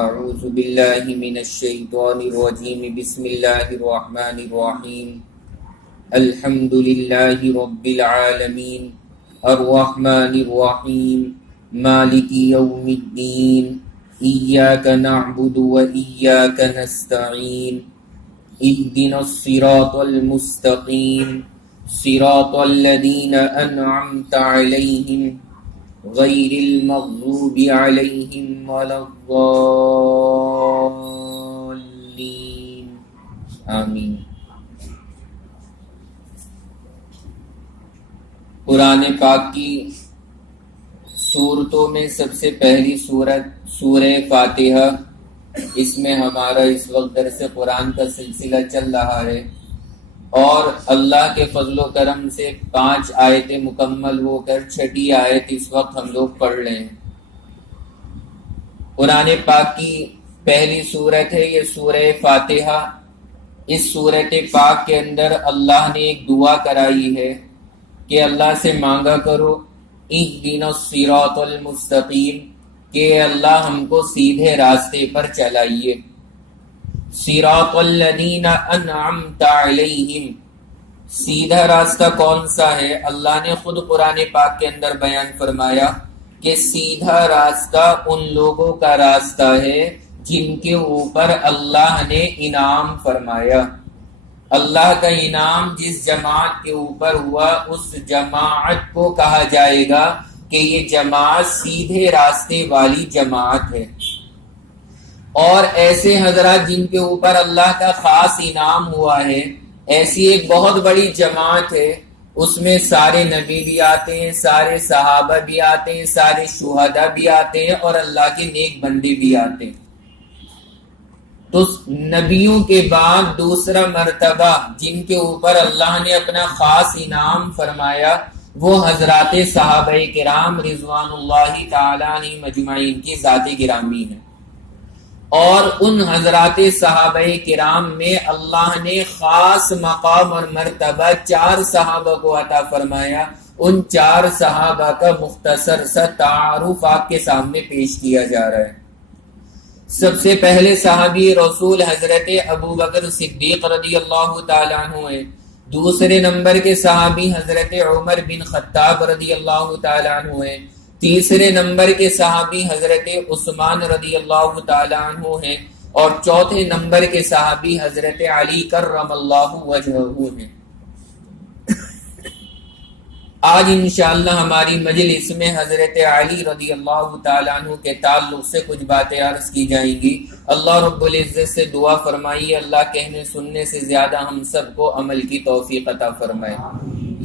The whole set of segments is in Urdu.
اعوذ باللہ من الشیطان الرجیم بسم اللہ الرحمن الرحیم الحمد للہ رب العالمین الرحمن الرحیم مالک یوم الدین ایاک نعبد و ایاک نستعین اہدنا الصراط المستقیم صراط الذین انعمت علیہم غیر المغضوب علیہم ولا الضالین آمین۔ قرآن پاک کی سورتوں میں سب سے پہلی سورت سورہ فاتحہ، اس میں ہمارا اس وقت درس قرآن کا سلسلہ چل رہا ہے، اور اللہ کے فضل و کرم سے 5 آیتیں مکمل ہو کر 6ٹھی آیت اس وقت ہم لوگ پڑھ رہے ہیں۔ قرآن پاک کی پہلی سورت ہے یہ سورہ فاتحہ۔ اس سورت پاک کے اندر اللہ نے ایک دعا کرائی ہے کہ اللہ سے مانگا کرو اہدنا الصراط المستقیم، کہ اللہ ہم کو سیدھے راستے پر چلائیے۔ صراط الذین انعمت علیہم، سیدھا راستہ کون سا ہے؟ اللہ نے خود قرآن پاک کے اندر بیان فرمایا کہ سیدھا راستہ ان لوگوں کا راستہ ہے جن کے اوپر اللہ نے انعام فرمایا۔ اللہ کا انعام جس جماعت کے اوپر ہوا اس جماعت کو کہا جائے گا کہ یہ جماعت سیدھے راستے والی جماعت ہے۔ اور ایسے حضرات جن کے اوپر اللہ کا خاص انعام ہوا ہے، ایسی ایک بہت بڑی جماعت ہے، اس میں سارے نبی بھی آتے ہیں، سارے صحابہ بھی آتے ہیں، سارے شہداء بھی آتے ہیں، اور اللہ کے نیک بندے بھی آتے ہیں۔ تو نبیوں کے بعد دوسرا مرتبہ جن کے اوپر اللہ نے اپنا خاص انعام فرمایا وہ حضرات صحابہ کرام رضوان اللہ تعالی علیہم اجمعین کی ذات گرامی ہے۔ اور ان حضرات صحابہ کرام میں اللہ نے خاص مقام اور مرتبہ 4 صحابہ کو عطا فرمایا۔ ان 4 صحابہ کا مختصر سا تعارف آپ کے سامنے پیش کیا جا رہا ہے۔ سب سے پہلے صحابی رسول حضرت ابوبکر صدیق رضی اللہ تعالیٰ عنہ ہیں۔ دوسرے نمبر کے صحابی حضرت عمر بن خطاب رضی اللہ تعالیٰ عنہ ہیں۔ تیسرے نمبر کے صحابی حضرت عثمان رضی اللہ تعالیٰ عنہ ہیں، اور چوتھے نمبر کے صحابی حضرت علی کرم اللہ وجہہ ہیں۔ آج انشاءاللہ ہماری مجلس میں حضرت علی رضی اللہ تعالیٰ عنہ کے تعلق سے کچھ باتیں عرض کی جائیں گی۔ اللہ رب العزت سے دعا فرمائیے اللہ کہنے سننے سے زیادہ ہم سب کو عمل کی توفیق عطا فرمائے۔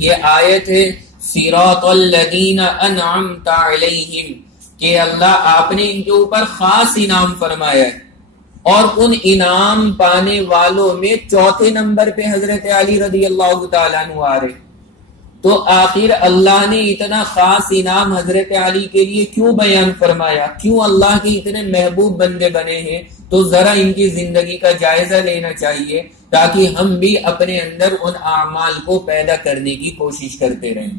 یہ آیت ہے صراط الذین انعمت علیہم، کہ اللہ آپ نے ان کے اوپر خاص انعام فرمایا ہے، اور ان انعام پانے والوں میں چوتھے نمبر پہ حضرت علی رضی اللہ تعالیٰ عنہ آ رہے۔ تو آخر اللہ نے اتنا خاص انعام حضرت علی کے لیے کیوں بیان فرمایا؟ کیوں اللہ کے اتنے محبوب بندے بنے ہیں؟ تو ذرا ان کی زندگی کا جائزہ لینا چاہیے تاکہ ہم بھی اپنے اندر ان اعمال کو پیدا کرنے کی کوشش کرتے رہیں۔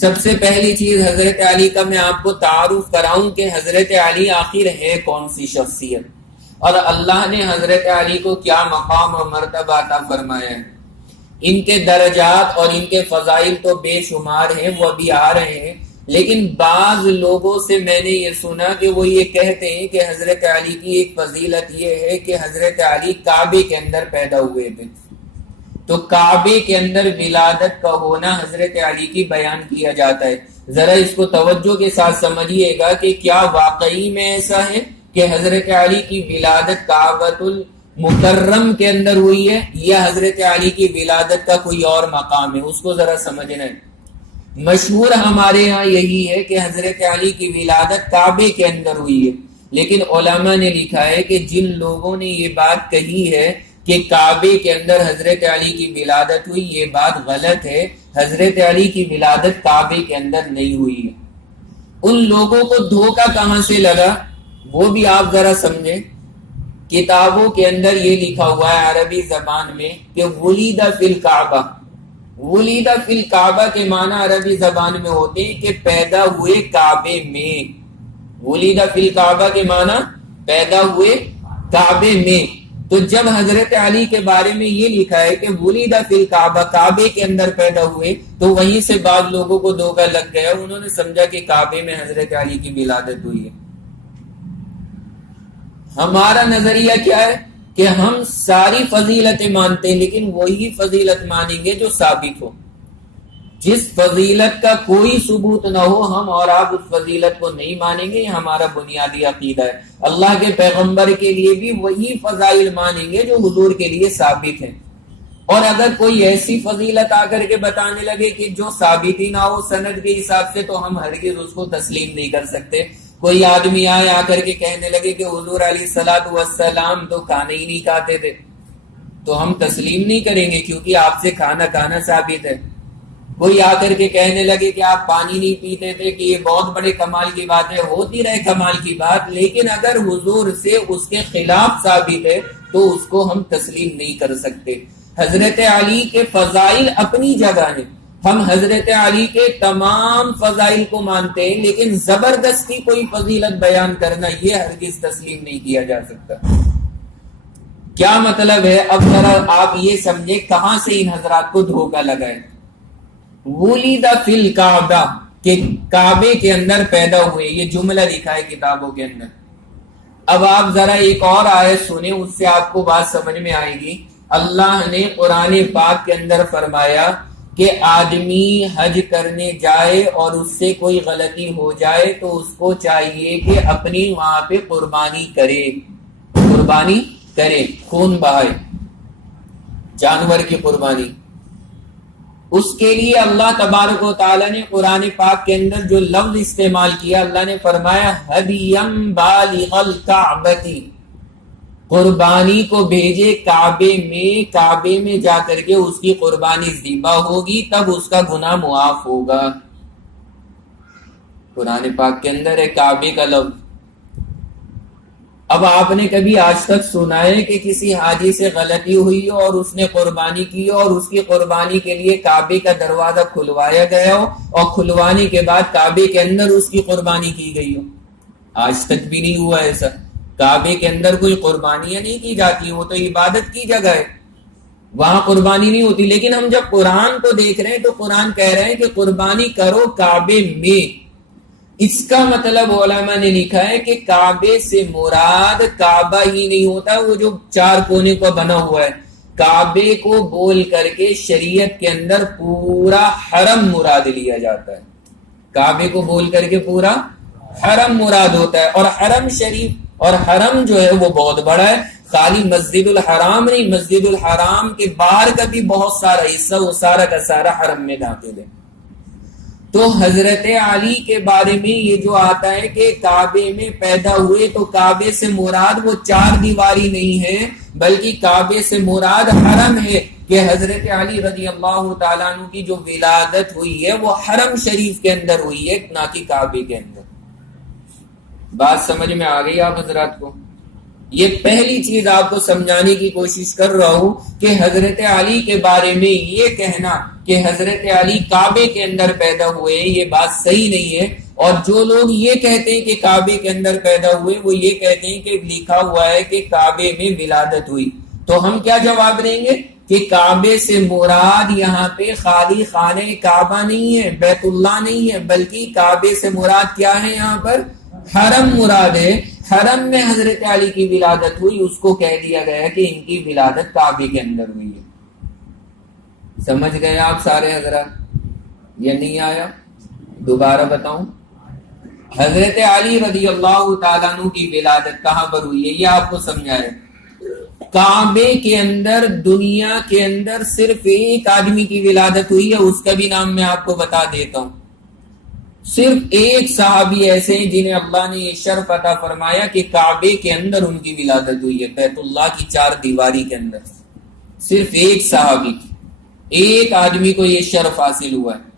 سب سے پہلی چیز حضرت علی کا میں آپ کو تعارف کراؤں کہ حضرت علی آخر ہے کون سی شخصیت، اور اللہ نے حضرت علی کو کیا مقام اور مرتبہ عطا فرمایا ہے۔ ان کے درجات اور ان کے فضائل تو بے شمار ہیں، وہ ابھی آ رہے ہیں، لیکن بعض لوگوں سے میں نے یہ سنا کہ وہ یہ کہتے ہیں کہ حضرت علی کی ایک فضیلت یہ ہے کہ حضرت علی کعبے کے اندر پیدا ہوئے تھے۔ تو کعبے کے اندر ولادت کا ہونا حضرت علی کی بیان کیا جاتا ہے۔ ذرا اس کو توجہ کے ساتھ سمجھیے گا کہ کیا واقعی میں ایسا ہے کہ حضرت علی کی ولادت کعبۃ المکرم کے اندر ہوئی ہے، یا حضرت علی کی ولادت کا کوئی اور مقام ہے؟ اس کو ذرا سمجھنا ہے۔ مشہور ہمارے ہاں یہی ہے کہ حضرت علی کی ولادت کعبے کے اندر ہوئی ہے، لیکن علماء نے لکھا ہے کہ جن لوگوں نے یہ بات کہی ہے کہ کعبے کے اندر حضرت علی کی ولادت ہوئی، یہ بات غلط ہے۔ حضرت علی کی ولادت کعبے کے اندر نہیں ہوئی ہے۔ ان لوگوں کو دھوکہ کہاں سے لگا وہ بھی آپ ذرا سمجھیں۔ کتابوں کے اندر یہ لکھا ہوا ہے عربی زبان میں کہ ولید فی الکعبہ، ولید فی الکعبہ کے معنی عربی زبان میں ہوتے ہیں کہ پیدا ہوئے کعبے میں۔ ولید فی الکعبہ کے معنی پیدا ہوئے کعبے میں. تو جب حضرت علی کے بارے میں یہ لکھا ہے کہ ولد فی الکعبہ، کعبے کے اندر پیدا ہوئے، تو وہیں سے بعض لوگوں کو دھوکہ لگ گیا، انہوں نے سمجھا کہ کعبے میں حضرت علی کی ولادت ہوئی ہے. ہمارا نظریہ کیا ہے کہ ہم ساری فضیلتیں مانتے ہیں، لیکن وہی فضیلت مانیں گے جو ثابت ہو. جس فضیلت کا کوئی ثبوت نہ ہو، ہم اور آپ اس فضیلت کو نہیں مانیں گے. یہ ہمارا بنیادی عقیدہ ہے. اللہ کے پیغمبر کے لیے بھی وہی فضائل مانیں گے جو حضور کے لیے ثابت ہیں. اور اگر کوئی ایسی فضیلت آ کر کے بتانے لگے کہ جو ثابت ہی نہ ہو سند کے حساب سے، تو ہم ہرگز اس کو تسلیم نہیں کر سکتے. کوئی آدمی آئے آ کر کے کہنے لگے کہ حضور علیہ الصلوۃ والسلام تو کھانا ہی نہیں کھاتے تھے، تو ہم تسلیم نہیں کریں گے، کیونکہ آپ سے کھانا ثابت ہے. کوئی آ کر کے کہنے لگے کہ آپ پانی نہیں پیتے تھے، کہ یہ بہت بڑے کمال کی بات ہے. ہوتی رہے کمال کی بات، لیکن اگر حضور سے اس کے خلاف ثابت ہے تو اس کو ہم تسلیم نہیں کر سکتے. حضرت علی کے فضائل اپنی جگہ ہیں، ہم حضرت علی کے تمام فضائل کو مانتے ہیں، لیکن زبردستی کوئی فضیلت بیان کرنا یہ ہرگز تسلیم نہیں کیا جا سکتا. کیا مطلب ہے؟ اب ذرا آپ یہ سمجھے کہاں سے ان حضرات کو دھوکہ لگا ہے. ولد فی الکعبہ، کہ کعبے کے اندر پیدا ہوئے، یہ جملہ لکھا ہے کتابوں کے اندر. اب آپ ذرا ایک اور آیت سنیں، اس سے آپ کو بات سمجھ میں آئے گی. اللہ نے قرآن پاک کے اندر فرمایا کہ آدمی حج کرنے جائے اور اس سے کوئی غلطی ہو جائے تو اس کو چاہیے کہ اپنی وہاں پہ قربانی کرے، خون بہائے، جانور کی قربانی. اس کے لیے اللہ تبارک و تعالی نے قرآن پاک کے اندر جو لفظ استعمال کیا، اللہ نے فرمایا ہدیم بالغ الکعبۃ، قربانی کو بھیجے کعبے میں جا کر کے اس کی قربانی ذبح ہوگی، تب اس کا گناہ معاف ہوگا. قرآن پاک کے اندر ہے کعبے کا لفظ. اب آپ نے کبھی آج تک سنا ہے کہ کسی حاجی سے غلطی ہوئی ہو اور اس نے قربانی کی ہو اور اس کی قربانی کے لیے کعبے کا دروازہ کھلوایا گیا ہو اور کھلوانے کے بعد کعبے کے اندر اس کی قربانی کی گئی ہو؟ آج تک بھی نہیں ہوا ایسا. کعبے کے اندر کوئی قربانیاں نہیں کی جاتی، وہ تو عبادت کی جگہ ہے، وہاں قربانی نہیں ہوتی. لیکن ہم جب قرآن کو دیکھ رہے ہیں تو قرآن کہہ رہے ہیں کہ قربانی کرو کعبے میں. اس کا مطلب علماء نے لکھا ہے کہ کعبے سے مراد کعبہ ہی نہیں ہوتا، وہ جو 4 کونے کا بنا ہوا ہے. کعبے کو بول کر کے شریعت کے اندر پورا حرم مراد لیا جاتا ہے. کعبے کو بول کر کے پورا حرم مراد ہوتا ہے. اور حرم شریف اور حرم جو ہے وہ بہت بڑا ہے، خالی مسجد الحرام نہیں، مسجد الحرام کے باہر کا بھی بہت سارا حصہ وہ سارا کا سارا حرم میں داخل ہے. تو حضرت علی کے بارے میں یہ جو آتا ہے کہ کعبے میں پیدا ہوئے، تو کعبے سے مراد وہ 4 دیواری نہیں ہے، بلکہ کعبے سے مراد حرم ہے، کہ حضرت علی رضی اللہ تعالیٰ عنہ کی جو ولادت ہوئی ہے وہ حرم شریف کے اندر ہوئی ہے، نہ کہ کعبے کے اندر. بات سمجھ میں آ گئی آپ حضرات کو؟ یہ پہلی چیز آپ کو سمجھانے کی کوشش کر رہا ہوں کہ حضرت علی کے بارے میں یہ کہنا کہ حضرت علی کعبے کے اندر پیدا ہوئے، یہ بات صحیح نہیں ہے. اور جو لوگ یہ کہتے ہیں کہ کعبے کے اندر پیدا ہوئے، وہ یہ کہتے ہیں کہ لکھا ہوا ہے کہ کعبے میں ولادت ہوئی. تو ہم کیا جواب دیں گے کہ کعبے سے مراد یہاں پہ خالی خانہ کعبہ نہیں ہے، بیت اللہ نہیں ہے، بلکہ کعبے سے مراد کیا ہے؟ یہاں پر حرم مراد ہے. حرم میں حضرت علی کی ولادت ہوئی، اس کو کہہ دیا گیا کہ ان کی ولادت کعبے کے اندر ہوئی ہے. سمجھ گئے آپ سارے حضرات؟ یہ نہیں آیا؟ دوبارہ بتاؤں. حضرت علی رضی اللہ تعالیٰ عنہ کی ولادت کہاں پر ہوئی ہے یہ آپ کو سمجھایا. کعبے کے اندر، دنیا کے اندر صرف ایک آدمی کی ولادت ہوئی ہے، اس کا بھی نام میں آپ کو بتا دیتا ہوں. صرف ایک صحابی ایسے ہیں جنہیں اللہ نے یہ شرف عطا فرمایا کہ کعبے کے اندر ان کی ولادت ہوئی ہے، بیت اللہ کی 4 دیواری کے اندر. صرف ایک صحابی کی، ایک آدمی کو یہ شرف حاصل ہوا ہے.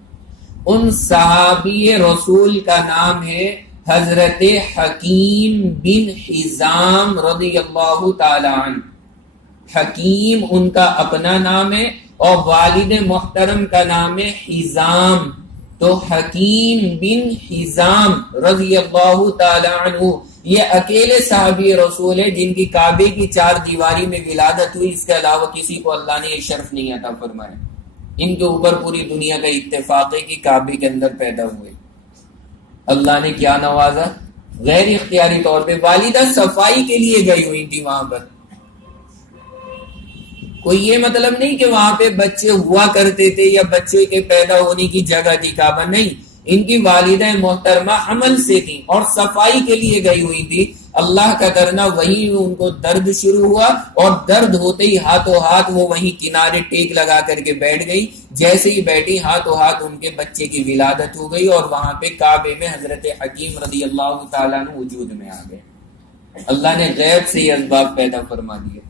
ان صحابی رسول کا نام ہے حضرت حکیم بن حزام رضی اللہ تعالی عنہ. حکیم ان کا اپنا نام ہے اور والد محترم کا نام ہے حزام. تو حکیم بن حزام رضی اللہ تعالی عنہ یہ اکیلے صحابی رسول ہے جن کی کعبے کی 4 دیواری میں ولادت ہوئی، اس کے علاوہ کسی کو اللہ نے یہ شرف نہیں عطا فرمایا۔ ان کے اوپر پوری دنیا کا اتفاق ہے کہ کعبے کے اندر پیدا ہوئے۔ اللہ نے کیا نوازا، غیر اختیاری طور پہ والدہ صفائی کے لیے گئی ہوئی تھی وہاں پر۔ کوئی یہ مطلب نہیں کہ وہاں پہ بچے ہوا کرتے تھے یا بچے کے پیدا ہونے کی جگہ تھی کعبہ، نہیں، ان کی والدہ محترمہ حمل سے تھی اور صفائی کے لیے گئی ہوئی تھی۔ اللہ کا کرنا وہیں ان کو درد شروع ہوا اور درد ہوتے ہی ہاتھوں ہاتھ وہ وہیں کنارے ٹیک لگا کر کے بیٹھ گئی۔ جیسے ہی بیٹھی ہاتھوں ہاتھ ان کے بچے کی ولادت ہو گئی اور وہاں پہ کعبے میں حضرت حکیم رضی اللہ تعالیٰ عنہ وجود میں آ گئے۔ اللہ نے غیب سے یہ اسباب پیدا فرما دیے۔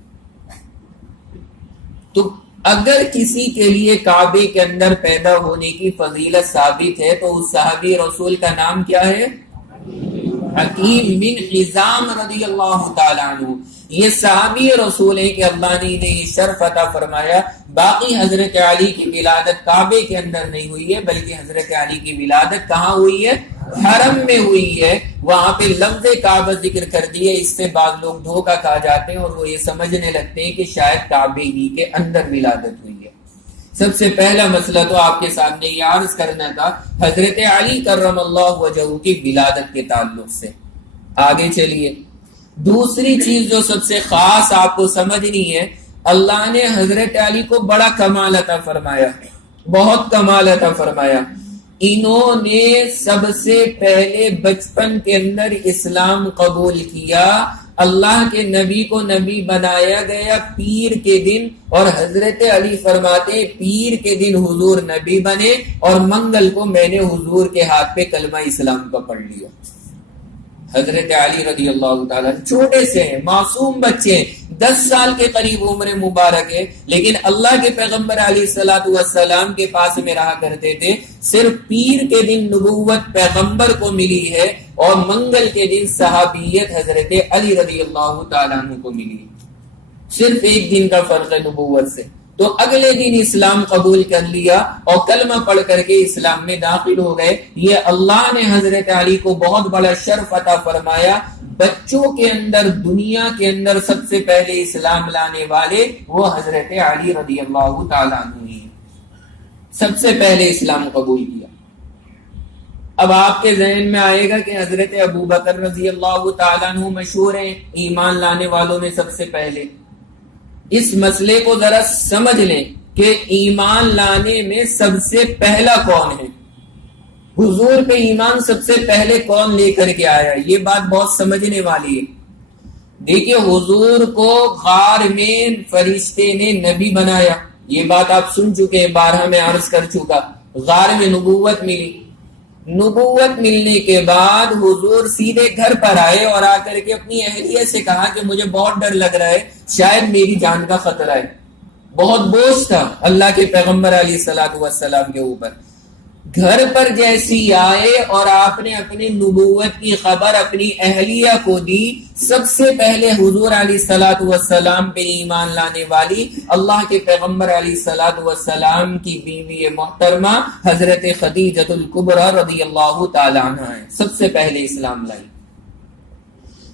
تو اگر کسی کے لیے کعبے کے اندر پیدا ہونے کی فضیلت ثابت ہے تو اس صحابی رسول کا نام کیا ہے؟ حکیم بن حزام رضی اللہ تعالیٰ عنہ۔ یہ صحابی رسول ہے کہ اللہ نے انہیں یہ شرف عطا فرمایا۔ باقی حضرت علی کی ولادت کعبے کے اندر نہیں ہوئی ہے، بلکہ حضرت علی کی ولادت کہاں ہوئی ہے؟ حرم میں ہوئی ہے۔ وہاں پہ لفظ کعبہ ذکر کر دیے، اس سے بعض لوگ دھوکہ کھا جاتے ہیں اور وہ یہ سمجھنے لگتے ہیں کہ شاید کعبے ہی کے اندر ولادت ہوئی ہے۔ سب سے پہلا مسئلہ تو آپ کے سامنے یہ عرض کرنا تھا حضرت علی کرم اللہ وجہہ کی ولادت کے تعلق سے۔ آگے چلیے، دوسری چیز جو سب سے خاص آپ کو سمجھنی ہے، اللہ نے حضرت علی کو بڑا کمال عطا فرمایا، بہت کمال عطا فرمایا۔ انہوں نے سب سے پہلے بچپن کے اندر اسلام قبول کیا۔ اللہ کے نبی کو نبی بنایا گیا پیر کے دن، اور حضرت علی فرماتے ہیں پیر کے دن حضور نبی بنے اور منگل کو میں نے حضور کے ہاتھ پہ کلمہ اسلام کا پڑھ لیا۔ حضرت علی رضی اللہ تعالیٰ چھوٹے سے ہیں، معصوم بچے ہیں، 10 سال کے قریب عمر مبارک ہے، لیکن اللہ کے پیغمبر علیہ الصلوۃ والسلام کے پاس میں رہا کرتے تھے۔ صرف پیر کے دن نبوت پیغمبر کو ملی ہے اور منگل کے دن صحابیت حضرت علی رضی اللہ تعالیٰ عنہ کو ملی ہے۔ صرف ایک دن کا فرق ہے نبوت سے۔ تو اگلے دن اسلام قبول کر لیا اور کلمہ پڑھ کر کے اسلام میں داخل ہو گئے۔ یہ اللہ نے حضرت علی کو بہت بڑا شرف عطا فرمایا۔ بچوں کے اندر، دنیا کے اندر سب سے پہلے اسلام لانے والے وہ حضرت علی رضی اللہ تعالیٰ عنہ ہیں، سب سے پہلے اسلام قبول کیا۔ اب آپ کے ذہن میں آئے گا کہ حضرت ابو بکر رضی اللہ تعالیٰ عنہ مشہور ہیں ایمان لانے والوں میں سب سے پہلے۔ اس مسئلے کو ذرا سمجھ لیں کہ ایمان لانے میں سب سے پہلا کون ہے، حضور پہ ایمان سب سے پہلے کون لے کر کے آیا، یہ بات بہت سمجھنے والی ہے۔ دیکھیے، حضور کو غار میں فرشتے نے نبی بنایا، یہ بات آپ سن چکے ہیں، بارہا میں عرض کر چکا۔ غار میں نبوت ملی، نبوت ملنے کے بعد حضور سیدھے گھر پر آئے اور آ کر کے اپنی اہلیہ سے کہا کہ مجھے بہت ڈر لگ رہا ہے، شاید میری جان کا خطرہ ہے۔ بہت بوجھ تھا اللہ کے پیغمبر علیہ الصلوۃ والسلام کے اوپر۔ گھر پر جیسی آئے اور آپ نے اپنی نبوت کی خبر اپنی اہلیہ کو دی، سب سے پہلے حضور علیہ الصلوۃ والسلام پہ ایمان لانے والی اللہ کے پیغمبر علیہ الصلوۃ والسلام کی بیوی محترمہ حضرت خدیجہ الکبریٰ رضی اللہ تعالی عنہا ہے، سب سے پہلے اسلام لائی۔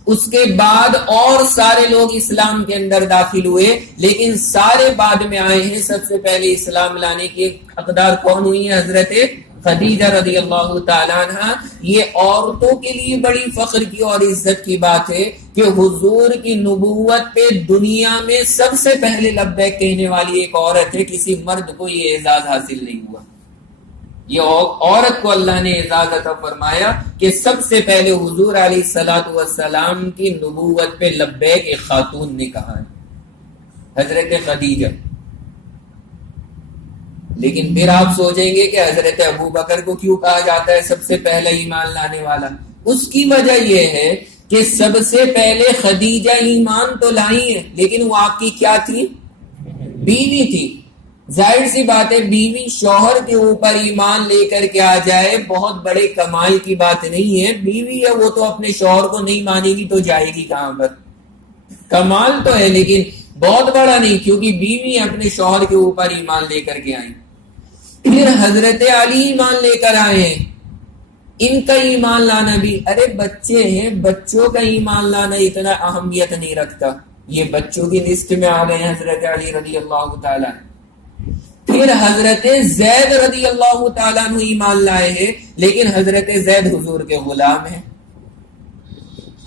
اس کے بعد اور سارے لوگ اسلام کے اندر داخل ہوئے، لیکن سارے بعد میں آئے ہیں۔ سب سے پہلے اسلام لانے کی حقدار کون ہوئی ہیں؟ حضرت خدیجہ رضی اللہ تعالیٰ عنہ۔ یہ عورتوں کے لیے بڑی فخر کی اور عزت کی بات ہے کہ حضور کی نبوت پہ دنیا میں سب سے پہلے لبیک کہنے والی ایک عورت ہے، کسی مرد کو یہ اعزاز حاصل نہیں ہوا۔ یہ عورت کو اللہ نے اعزاز عطا فرمایا کہ سب سے پہلے حضور علیہ الصلوۃ والسلام کی نبوت پہ لبیک ایک خاتون نے کہا ہے، حضرت خدیجہ۔ لیکن پھر آپ سوچیں گے کہ حضرت ابو بکر کو کیوں کہا جاتا ہے سب سے پہلا ایمان لانے والا؟ اس کی وجہ یہ ہے کہ سب سے پہلے خدیجہ ایمان تو لائی ہے، لیکن وہ آپ کی کیا تھی؟ بیوی تھی۔ ظاہر سی بات ہے، بیوی شوہر کے اوپر ایمان لے کر کے آ جائے بہت بڑے کمال کی بات نہیں ہے۔ بیوی ہے، وہ تو اپنے شوہر کو نہیں مانے گی تو جائے گی کہاں پر؟ کمال تو ہے لیکن بہت بڑا نہیں، کیونکہ بیوی اپنے شوہر کے اوپر ایمان لے کر کے آئی۔ پھر حضرت علی ایمان لے کر آئے ہیں، ان کا ایمان لانا بھی، ارے بچے ہیں، بچوں کا ایمان لانا اتنا اہمیت نہیں رکھتا، یہ بچوں کی لسٹ میں آ گئے ہیں حضرت علی رضی اللہ تعالیٰ۔ پھر حضرت زید رضی اللہ تعالیٰ عنہ ایمان لائے ہیں، لیکن حضرت زید حضور کے غلام ہیں،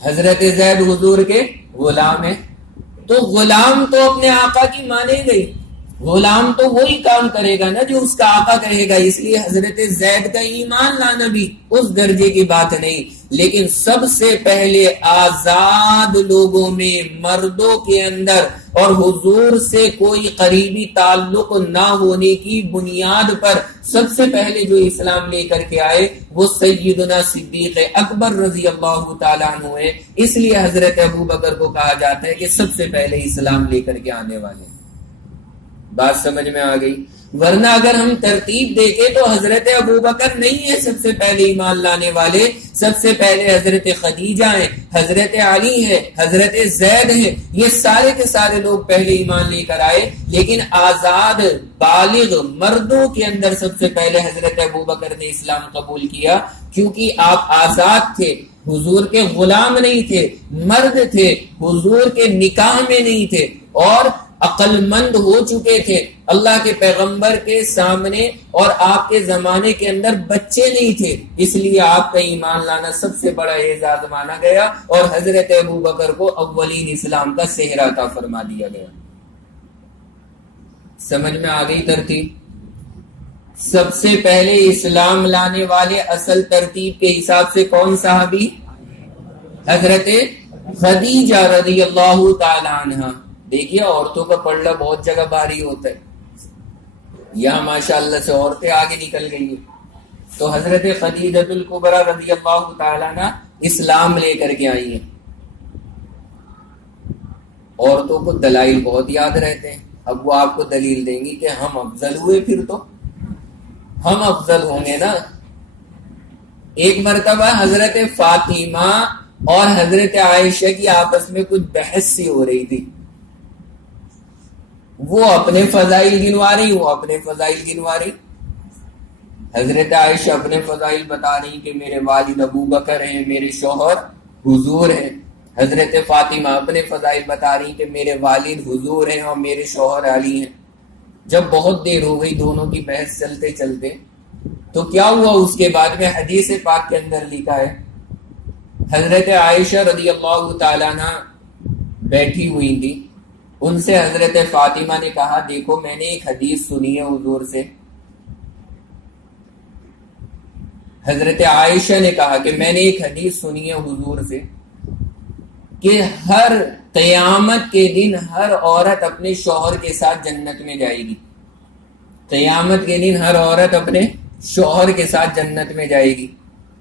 حضرت زید حضور کے غلام ہیں، تو غلام تو اپنے آقا کی مانے گئی، غلام تو وہی کام کرے گا نا جو اس کا آقا کہے گا، اس لیے حضرت زید کا ایمان لانا بھی اس درجے کی بات نہیں، لیکن سب سے پہلے آزاد لوگوں میں، مردوں کے اندر اور حضور سے کوئی قریبی تعلق نہ ہونے کی بنیاد پر سب سے پہلے جو اسلام لے کر کے آئے وہ سیدنا صدیق اکبر رضی اللہ تعالیٰ عنہ ہے، اس لیے حضرت ابو بکر کو کہا جاتا ہے کہ سب سے پہلے اسلام لے کر کے آنے والے۔ بات سمجھ میں آ گئی؟ ورنہ اگر ہم ترتیب دیکھیں تو حضرت ابو بکر نہیں ہے سب سے پہلے ایمان لانے والے، سب سے پہلے حضرت خدیجہ ہیں، حضرت علی ہے، حضرت زید ہے، یہ سارے کے سارے لوگ پہلے ایمان لے کر آئے، لیکن آزاد بالغ مردوں کے اندر سب سے پہلے حضرت ابو بکر نے اسلام قبول کیا، کیونکہ آپ آزاد تھے، حضور کے غلام نہیں تھے، مرد تھے، حضور کے نکاح میں نہیں تھے، اور عقل مند ہو چکے تھے، اللہ کے پیغمبر کے سامنے اور آپ کے زمانے کے اندر بچے نہیں تھے، اس لیے آپ کا ایمان لانا سب سے بڑا اعزاز مانا گیا، اور حضرت ابو بکر کو اولین اسلام کا صحرا عطا فرما دیا گیا۔ سمجھ میں آ گئی ترتیب؟ سب سے پہلے اسلام لانے والے اصل ترتیب کے حساب سے کون صحابی؟ حضرت خدیجہ رضی اللہ تعالی عنہ۔ دیکھیے عورتوں کا پلڑا بہت جگہ بھاری ہوتا ہے، یہاں ماشاءاللہ سے عورتیں آگے نکل گئی ہیں، تو حضرت خدیجہ الکبریٰ رضی اللہ تعالیٰ عنہ اسلام لے کر کے آئی ہیں۔ عورتوں کو دلائل بہت یاد رہتے ہیں، اب وہ آپ کو دلیل دیں گی کہ ہم افضل ہوئے، پھر تو ہم افضل ہوں گے نا۔ ایک مرتبہ حضرت فاطمہ اور حضرت عائشہ کی آپس میں کچھ بحث سی ہو رہی تھی، وہ اپنے فضائل گنوا رہی، وہ اپنے فضائل گنوا رہی۔ حضرت عائشہ اپنے فضائل بتا رہی کہ میرے والد ابو بکر ہیں، میرے شوہر حضور ہیں۔ حضرت فاطمہ اپنے فضائل بتا رہی کہ میرے والد حضور ہیں اور میرے شوہر علی ہیں۔ جب بہت دیر ہو گئی دونوں کی بحث چلتے چلتے، تو کیا ہوا؟ اس کے بعد میں حدیث پاک کے اندر لکھا ہے، حضرت عائشہ رضی اللہ تعالیٰ عنہ بیٹھی ہوئی تھی، ان سے حضرت فاطمہ نے کہا دیکھو میں نے ایک حدیث سنی ہے حضور سے۔ حضرت عائشہ نے کہا کہ میں نے ایک حدیث سنی ہے حضور سے کہ ہر قیامت کے دن ہر عورت اپنے شوہر کے ساتھ جنت میں جائے گی، قیامت کے دن ہر عورت اپنے شوہر کے ساتھ جنت میں جائے گی۔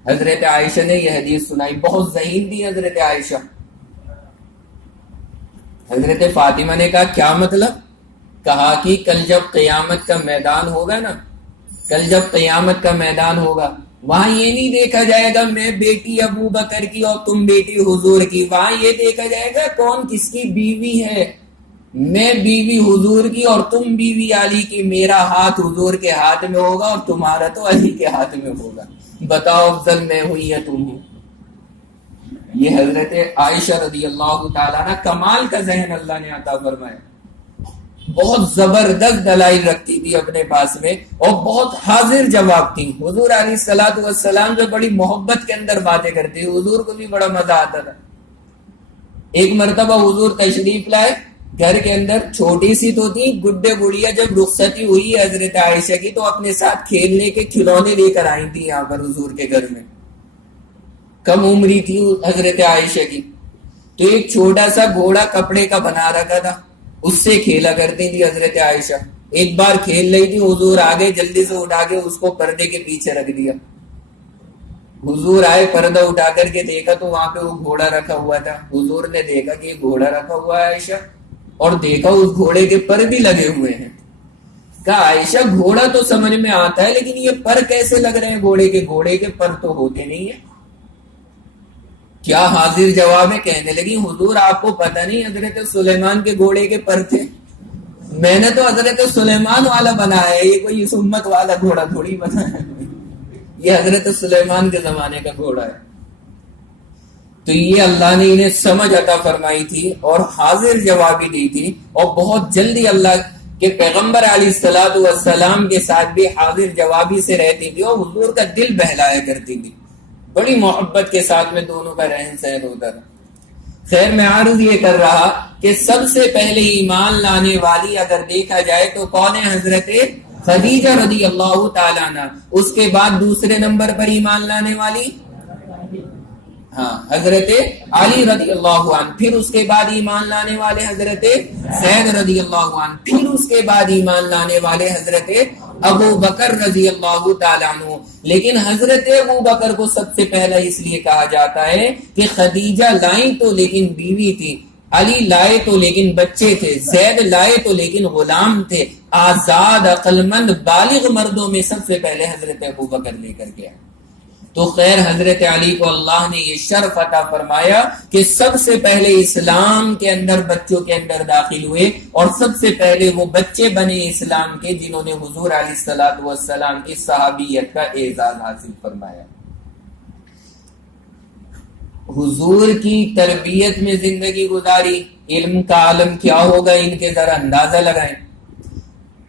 حضرت عائشہ نے یہ حدیث سنائی، بہت ذہین تھی حضرت عائشہ۔ حضرت فاطمہ نے کہا کیا مطلب؟ کہا کہ کل جب قیامت کا میدان ہوگا نا، کل جب قیامت کا میدان ہوگا، وہاں یہ نہیں دیکھا جائے گا میں بیٹی ابو بکر کی اور تم بیٹی حضور کی، وہاں یہ دیکھا جائے گا کون کس کی بیوی ہے، میں بیوی حضور کی اور تم بیوی علی کی، میرا ہاتھ حضور کے ہاتھ میں ہوگا اور تمہارا تو علی کے ہاتھ میں ہوگا، بتاؤ افضل میں ہوئی یا تم ہو۔ یہ حضرت عائشہ رضی اللہ تعالیٰ عنہ، کمال کا ذہن اللہ نے عطا فرمایا، بہت زبردست دلائل رکھتی تھی اپنے پاس میں اور بہت حاضر جواب تھی۔ حضور علیہ الصلوۃ والسلام جو بڑی محبت کے اندر باتیں کرتی، حضور کو بھی بڑا مزہ آتا تھا۔ ایک مرتبہ حضور تشریف لائے گھر کے اندر، چھوٹی سی تو تھی، گڈے گڑیا جب رخصتی ہوئی حضرت عائشہ کی تو اپنے ساتھ کھیلنے کے کھلونے لے کر آئی تھی یہاں پر حضور کے گھر میں، کم عمری تھی حضرت عائشہ کی، تو ایک چھوٹا سا گھوڑا کپڑے کا بنا رکھا تھا، اس سے کھیلا کرتی تھی حضرت عائشہ۔ ایک بار کھیل رہی تھی، حضور آگے جلدی سے اٹھا کے اس کو پردے کے پیچھے رکھ دیا۔ حضور آئے، پردہ اٹھا کر کے دیکھا تو وہاں پہ وہ گھوڑا رکھا ہوا تھا۔ حضور نے دیکھا کہ یہ گھوڑا رکھا ہوا ہے عائشہ، اور دیکھا اس گھوڑے کے پر بھی لگے ہوئے ہیں۔ کہا عائشہ گھوڑا تو سمجھ میں آتا ہے لیکن یہ پر کیسے لگ رہے ہیں گھوڑے کے؟ گھوڑے کے پر تو ہوتے نہیں ہیں۔ کیا حاضر جواب ہے؟ کہنے لگی حضور آپ کو پتہ نہیں حضرت سلیمان کے گھوڑے کے پر تھے، میں نے تو حضرت سلیمان والا بنایا ہے، یہ کوئی اس امت والا گھوڑا تھوڑی بنایا ہے، یہ حضرت سلیمان کے زمانے کا گھوڑا ہے. تو یہ اللہ نے انہیں سمجھ عطا فرمائی تھی اور حاضر جوابی دی تھی، اور بہت جلدی اللہ کے پیغمبر علیہ الصلوۃ والسلام کے ساتھ بھی حاضر جوابی سے رہتی تھی اور حضور کا دل بہلایا کرتی تھی. بڑی محبت کے ساتھ میں دونوں کا رہن سہن ہوتا تھا. خیر میں عرض یہ کر رہا کہ سب سے پہلے ایمان لانے والی اگر دیکھا جائے تو کون ہے؟ حضرت خدیجہ رضی اللہ تعالیٰ عنہ. اس کے بعد دوسرے نمبر پر ایمان لانے والی حضرت علی رضی اللہ عنہ. پھر اس کے بعد ایمان لانے والے حضرت زید رضی اللہ عنہ. پھر اس کے بعد ایمان لانے والے حضرت ابو بکر رضی اللہ تعالیٰ عنہ. لیکن حضرت ابو بکر کو سب سے پہلا اس لیے کہا جاتا ہے کہ خدیجہ لائیں تو لیکن بیوی تھی، علی لائے تو لیکن بچے تھے، زید لائے تو لیکن غلام تھے. آزاد عقل مند بالغ مردوں میں سب سے پہلے حضرت ابو بکر لے کر گیا. تو خیر حضرت علی کو اللہ نے یہ شرف عطا فرمایا کہ سب سے پہلے اسلام کے اندر بچوں کے اندر داخل ہوئے، اور سب سے پہلے وہ بچے بنے اسلام کے جنہوں نے حضور علیہ الصلوۃ والسلام کی صحابیت کا اعزاز حاصل فرمایا. حضور کی تربیت میں زندگی گزاری، علم کا عالم کیا ہوگا ان کے ذرا اندازہ لگائیں.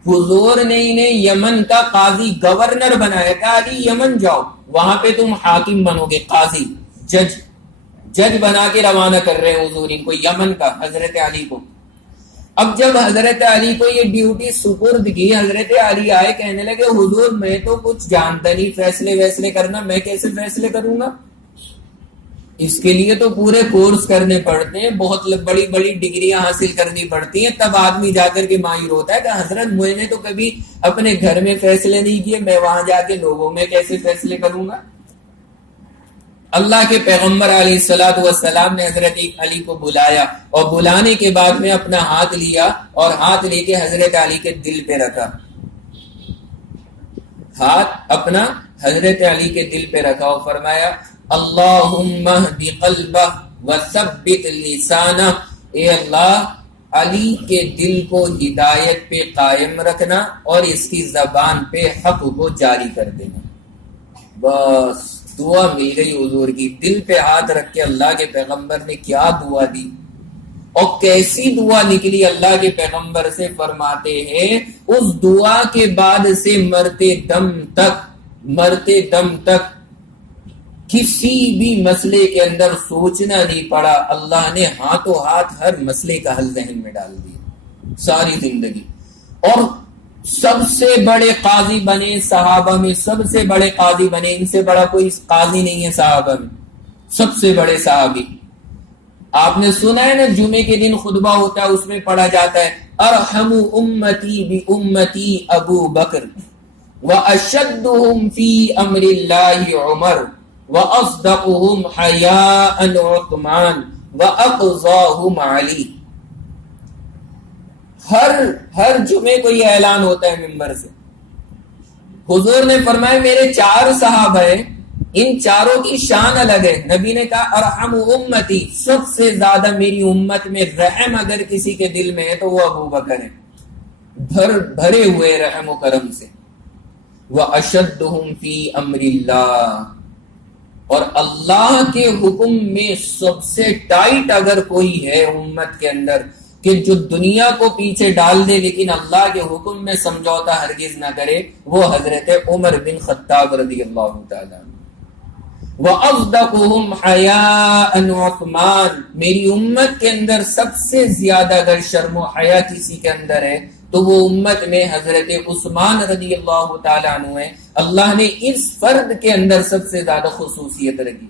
حضور نے انہیں یمن کا قاضی گورنر بنایا. کہا علی یمن جاؤ، وہاں پہ تم حاکم بنو گے، قاضی جج بنا کے روانہ کر رہے ہیں حضور ان کو یمن کا، حضرت علی کو. اب جب حضرت علی کو یہ ڈیوٹی سپرد کی، حضرت علی آئے کہنے لگے حضور میں تو کچھ جانتا نہیں فیصلے کرنا، میں کیسے فیصلے کروں گا؟ اس کے لیے تو پورے کورس کرنے پڑتے ہیں، بہت بڑی بڑی ڈگریاں حاصل کرنی پڑتی ہیں، تب آدمی جا کر کے ماہر ہوتا ہے کہ حضرت میں نے تو کبھی اپنے گھر میں فیصلے نہیں کیے، میں وہاں جا کے لوگوں میں کیسے فیصلے کروں گا؟ اللہ کے پیغمبر علیہ الصلوۃ والسلام نے حضرت علی کو بلایا، اور بلانے کے بعد میں اپنا ہاتھ لیا اور ہاتھ لے کے حضرت علی کے دل پہ رکھا. ہاتھ اپنا حضرت علی کے دل پہ رکھا اور فرمایا اللہم اہد قلبہ وثبت لسانہ. اے اللہ علی کے دل کو ہدایت پہ قائم رکھنا اور اس کی زبان پہ حق کو جاری کر دینا. بس دعا مل گئی حضور کی. دل پہ ہاتھ رکھ کے اللہ کے پیغمبر نے کیا دعا دی، اور کیسی دعا نکلی اللہ کے پیغمبر سے. فرماتے ہیں اس دعا کے بعد سے مرتے دم تک کسی بھی مسئلے کے اندر سوچنا نہیں پڑا. اللہ نے ہاتھوں ہاتھ ہر مسئلے کا حل ذہن میں ڈال دیا ساری زندگی. اور سب سے بڑے قاضی بنے صحابہ میں، سب سے بڑے قاضی بنے. ان سے بڑا کوئی قاضی نہیں ہے صحابہ میں، سب سے بڑے صحابی. آپ نے سنا ہے نا جمعے کے دن خطبہ ہوتا ہے، اس میں پڑھا جاتا ہے ارحم امتی بی امتی ابو بکر واشدہم فی امر اللہ عمر وَأَصْدَقُهُمْ حَيَاءً عُثْمَانَ وَأَقْضَاهُمْ عَلِي. ہر جمعے کو یہ اعلان ہوتا ہے ممبر سے. حضور نے فرمایا میرے 4 صحابہ ہیں، ان چاروں کی شان الگ ہے. نبی نے کہا ارحم امتی، سب سے زیادہ میری امت میں رحم اگر کسی کے دل میں ہے تو وہ ابو بکر ہے، بھرے ہوئے رحم و کرم سے. وَأَشَدُّهُمْ فِي أَمْرِ اللَّهِ، اور اللہ کے حکم میں سب سے ٹائٹ اگر کوئی ہے امت کے اندر کہ جو دنیا کو پیچھے ڈال دے لیکن اللہ کے حکم میں سمجھوتا ہرگز نہ کرے، وہ حضرت عمر بن خطاب رضی اللہ تعالیٰ عنہ. وَأَصْدَقُهُمْ حَيَاءً عُثْمَانَ، میری امت کے اندر سب سے زیادہ اگر شرم و حیا کسی کے اندر ہے تو وہ امت میں حضرت عثمان رضی اللہ تعالیٰ عنہ ہے. اللہ نے اس فرد کے اندر سب سے زیادہ خصوصیت رکھی.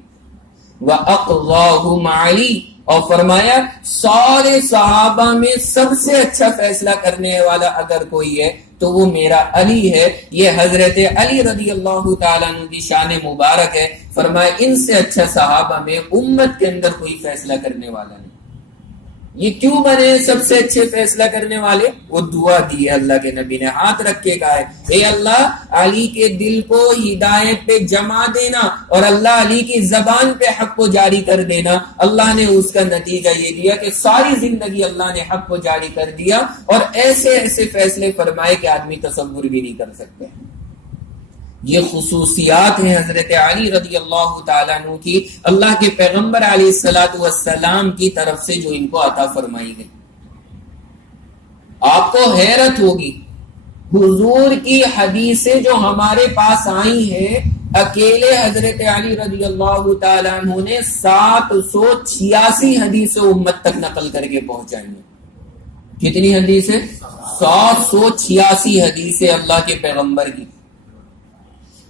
وَأَقْضَاهُمْ عَلِي، اور فرمایا سارے صحابہ میں سب سے اچھا فیصلہ کرنے والا اگر کوئی ہے تو وہ میرا علی ہے. یہ حضرت علی رضی اللہ تعالیٰ عنہ کی شان مبارک ہے. فرمایا ان سے اچھا صحابہ میں امت کے اندر کوئی فیصلہ کرنے والا نہیں. یہ کیوں بنے سب سے اچھے فیصلہ کرنے والے؟ وہ دعا دی ہے اللہ کے نبی نے، ہاتھ رکھ کے کہا ہے اے اللہ علی کے دل کو ہدایت پہ جما دینا اور اللہ علی کی زبان پہ حق کو جاری کر دینا. اللہ نے اس کا نتیجہ یہ دیا کہ ساری زندگی اللہ نے حق کو جاری کر دیا اور ایسے ایسے فیصلے فرمائے کہ آدمی تصور بھی نہیں کر سکتے. یہ خصوصیات ہیں حضرت علی رضی اللہ تعالیٰ عنہ کی، اللہ کے پیغمبر علیہ الصلوۃ والسلام کی طرف سے جو ان کو عطا فرمائی گئی۔ آپ کو حیرت ہوگی، حضور کی حدیثیں جو ہمارے پاس آئی ہیں، اکیلے حضرت علی رضی اللہ تعالیٰ عنہ نے 786 حدیثیں امت تک نقل کر کے پہنچائی ہیں۔ کتنی حدیثیں؟ 786 حدیثیں اللہ کے پیغمبر کی۔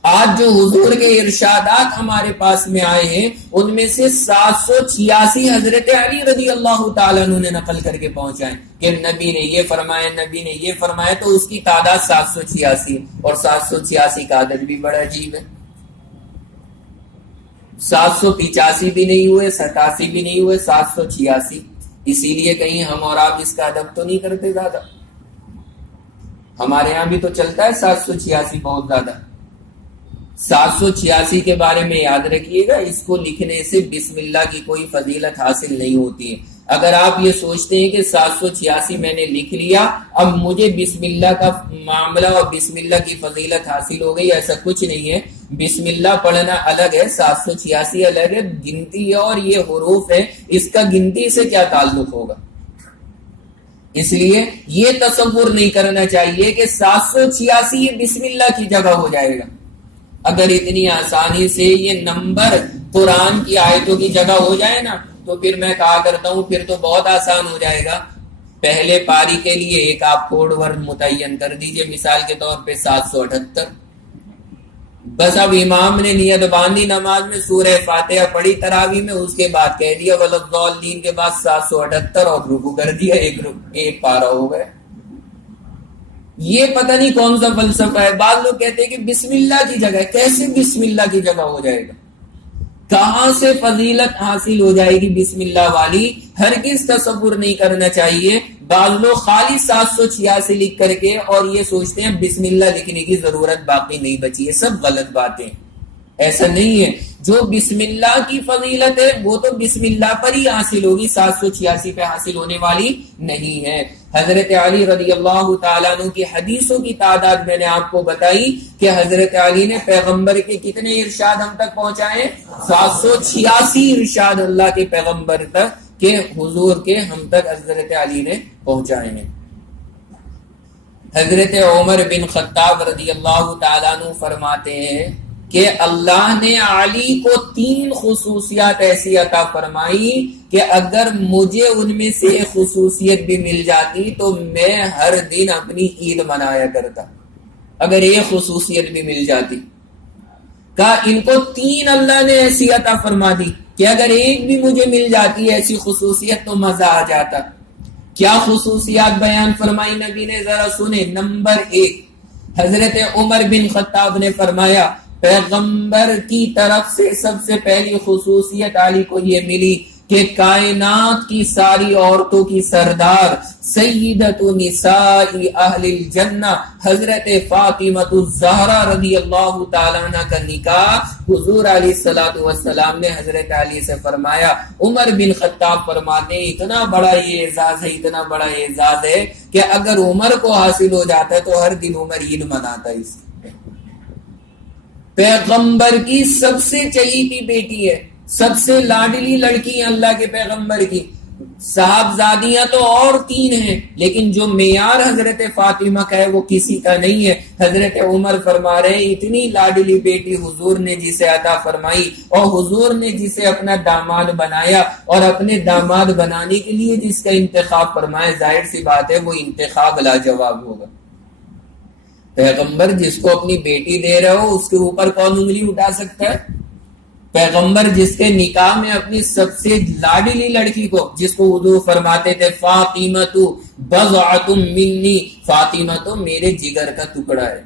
آج جو حضور کے ارشادات ہمارے پاس میں آئے ہیں، ان میں سے 786 حضرت علی رضی اللہ تعالیٰ عنہ نے نقل کر کے پہنچائے کہ نبی نے یہ فرمایا، نبی نے یہ فرمایا، تو اس کی تعداد 786 اور 786 کا عدد بھی بڑا عجیب ہے۔ 785 بھی نہیں ہوئے، 87 بھی نہیں ہوئے، 786۔ اسی لیے کہیں ہم اور آپ اس کا ادب تو نہیں کرتے زیادہ؟ ہمارے ہاں بھی تو چلتا ہے 786 بہت زیادہ۔ 786 کے بارے میں یاد رکھیے گا، اس کو لکھنے سے بسم اللہ کی کوئی فضیلت حاصل نہیں ہوتی ہے۔ اگر آپ یہ سوچتے ہیں کہ 786 میں نے لکھ لیا، اب مجھے بسم اللہ کا معاملہ اور بسم اللہ کی فضیلت حاصل ہو گئی، ایسا کچھ نہیں ہے۔ بسم اللہ پڑھنا الگ ہے، 786 الگ ہے، گنتی ہے اور یہ حروف ہے، اس کا گنتی سے کیا تعلق ہوگا؟ اس لیے یہ تصور نہیں کرنا چاہیے کہ 786 یہ بسم اللہ کی جگہ ہو جائے گا۔ اگر اتنی آسانی سے یہ نمبر قرآن کی آیتوں کی جگہ ہو جائے نا، تو پھر میں کہا کرتا ہوں پھر تو بہت آسان ہو جائے گا۔ پہلے پاری کے لیے ایک آپ کوڈ ورڈ متعین کر دیجئے، مثال کے طور پہ 778۔ بس اب امام نے نیت باندھی، نماز میں سورہ فاتحہ پڑھی تراویح میں، اس کے بعد کہہ دیا وَلَضَّالِّينَ کے بعد 778 اور رکوع کر دیا، ایک پارہ ہو گیا۔ یہ پتہ نہیں کون سا فلسفہ ہے۔ بعض لوگ کہتے ہیں کہ بسم اللہ کی جگہ، کیسے بسم اللہ کی جگہ ہو جائے گا؟ کہاں سے فضیلت حاصل ہو جائے گی بسم اللہ والی؟ ہرگز تصور نہیں کرنا چاہیے۔ بعض لوگ خالی 786 لکھ کر کے اور یہ سوچتے ہیں بسم اللہ لکھنے کی ضرورت باقی نہیں بچی ہے، سب غلط باتیں۔ ایسا نہیں ہے، جو بسم اللہ کی فضیلت ہے وہ تو بسم اللہ پر ہی حاصل ہوگی، 786 پہ حاصل ہونے والی نہیں ہے۔ حضرت علی رضی اللہ تعالیٰ عنہ کی حدیثوں کی تعداد میں نے آپ کو بتائی کہ حضرت علی نے پیغمبر کے کتنے ارشاد ہم تک پہنچائے؟ 786 ارشاد اللہ کے پیغمبر تک کہ حضور کے ہم تک حضرت علی نے پہنچائے ہیں۔ حضرت عمر بن خطاب رضی اللہ تعالیٰ عنہ فرماتے ہیں کہ اللہ نے علی کو 3 خصوصیات ایسی عطا فرمائی کہ اگر مجھے ان میں سے ایک خصوصیت بھی مل جاتی تو میں ہر دن اپنی عید منایا کرتا، اگر ایک خصوصیت بھی مل جاتی۔ کہا ان کو 3 اللہ نے ایسی عطا فرما دی کہ اگر ایک بھی مجھے مل جاتی ایسی خصوصیت تو مزہ آ جاتا۔ کیا خصوصیات بیان فرمائی نبی نے؟ ذرا سنیں۔ نمبر 1، حضرت عمر بن خطاب نے فرمایا پیغمبر کی طرف سے سب سے پہلی خصوصیت علی کو یہ ملی کہ کائنات کی ساری عورتوں کی سردار سیدۃ نساء اہل الجنہ حضرت فاطمہ الزہرا رضی اللہ تعالیٰ عنہ کا نکاح حضور علیہ الصلوۃ والسلام نے حضرت علی سے فرمایا۔ عمر بن خطاب فرماتے ہیں اتنا بڑا یہ اعزاز ہے، اتنا بڑا اعزاز ہے کہ اگر عمر کو حاصل ہو جاتا ہے تو ہر دن عمر عید مناتا ہے۔ اس پیغمبر کی سب سے چہیتی بیٹی ہے، سب سے لاڈلی لڑکی ہے اللہ کے پیغمبر کی۔ صاحبزادیاں تو اور 3 ہیں، لیکن جو معیار حضرت فاطمہ کا ہے وہ کسی کا نہیں ہے۔ حضرت عمر فرما رہے ہیں اتنی لاڈلی بیٹی حضور نے جسے عطا فرمائی اور حضور نے جسے اپنا داماد بنایا اور اپنے داماد بنانے کے لیے جس کا انتخاب فرمایا، ظاہر سی بات ہے وہ انتخاب لاجواب ہوگا۔ پیغمبر جس کو اپنی بیٹی دے رہے ہو اس کے اوپر کون انگلی اٹھا سکتا ہے؟ پیغمبر جس کے نکاح میں اپنی سب سے لاڈلی لڑکی کو، جس کو حضور فرماتے تھے فاطمہ تو بضعۃ منی، فاطمہ تو میرے جگر کا ٹکڑا ہے،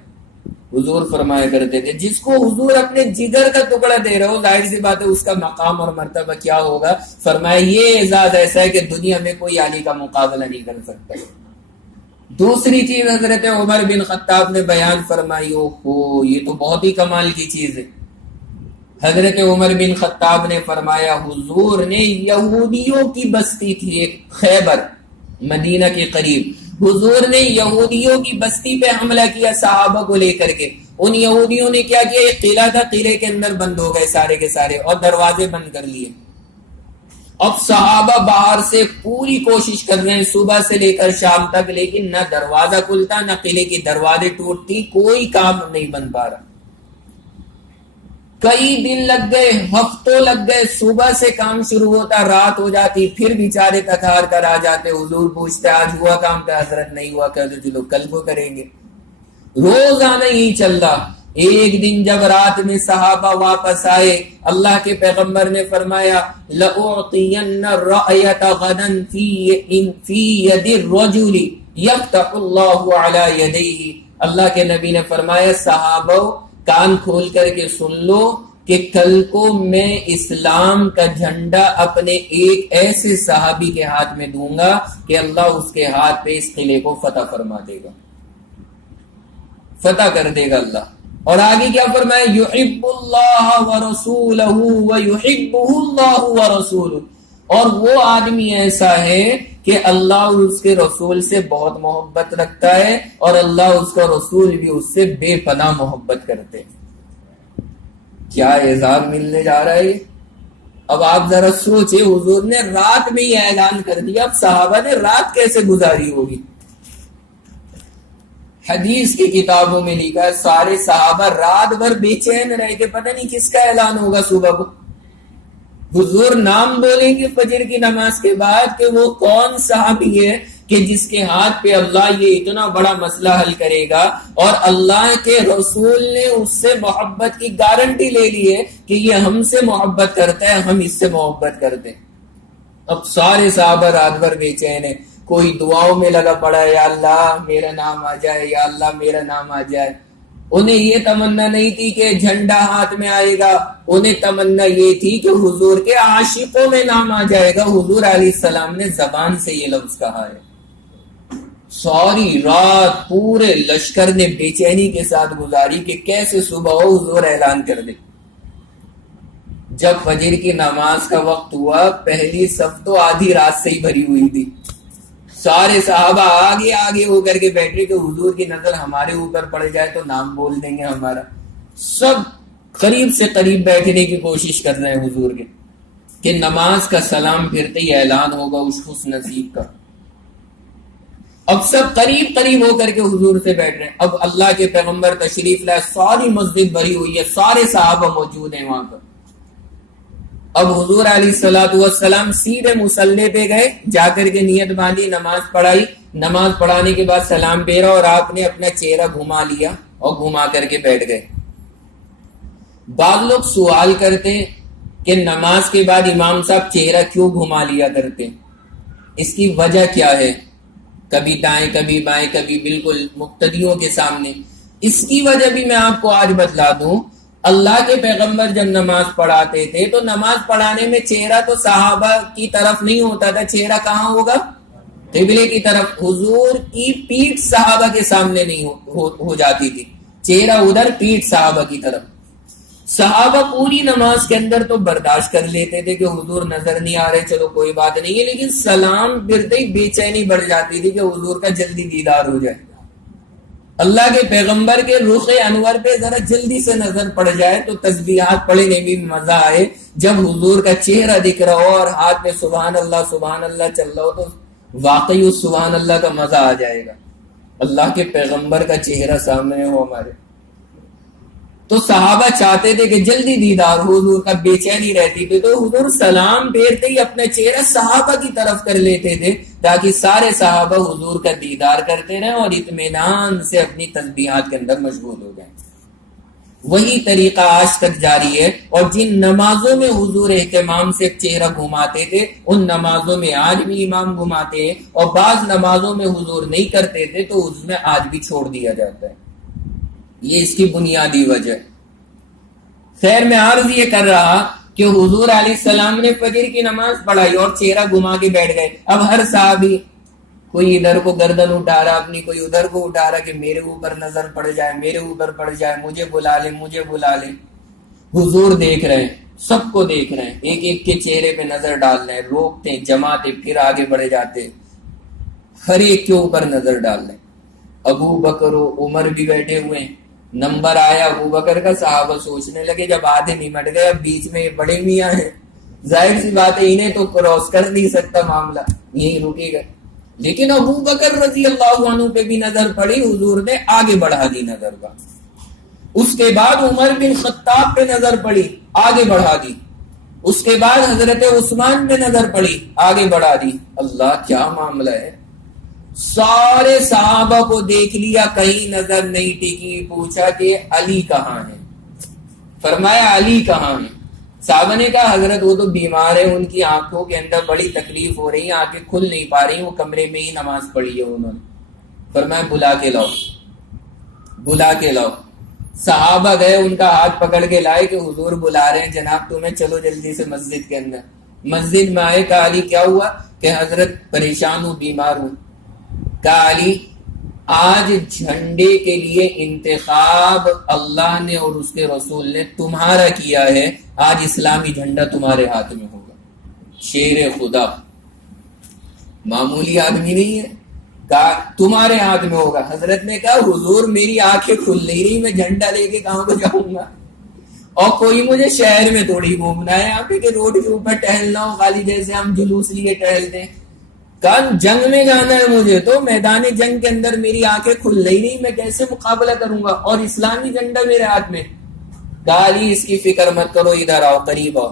حضور فرمایا کرتے تھے جس کو حضور اپنے جگر کا ٹکڑا دے رہے ہو، ظاہر سی بات ہے اس کا مقام اور مرتبہ کیا ہوگا۔ فرمایا یہ اعزاز ایسا ہے کہ دنیا میں کوئی علی کا مقابلہ نہیں کر سکتا۔ دوسری چیز حضرت عمر بن خطاب نے بیان فرمائی، اوہو یہ تو بہت ہی کمال کی چیز ہے۔ حضرت عمر بن خطاب نے فرمایا حضور نے یہودیوں کی بستی تھی ایک خیبر مدینہ کے قریب، حضور نے یہودیوں کی بستی پہ حملہ کیا صحابہ کو لے کر کے، ان یہودیوں نے کیا کیا، ایک قلعہ تھا، قلعے کے اندر بند ہو گئے سارے کے سارے اور دروازے بند کر لیے. اب صحابہ باہر سے پوری کوشش کر رہے ہیں صبح سے لے کر شام تک، لیکن نہ دروازہ کھلتا نہ قلعے کی دروازے ٹوٹتی، کوئی کام نہیں بن پا رہا. کئی دن لگ گئے، ہفتوں لگ گئے، صبح سے کام شروع ہوتا رات ہو جاتی، پھر بیچارے تھک ہار کر آ جاتے. حضور پوچھتے آج ہوا کام کا؟ حضرت نہیں ہوا. کہتے چلو کل کو کریں گے. روزانہ یہی چل رہا. ایک دن جب رات میں صحابہ واپس آئے، اللہ کے پیغمبر نے فرمایا لَأُعْطِيَنَّ الرَّأْيَةَ غَدًا فِي يَدِ الرَّجُلِ يَفْتَحُ اللَّهُ عَلَى يَدَيْهِ. اللہ کے نبی نے فرمایا صحابہ کان کھول کر کے سن لو کہ کل کو میں اسلام کا جھنڈا اپنے ایک ایسے صحابی کے ہاتھ میں دوں گا کہ اللہ اس کے ہاتھ پہ اس قلعے کو فتح فرما دے گا، فتح کر دے گا اللہ. اور آگے کیا فرمایا، یحب اللہ ورسولہ ویحبہ اللہ ورسولہ. اور وہ آدمی ایسا ہے کہ اللہ اور اس کے رسول سے بہت محبت رکھتا ہے اور اللہ اس کا رسول بھی اس سے بے پناہ محبت کرتے. کیا اعزاز ملنے جا رہا ہے. اب آپ ذرا سوچیں، حضور نے رات میں ہی اعلان کر دیا، اب صحابہ نے رات کیسے گزاری ہوگی. حدیث کی کتابوں میں لکھا ہے سارے صحابہ رات بھر بے چین رہے کہ پتہ نہیں کس کا اعلان ہوگا صبح کو. حضور نام بولیں گے فجر کی نماز کے بعد کہ وہ کون صحابی ہے کہ جس کے ہاتھ پہ اللہ یہ اتنا بڑا مسئلہ حل کرے گا، اور اللہ کے رسول نے اس سے محبت کی گارنٹی لے لی ہے کہ یہ ہم سے محبت کرتا ہے، ہم اس سے محبت کرتے ہیں. اب سارے صحابہ رات بھر بے چین ہے. کوئی دعاؤں میں لگا پڑا ہے، یا اللہ میرا نام آ جائے، یا اللہ میرا نام آ جائے. انہیں یہ تمنا نہیں تھی کہ جھنڈا ہاتھ میں آئے گا، انہیں تمنا یہ تھی کہ حضور کے عاشقوں میں نام آ جائے گا. حضور علیہ السلام نے زبان سے یہ لفظ کہا ہے. ساری رات پورے لشکر نے بے چینی کے ساتھ گزاری کہ کیسے صبح ہو حضور اعلان کر دے. جب فجر کی نماز کا وقت ہوا، پہلی صف تو آدھی رات سے ہی بھری ہوئی تھی. سارے صحابہ آگے آگے ہو کر کے بیٹھے کہ حضور کی نظر ہمارے اوپر پڑ جائے تو نام بول دیں گے ہمارا. سب قریب سے قریب بیٹھنے کی کوشش کر رہے ہیں حضور کے کہ نماز کا سلام پھرتے ہی اعلان ہوگا اس خوش نصیب کا. اب سب قریب قریب ہو کر کے حضور سے بیٹھ رہے ہیں. اب اللہ کے پیغمبر تشریف لائے، ساری مسجد بھری ہوئی ہے، سارے صحابہ موجود ہیں وہاں پر. اب حضور علیہ الصلوۃ والسلام سیدھے مصلی پہ گئے، جا کر کے نیت باندھی، نماز پڑھائی. نماز پڑھانے کے بعد سلام پھیرا اور آپ نے اپنا چہرہ گھما لیا اور گھما کر کے بیٹھ گئے. بعض لوگ سوال کرتے ہیں کہ نماز کے بعد امام صاحب چہرہ کیوں گھما لیا کرتے، اس کی وجہ کیا ہے؟ کبھی دائیں کبھی بائیں کبھی بالکل مقتدیوں کے سامنے. اس کی وجہ بھی میں آپ کو آج بتلا دوں. اللہ کے پیغمبر جب نماز پڑھاتے تھے تو نماز پڑھانے میں چہرہ تو صحابہ کی طرف نہیں ہوتا تھا، چہرہ کہاں ہوگا؟ قبلے کی طرف. حضور کی پیٹھ صحابہ کے سامنے نہیں ہو جاتی تھی، چہرہ ادھر، پیٹھ صحابہ کی طرف. صحابہ پوری نماز کے اندر تو برداشت کر لیتے تھے کہ حضور نظر نہیں آ رہے، چلو کوئی بات نہیں ہے، لیکن سلام پھرتے ہی بے چینی بڑھ جاتی تھی کہ حضور کا جلدی دیدار ہو جائے، اللہ کے پیغمبر کے رخ انور پہ ذرا جلدی سے نظر پڑ جائے تو تسبیحات پڑھنے میں بھی مزہ آئے. جب حضور کا چہرہ دکھ رہا ہو اور ہاتھ میں سبحان اللہ چل رہا ہو تو واقعی اس سبحان اللہ کا مزہ آ جائے گا. اللہ کے پیغمبر کا چہرہ سامنے ہو ہمارے. تو صحابہ چاہتے تھے کہ جلدی دیدار ہو، حضور کا بے چینی رہتی تھی، تو حضور سلام پھیرتے ہی اپنا چہرہ صحابہ کی طرف کر لیتے تھے تاکہ سارے صحابہ حضور کا دیدار کرتے رہیں اور اطمینان سے اپنی تسبیحات کے اندر مشغول ہو جائیں. وہی طریقہ آج تک جاری ہے، اور جن نمازوں میں حضور اہتمام سے چہرہ گھماتے تھے ان نمازوں میں آج بھی امام گھماتے ہیں، اور بعض نمازوں میں حضور نہیں کرتے تھے تو اس میں آج بھی چھوڑ دیا جاتا ہے. یہ اس کی بنیادی وجہ ہے. خیر میں عرض یہ کر رہا کہ حضور علیہ السلام نے فجر کی نماز پڑھائی اور چہرہ گھما کے بیٹھ گئے. اب ہر صحابی کوئی ادھر کو گردن اٹھا رہا اپنی، کوئی ادھر کو اٹھا رہا کہ میرے اوپر نظر پڑ جائے، میرے اوپر پڑ جائے، مجھے بلا لے، مجھے بلا لے. حضور دیکھ رہے ہیں، سب کو دیکھ رہے ہیں، ایک ایک کے چہرے پہ نظر ڈال رہے ہیں، روکتے ہیں، جماتے، پھر آگے بڑھے جاتے، ہر ایک کے اوپر نظر ڈال رہے ہیں. ابو بکر و عمر بھی بیٹھے ہوئے ہیں، نمبر آیا ابو بکر کا، صحابہ سوچنے لگے جب آدھے نمٹ گئے اب بیچ میں بڑے میاں ہیں، ظاہر سی بات ہے انہیں تو کراس کر نہیں سکتا معاملہ، یہی رکے گا. لیکن ابو بکر رضی اللہ عنہ پہ بھی نظر پڑی، حضور نے آگے بڑھا دی نظر کا. اس کے بعد عمر بن خطاب پہ نظر پڑی، آگے بڑھا دی. اس کے بعد حضرت عثمان پہ نظر پڑی، آگے بڑھا دی. اللہ کیا معاملہ ہے. سارے صحابہ کو دیکھ لیا، کہیں نظر نہیں ٹکی. پوچھا کہ علی کہاں ہے؟ فرمایا علی کہاں ہے؟ صحابہ نے کہا حضرت وہ تو بیمار ہے، ان کی آنکھوں کے اندر بڑی تکلیف ہو رہی ہے، آنکھیں کھل نہیں پا رہی، وہ کمرے میں ہی نماز پڑھی ہے انہوں نے. فرمایا بلا کے لاؤ، بلا کے لاؤ. صحابہ گئے، ان کا ہاتھ پکڑ کے لائے کہ حضور بلا رہے ہیں جناب تمہیں، چلو جلدی سے مسجد کے اندر. مسجد میں آئے، کہا علی کیا ہوا؟ کہ حضرت پریشان ہوں، بیمار ہوں. کہا علی آج جھنڈے کے لیے انتخاب اللہ نے اور اس کے رسول نے تمہارا کیا ہے، آج اسلامی جھنڈا تمہارے ہاتھ میں ہوگا. شیر خدا معمولی آدمی نہیں ہے. کہا تمہارے ہاتھ میں ہوگا. حضرت نے کہا حضور میری آنکھیں کھل نہیں رہی، میں جھنڈا لے کے کہاں کو جاؤں گا، اور کوئی مجھے شہر میں تھوڑی گھومنا ہے، یہاں پہ کہ روڈ کے اوپر ٹہلنا ہو خالی جیسے ہم جلوس لیے ٹہلتے ہیں. کہا جنگ میں جانا ہے مجھے، تو میدان جنگ کے اندر میری آنکھیں کھل نہیں رہی، میں کیسے مقابلہ کروں گا، اور اسلامی جھنڈا میرے ہاتھ میں. کہا علی اس کی فکر مت کرو، ادھر آؤ، قریب آؤ.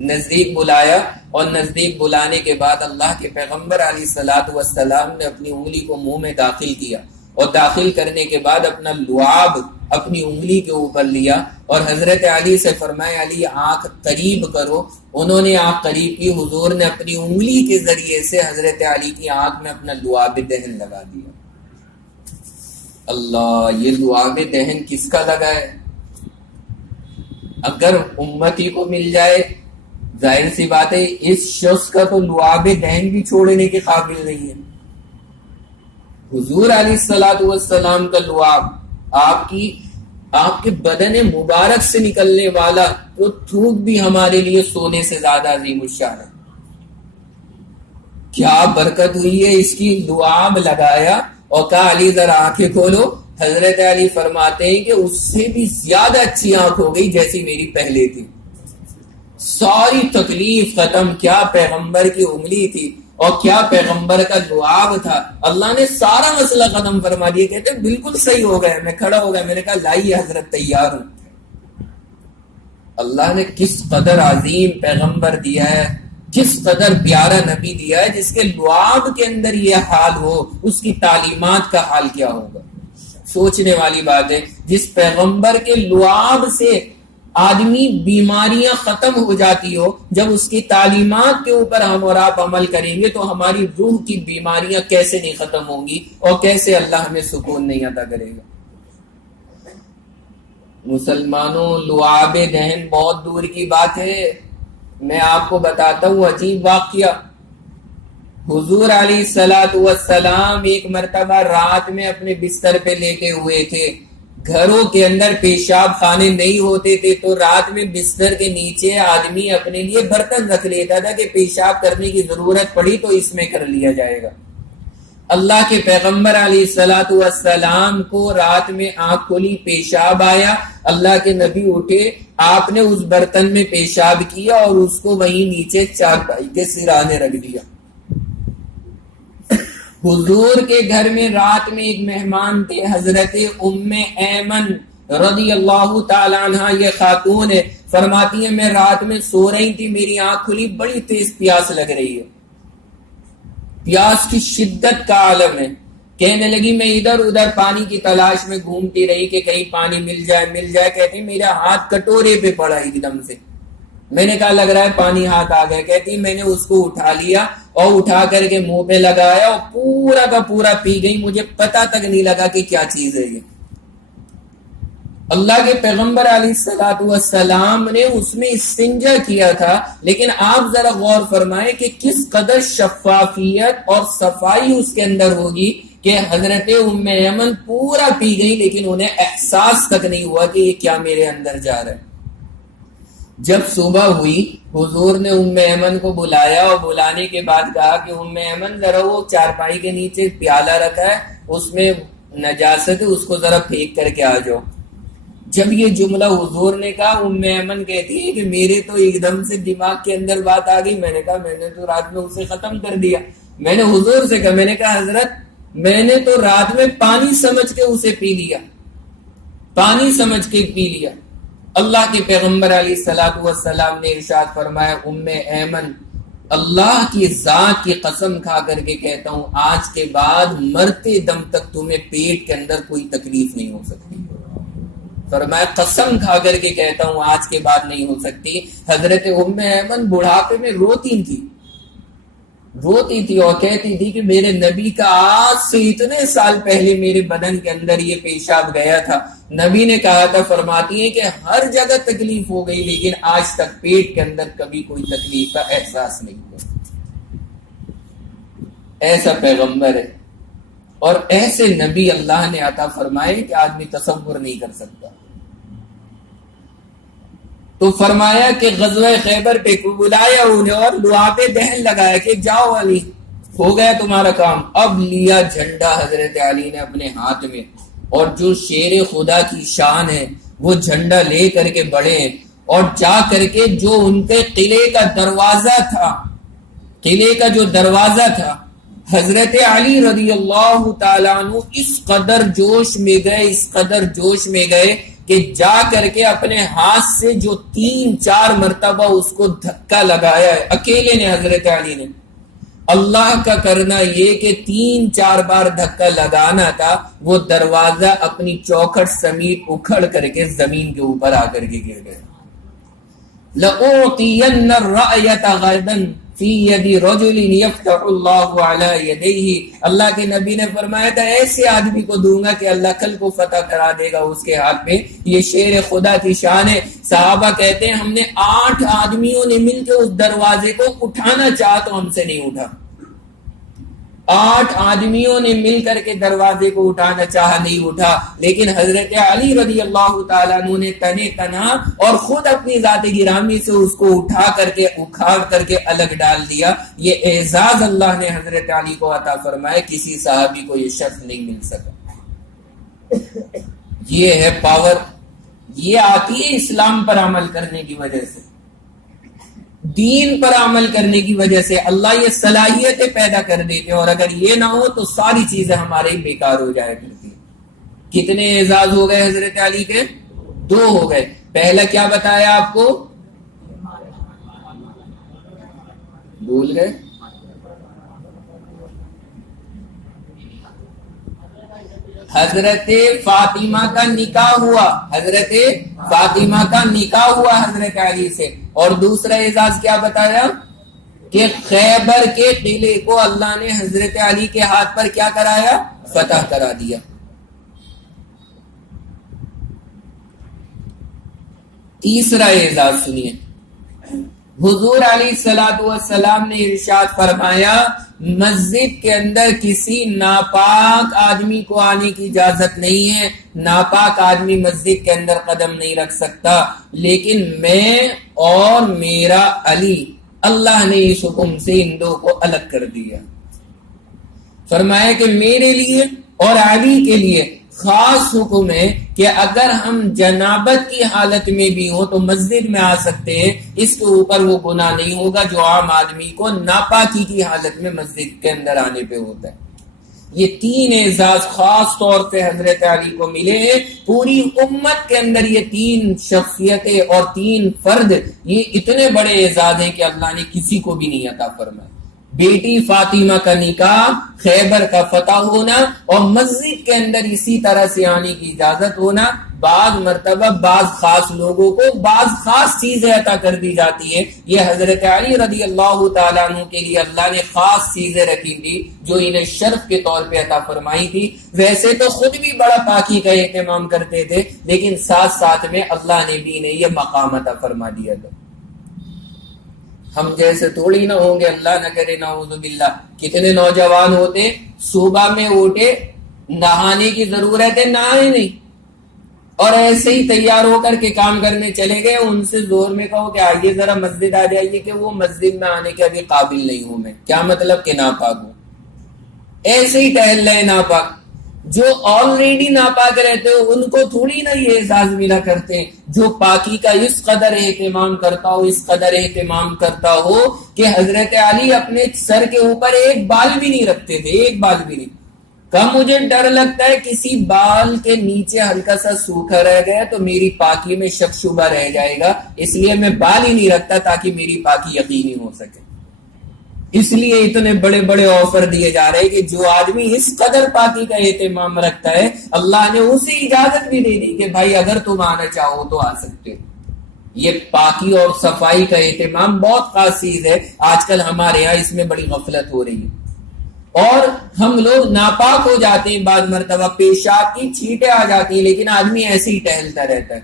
نزدیک بلایا، اور نزدیک بلانے کے بعد اللہ کے پیغمبر علیہ الصلوۃ والسلام نے اپنی انگلی کو منہ میں داخل کیا، اور داخل کرنے کے بعد اپنا لعاب اپنی انگلی کے اوپر لیا، اور حضرت علی سے فرمایا علی آنکھ قریب کرو. انہوں نے آنکھ قریب کی. حضور نے اپنی انگلی کے ذریعے سے حضرت علی کی آنکھ میں اپنا لعاب دہن لگا دیا. اللہ، یہ لعاب دہن کس کا لگا ہے؟ اگر امتی کو مل جائے، ظاہر سی بات ہے اس شخص کا تو لعاب دہن بھی چھوڑنے کے قابل نہیں ہے. حضور علیہ الصلوۃ والسلام کا لعاب، آپ کے بدن مبارک سے نکلنے والا تو تھوک بھی ہمارے لیے سونے سے زیادہ عظیم الشان ہے. کیا برکت ہوئی ہے اس کی. لعاب لگایا اور کہا علی ذرا آنکھیں کھولو. حضرت علی فرماتے ہیں کہ اس سے بھی زیادہ اچھی آنکھ ہو گئی جیسی میری پہلے تھی. ساری تکلیف ختم. کیا پیغمبر کی انگلی تھی اور کیا پیغمبر کا لعاب تھا. اللہ نے سارا مسئلہ ختم فرما دیا. کہتے بالکل صحیح ہو گیا. میں کھڑا ہو گیا، میں نے کہا لائیے حضرت تیار ہوں. اللہ نے کس قدر عظیم پیغمبر دیا ہے، کس قدر پیارا نبی دیا ہے، جس کے لعاب کے اندر یہ حال ہو، اس کی تعلیمات کا حال کیا ہوگا. سوچنے والی بات ہے. جس پیغمبر کے لعاب سے آدمی بیماریاں ختم ہو جاتی ہو، جب اس کی تعلیمات کے اوپر ہم اور آپ عمل کریں گے تو ہماری روح کی بیماریاں کیسے نہیں ختم ہوں گی، اور کیسے اللہ ہمیں سکون نہیں عطا کرے گا. مسلمانوں، لعاب دہن بہت دور کی بات ہے. میں آپ کو بتاتا ہوں عجیب واقعہ. حضور علیہ الصلوۃ والسلام ایک مرتبہ رات میں اپنے بستر پہ لیٹے ہوئے تھے. گھروں کے اندر پیشاب خانے نہیں ہوتے تھے، تو رات میں بستر کے نیچے آدمی اپنے لیے برتن رکھ لیتا تھا کہ پیشاب کرنے کی ضرورت پڑی تو اس میں کر لیا جائے گا. اللہ کے پیغمبر علیہ الصلوۃ والسلام کو رات میں آنکھ کھلی، پیشاب آیا. اللہ کے نبی اٹھے، آپ نے اس برتن میں پیشاب کیا اور اس کو وہیں نیچے چارپائی کے سرانے رکھ دیا. حضور کے گھر میں رات میں ایک مہمان تھے، حضرت ام ایمن رضی اللہ تعالی عنہ. یہ خاتون ہے، فرماتی ہے میں رات میں سو رہی تھی، میری آنکھ کھلی، بڑی تیز پیاس لگ رہی ہے، پیاس کی شدت کا عالم ہے. کہنے لگی میں ادھر ادھر پانی کی تلاش میں گھومتی رہی کہ کہیں پانی مل جائے. کہتی میرا ہاتھ کٹورے پہ پڑا ایک دم سے. میں نے کہا لگ رہا ہے پانی ہاتھ آ گیا. کہتی میں نے اس کو اٹھا لیا اور اٹھا کر کے منہ پہ لگایا اور پورا کا پورا پی گئی. مجھے پتہ تک نہیں لگا کہ کیا چیز ہے یہ. اللہ کے پیغمبر علیہ الصلوۃ والسلام نے اس میں استنجا کیا تھا، لیکن آپ ذرا غور فرمائیں کہ کس قدر شفافیت اور صفائی اس کے اندر ہوگی کہ حضرت ام ایمن پورا پی گئی لیکن انہیں احساس تک نہیں ہوا کہ یہ کیا میرے اندر جا رہا ہے. جب صبح ہوئی حضور نے ام ایمن کو بلایا اور بلانے کے بعد کہا کہ ام ایمن ذرا وہ چارپائی کے نیچے پیالہ رکھا ہے، اس میں نجاست ہے، اس کو ذرا پھینک کر کے آ جاؤ. جب یہ جملہ حضور نے کہا، ام ایمن کہتی ہے کہ میرے تو ایک دم سے دماغ کے اندر بات آ گئی. میں نے کہا میں نے تو رات میں اسے ختم کر دیا. میں نے حضور سے کہا، میں نے کہا حضرت میں نے تو رات میں پانی سمجھ کے اسے پی لیا، پانی سمجھ کے پی لیا. اللہ کے پیغمبر علیہ الصلوۃ والسلام نے ارشاد فرمایا، ام ایمن اللہ کی ذات کی قسم کھا کر کے کہتا ہوں آج کے بعد مرتے دم تک تمہیں پیٹ کے اندر کوئی تکلیف نہیں ہو سکتی. فرمایا قسم کھا کر کے کہتا ہوں آج کے بعد نہیں ہو سکتی. حضرت ام ایمن بڑھاپے میں روتی تھی اور کہتی تھی کہ میرے نبی کا آج سے اتنے سال پہلے میرے بدن کے اندر یہ پیشاب گیا تھا. نبی نے کہا تھا، فرماتی ہیں کہ ہر جگہ تکلیف ہو گئی لیکن آج تک پیٹ کے اندر کبھی کوئی تکلیف کا احساس نہیں ہوا. ایسا پیغمبر ہے اور ایسے نبی اللہ نے عطا فرمائے کہ آدمی تصور نہیں کر سکتا. تو فرمایا کہ غزوہ خیبر پہ بلایا انہیں اور لعابِ دہن لگایا کہ جاؤ علی، ہو گیا تمہارا کام. اب لیا جھنڈا حضرت علی نے اپنے ہاتھ میں، اور جو شیر خدا کی شان ہے وہ جھنڈا لے کر کے بڑھے اور جا کر کے جو ان کے قلعے کا دروازہ تھا، قلعے کا جو دروازہ تھا، حضرت علی رضی اللہ تعالیٰ عنہ اس قدر جوش میں گئے کہ جا کر کے اپنے ہاتھ سے جو 3-4 مرتبہ اس کو دھکا لگایا ہے اکیلے نے، حضرت علی نے. اللہ کا کرنا یہ کہ 3-4 بار دھکا لگانا تھا، وہ دروازہ اپنی چوکھٹ سمیت اکھڑ کر کے زمین کے اوپر آ کر کے گر گیا. لَأُعْطِيَنَّ الرَّأْيَةَ غَدًا فِي يَدِ رَجُلٍ يَفْتَحُ اللَّهُ عَلَى يَدَيْهِ. اللہ کے نبی نے فرمایا تھا ایسے آدمی کو دوں گا کہ اللہ کل کو فتح کرا دے گا اس کے ہاتھ میں. یہ شیر خدا کی شان ہے. صحابہ کہتے ہیں ہم نے 8 آدمیوں نے مل کے اس دروازے کو اٹھانا چاہا تو ہم سے نہیں اٹھا. 8 آدمیوں نے مل کر کے دروازے کو اٹھانا چاہا، نہیں اٹھا. لیکن حضرت علی رضی اللہ تعالیٰ عنہ نے تنے تنہا اور خود اپنی ذات گرامی سے اس کو اٹھا کر کے اکھاڑ کر کے الگ ڈال دیا. یہ اعزاز اللہ نے حضرت علی کو عطا فرمایا، کسی صحابی کو یہ شرف نہیں مل سکا. یہ ہے پاور، یہ آتی ہے اسلام پر عمل کرنے کی وجہ سے، دین پر عمل کرنے کی وجہ سے. اللہ یہ صلاحیتیں پیدا کر دیتے ہیں اور اگر یہ نہ ہو تو ساری چیزیں ہمارے بیکار ہو جائے کرتی. کتنے اعزاز ہو گئے حضرت علی کے؟ 2 ہو گئے. پہلا کیا بتایا آپ کو؟ بھول گئے؟ حضرت فاطمہ کا نکاح ہوا، حضرت فاطمہ کا نکاح ہوا حضرت علی سے. اور دوسرا اعزاز کیا بتایا کہ خیبر کے قلعے کو اللہ نے حضرت علی کے ہاتھ پر کیا کرایا؟ فتح کرا دیا. تیسرا اعزاز سنیے، حضور علیہ الصلوۃ والسلام نے ارشاد فرمایا مسجد کے اندر کسی ناپاک آدمی کو آنے کی اجازت نہیں ہے، ناپاک آدمی مسجد کے اندر قدم نہیں رکھ سکتا. لیکن میں اور میرا علی، اللہ نے اس حکم سے ان دو کو الگ کر دیا. فرمایا کہ میرے لیے اور علی کے لیے خاص حکم ہے کہ اگر ہم جنابت کی حالت میں بھی ہوں تو مسجد میں آ سکتے ہیں، اس کے اوپر وہ گناہ نہیں ہوگا جو عام آدمی کو ناپاکی کی حالت میں مسجد کے اندر آنے پہ ہوتا ہے. یہ 3 اعزاز خاص طور پہ حضرت علی کو ملے ہیں. پوری امت کے اندر یہ 3 شخصیتیں اور 3 فرد یہ اتنے بڑے اعزاز ہیں کہ اللہ نے کسی کو بھی نہیں عطا فرمایا. بیٹی فاطمہ کا نکاح، خیبر کا فتح ہونا اور مسجد کے اندر اسی طرح سے آنے کی اجازت ہونا. بعض مرتبہ بعض خاص لوگوں کو بعض خاص چیزیں عطا کر دی جاتی ہیں. یہ حضرت علی رضی اللہ تعالیٰ عنہ کے لیے اللہ نے خاص چیزیں رکھی تھی جو انہیں شرف کے طور پہ عطا فرمائی تھی. ویسے تو خود بھی بڑا پاکی کا اہتمام کرتے تھے لیکن ساتھ ساتھ میں اللہ نے بھی انہیں یہ مقام عطا فرما دیا تھا. ہم جیسے تھوڑی نہ ہوں گے، اللہ نہ کرے نعوذ باللہ. کتنے نوجوان ہوتے صبح میں اٹھے، نہانے کی ضرورت ہے، نہائے نہیں اور ایسے ہی تیار ہو کر کے کام کرنے چلے گئے. ان سے زور میں کہو کہ آئیے ذرا مسجد آ جائیے کہ وہ مسجد میں آنے کے ابھی قابل نہیں ہوں میں. کیا مطلب کہ ناپاک ہوں، ایسے ہی ٹہل رہے ناپاک. جو آلریڈی ناپاک رہتے ہو ان کو تھوڑی نہ یہ اعزاز ملا کرتے ہیں. جو پاکی کا اس قدر اہتمام کرتا ہو کہ حضرت علی اپنے سر کے اوپر ایک بال بھی نہیں رکھتے تھے, ایک بال بھی نہیں. مجھے ڈر لگتا ہے کسی بال کے نیچے ہلکا سا سوکھا رہ گیا تو میری پاکی میں شک شبہ رہ جائے گا, اس لیے میں بال ہی نہیں رکھتا تاکہ میری پاکی یقینی ہو سکے. اس لیے اتنے بڑے بڑے آفر دیے جا رہے ہیں کہ جو آدمی اس قدر پاکی کا اہتمام رکھتا ہے اللہ نے اسے اجازت بھی دے دی کہ بھائی اگر تم آنا چاہو تو آ سکتے ہو. یہ پاکی اور صفائی کا اہتمام بہت خاص چیز ہے. آج کل ہمارے یہاں اس میں بڑی غفلت ہو رہی ہے اور ہم لوگ ناپاک ہو جاتے ہیں. بعض مرتبہ پیشاب کی چھینٹیں آ جاتی ہیں لیکن آدمی ایسے ہی ٹہلتا رہتا ہے.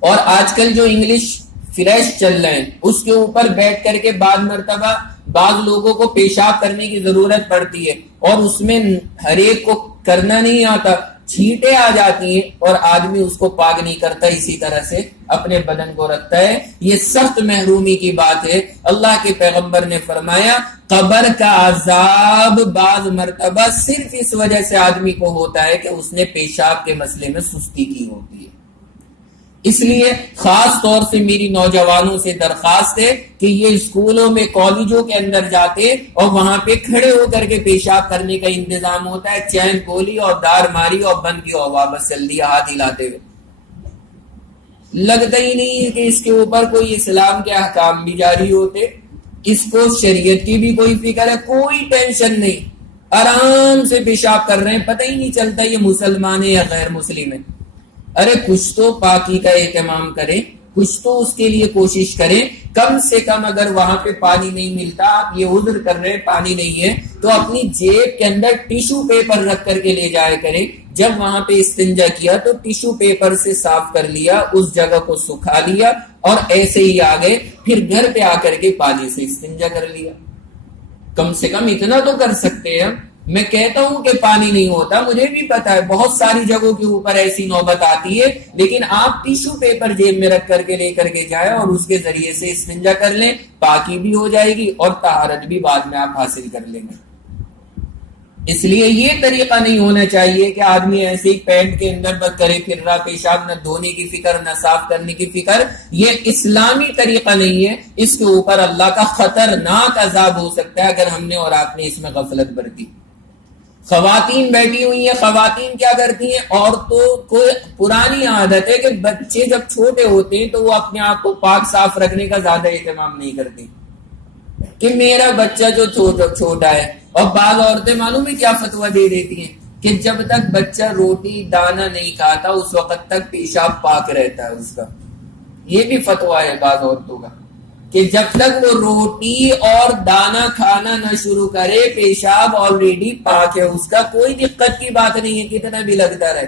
اور آج کل جو انگلش فریش چل رہے ہیں اس کے اوپر بیٹھ کر کے بعض مرتبہ بعض لوگوں کو پیشاب کرنے کی ضرورت پڑتی ہے اور اس میں ہر ایک کو کرنا نہیں آتا, چھینٹیں آ جاتی ہیں اور آدمی اس کو پاک نہیں کرتا, اسی طرح سے اپنے بدن کو رکھتا ہے. یہ سخت محرومی کی بات ہے. اللہ کے پیغمبر نے فرمایا قبر کا عذاب بعض مرتبہ صرف اس وجہ سے آدمی کو ہوتا ہے کہ اس نے پیشاب کے مسئلے میں سستی کی ہوتی ہے. اس لیے خاص طور سے میری نوجوانوں سے درخواست ہے کہ یہ اسکولوں میں کالجوں کے اندر جاتے اور وہاں پہ کھڑے ہو کر کے پیشاب کرنے کا انتظام ہوتا ہے, چین کھولی اور دار ماری اور بند کی اور واپس چل دیا ہاتھ ہلاتے ہوئے. لگتا ہی نہیں ہے کہ اس کے اوپر کوئی اسلام کے احکام بھی جاری ہوتے, اس کو شریعت کی بھی کوئی فکر ہے, کوئی ٹینشن نہیں, آرام سے پیشاب کر رہے ہیں, پتہ ہی نہیں چلتا یہ مسلمان ہے یا غیر مسلم ہے. ارے کچھ تو پاکی کا اہتمام کریں, کچھ تو اس کے لیے کوشش کریں. کم سے کم اگر وہاں پہ پانی نہیں ملتا, آپ یہ عذر کر رہے ہیں پانی نہیں ہے, تو اپنی جیب کے اندر ٹیشو پیپر رکھ کر کے لے جایا کریں. جب وہاں پہ استنجا کیا تو ٹیشو پیپر سے صاف کر لیا, اس جگہ کو سکھا لیا اور ایسے ہی آگے پھر گھر پہ آ کر کے پانی سے استنجا کر لیا. کم سے کم اتنا تو کر سکتے ہیں. میں کہتا ہوں کہ پانی نہیں ہوتا, مجھے بھی پتا ہے بہت ساری جگہوں کے اوپر ایسی نوبت آتی ہے, لیکن آپ ٹیشو پیپر جیب میں رکھ کر کے لے کر کے جائیں اور اس کے ذریعے سے استنجا کر لیں, پاکی بھی ہو جائے گی اور طہارت بھی بعد میں آپ حاصل کر لیں گے. اس لیے یہ طریقہ نہیں ہونا چاہیے کہ آدمی ایسے ہی پینٹ کے اندر بس کرے پھر رہا, پیشاب نہ دھونے کی فکر نہ صاف کرنے کی فکر. یہ اسلامی طریقہ نہیں ہے. اس کے اوپر اللہ کا خطرناک عذاب ہو سکتا ہے اگر ہم نے اور آپ نے اس میں غفلت برتی. خواتین بیٹھی ہوئی ہیں, خواتین کیا کرتی ہیں, عورتوں کو پرانی عادت ہے کہ بچے جب چھوٹے ہوتے ہیں تو وہ اپنے آپ کو پاک صاف رکھنے کا زیادہ اہتمام نہیں کرتی کہ میرا بچہ جو چھوٹا ہے. اور بعض عورتیں معلوم ہے کیا فتویٰ دے دیتی ہیں کہ جب تک بچہ روٹی دانا نہیں کھاتا اس وقت تک پیشاب پاک رہتا ہے اس کا. یہ بھی فتویٰ ہے بعض عورتوں کا کہ جب تک وہ روٹی اور دانا کھانا نہ شروع کرے پیشاب آلریڈی پاک ہے اس کا, کوئی دقت کی بات نہیں ہے کتنا بھی لگتا رہے.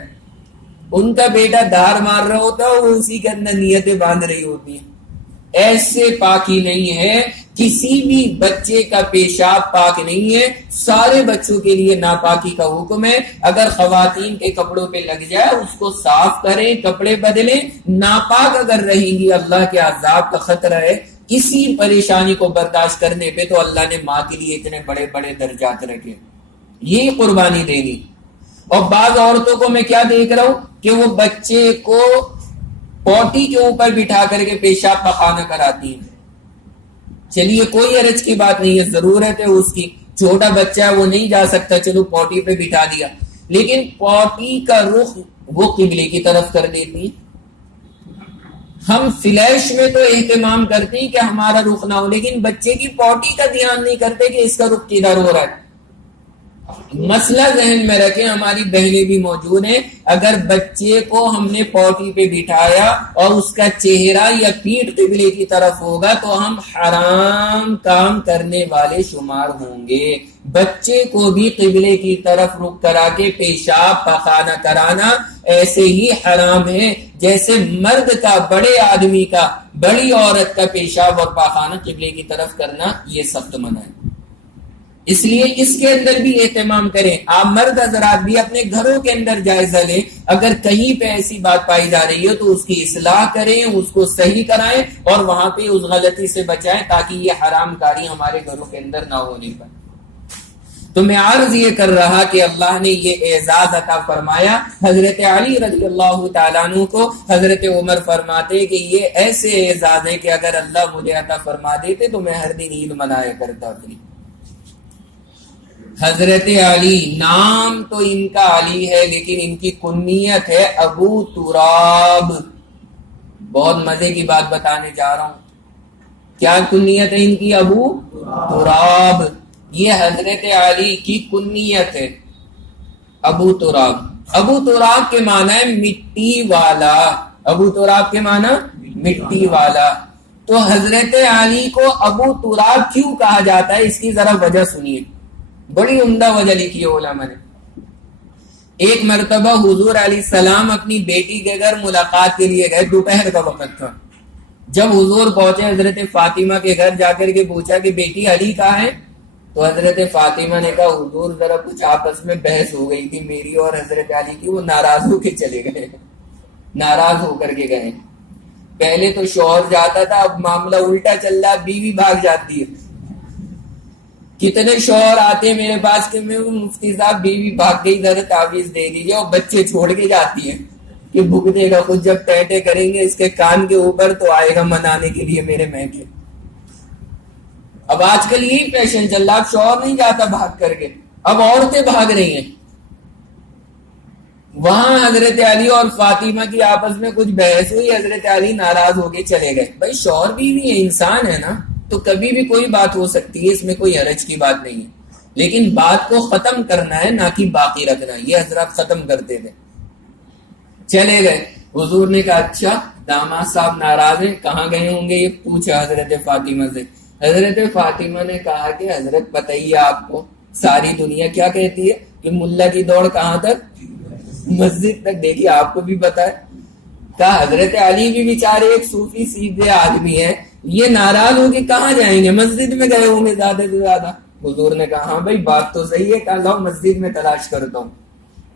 ان کا بیٹا دھار مار رہا ہوتا ہے وہ اسی کے اندر نیتیں باندھ رہی ہوتی ہیں. ایسے پاکی نہیں ہے, کسی بھی بچے کا پیشاب پاک نہیں ہے. سارے بچوں کے لیے ناپاکی کا حکم ہے. اگر خواتین کے کپڑوں پہ لگ جائے اس کو صاف کریں, کپڑے بدلیں. ناپاک اگر رہیں گی اللہ کے عذاب کا خطرہ ہے. اسی پریشانی کو برداشت کرنے پہ تو اللہ نے ماں کے لیے اتنے بڑے بڑے درجات رکھے, یہ قربانی دینی. اور بعض عورتوں کو میں کیا دیکھ رہا ہوں کہ وہ بچے کو پوٹی کے اوپر بٹھا کر کے پیشاب پخانہ کراتی ہیں. چلیے کوئی حرج کی بات نہیں ہے, ضرورت ہے اس کی, چھوٹا بچہ ہے وہ نہیں جا سکتا, چلو پوٹی پہ بٹھا دیا, لیکن پوٹی کا رخ وہ قبلے کی طرف کر دیتی. ہم فلیش میں تو اہتمام کرتے ہیں کہ ہمارا رخ نہ ہو, لیکن بچے کی پوٹی کا دھیان نہیں کرتے کہ اس کا رخ کدھر ہو رہا ہے. مسئلہ ذہن میں رکھیں, ہماری بہنیں بھی موجود ہیں, اگر بچے کو ہم نے پوٹی پہ بٹھایا اور اس کا چہرہ یا پیٹھ قبلے کی طرف ہوگا تو ہم حرام کام کرنے والے شمار ہوں گے. بچے کو بھی قبلے کی طرف رخ کرا کے پیشاب پخانہ کرانا ایسے ہی حرام ہے جیسے مرد کا, بڑے آدمی کا, بڑی عورت کا پیشاب اور پخانہ قبلے کی طرف کرنا یہ سخت منع ہے. اس لیے اس کے اندر بھی اہتمام کریں. آپ مرد حضرات بھی اپنے گھروں کے اندر جائزہ لیں, اگر کہیں پہ ایسی بات پائی جا رہی ہے تو اس کی اصلاح کریں, اس کو صحیح کرائیں اور وہاں پہ اس غلطی سے بچائیں تاکہ یہ حرام کاری ہمارے گھروں کے اندر نہ ہونے پائے. تو میں عرض یہ کر رہا کہ اللہ نے یہ اعزاز عطا فرمایا حضرت علی رضی اللہ تعالیٰ عنہ کو. حضرت عمر فرماتے کہ یہ ایسے اعزاز ہے کہ اگر اللہ مجھے عطا فرما دیتے تو میں ہر دن عید منایا کرتا تھی. حضرت علی نام تو ان کا علی ہے لیکن ان کی کنیت ہے ابو تراب. بہت مزے کی بات بتانے جا رہا ہوں. کیا کنیت ہے ان کی؟ ابو تراب. یہ حضرت علی کی کنیت ہے ابو تراب. ابو تراب کے معنی ہے مٹی والا. ابو تراب کے معنی مٹی والا. تو حضرت علی کو ابو تراب کیوں کہا جاتا ہے اس کی ذرا وجہ سنیے. بڑی عمدہ وجہ لکھی ہے علماء نے. ایک مرتبہ حضور علیہ السلام اپنی بیٹی کے گھر ملاقات کے لیے گئے. دوپہر کا وقت تھا. جب حضور پہنچے حضرت فاطمہ کے گھر جا کر کے پوچھا کہ بیٹی علی کہاں ہے؟ تو حضرت فاطمہ نے کہا حضور ذرا کچھ آپس میں بحث ہو گئی تھی میری اور حضرت علی کی, وہ ناراض ہو کے چلے گئے. ناراض ہو کر کے گئے. پہلے تو شوہر جاتا تھا, اب معاملہ الٹا چل رہا, بیوی بھاگ جاتی ہے. کتنے شوہر آتے ہیں میرے پاس کہ میں مفتی صاحب بیوی بھاگ گئی ذرا تعویذ دے دیجیے, اور بچے چھوڑ کے جاتی ہیں کہ بھوک دے گا خود, جب ٹہٹے کریں گے اس کے کان کے اوپر تو آئے گا منانے کے لیے میرے میکے. اب آج کل یہی فیشن چل رہا. اب شوہر نہیں جاتا بھاگ کر کے, اب عورتیں بھاگ رہی ہیں. وہاں حضرت علی اور فاطمہ کی آپس میں کچھ بحث ہوئی, حضرت علی ناراض ہو کے چلے گئے. بھائی شوہر بیوی ہے, انسان ہے نا, تو کبھی بھی کوئی بات ہو سکتی ہے, اس میں کوئی حرج کی بات نہیں ہے. لیکن بات کو ختم کرنا ہے نہ کہ باقی رکھنا. یہ حضرات ختم کرتے تھے. چلے گئے. حضور نے کہا اچھا داماد صاحب ناراض ہیں, کہاں گئے ہوں گے, یہ پوچھا حضرت فاطمہ سے. حضرت فاطمہ نے کہا کہ حضرت بتائیے آپ کو ساری دنیا کیا کہتی ہے کہ ملا کی دوڑ کہاں تک؟ مسجد تک. دیکھیے آپ کو بھی پتا ہے. کہا حضرت علی بھی بیچارے ایک صوفی سیدھے آدمی ہے, یہ ناراض ہو کے کہاں جائیں گے, مسجد میں گئے ہوں گے زیادہ سے زیادہ. حضور نے کہا ہاں بھائی بات تو صحیح ہے. کہا لاؤ مسجد میں تلاش کرتا ہوں.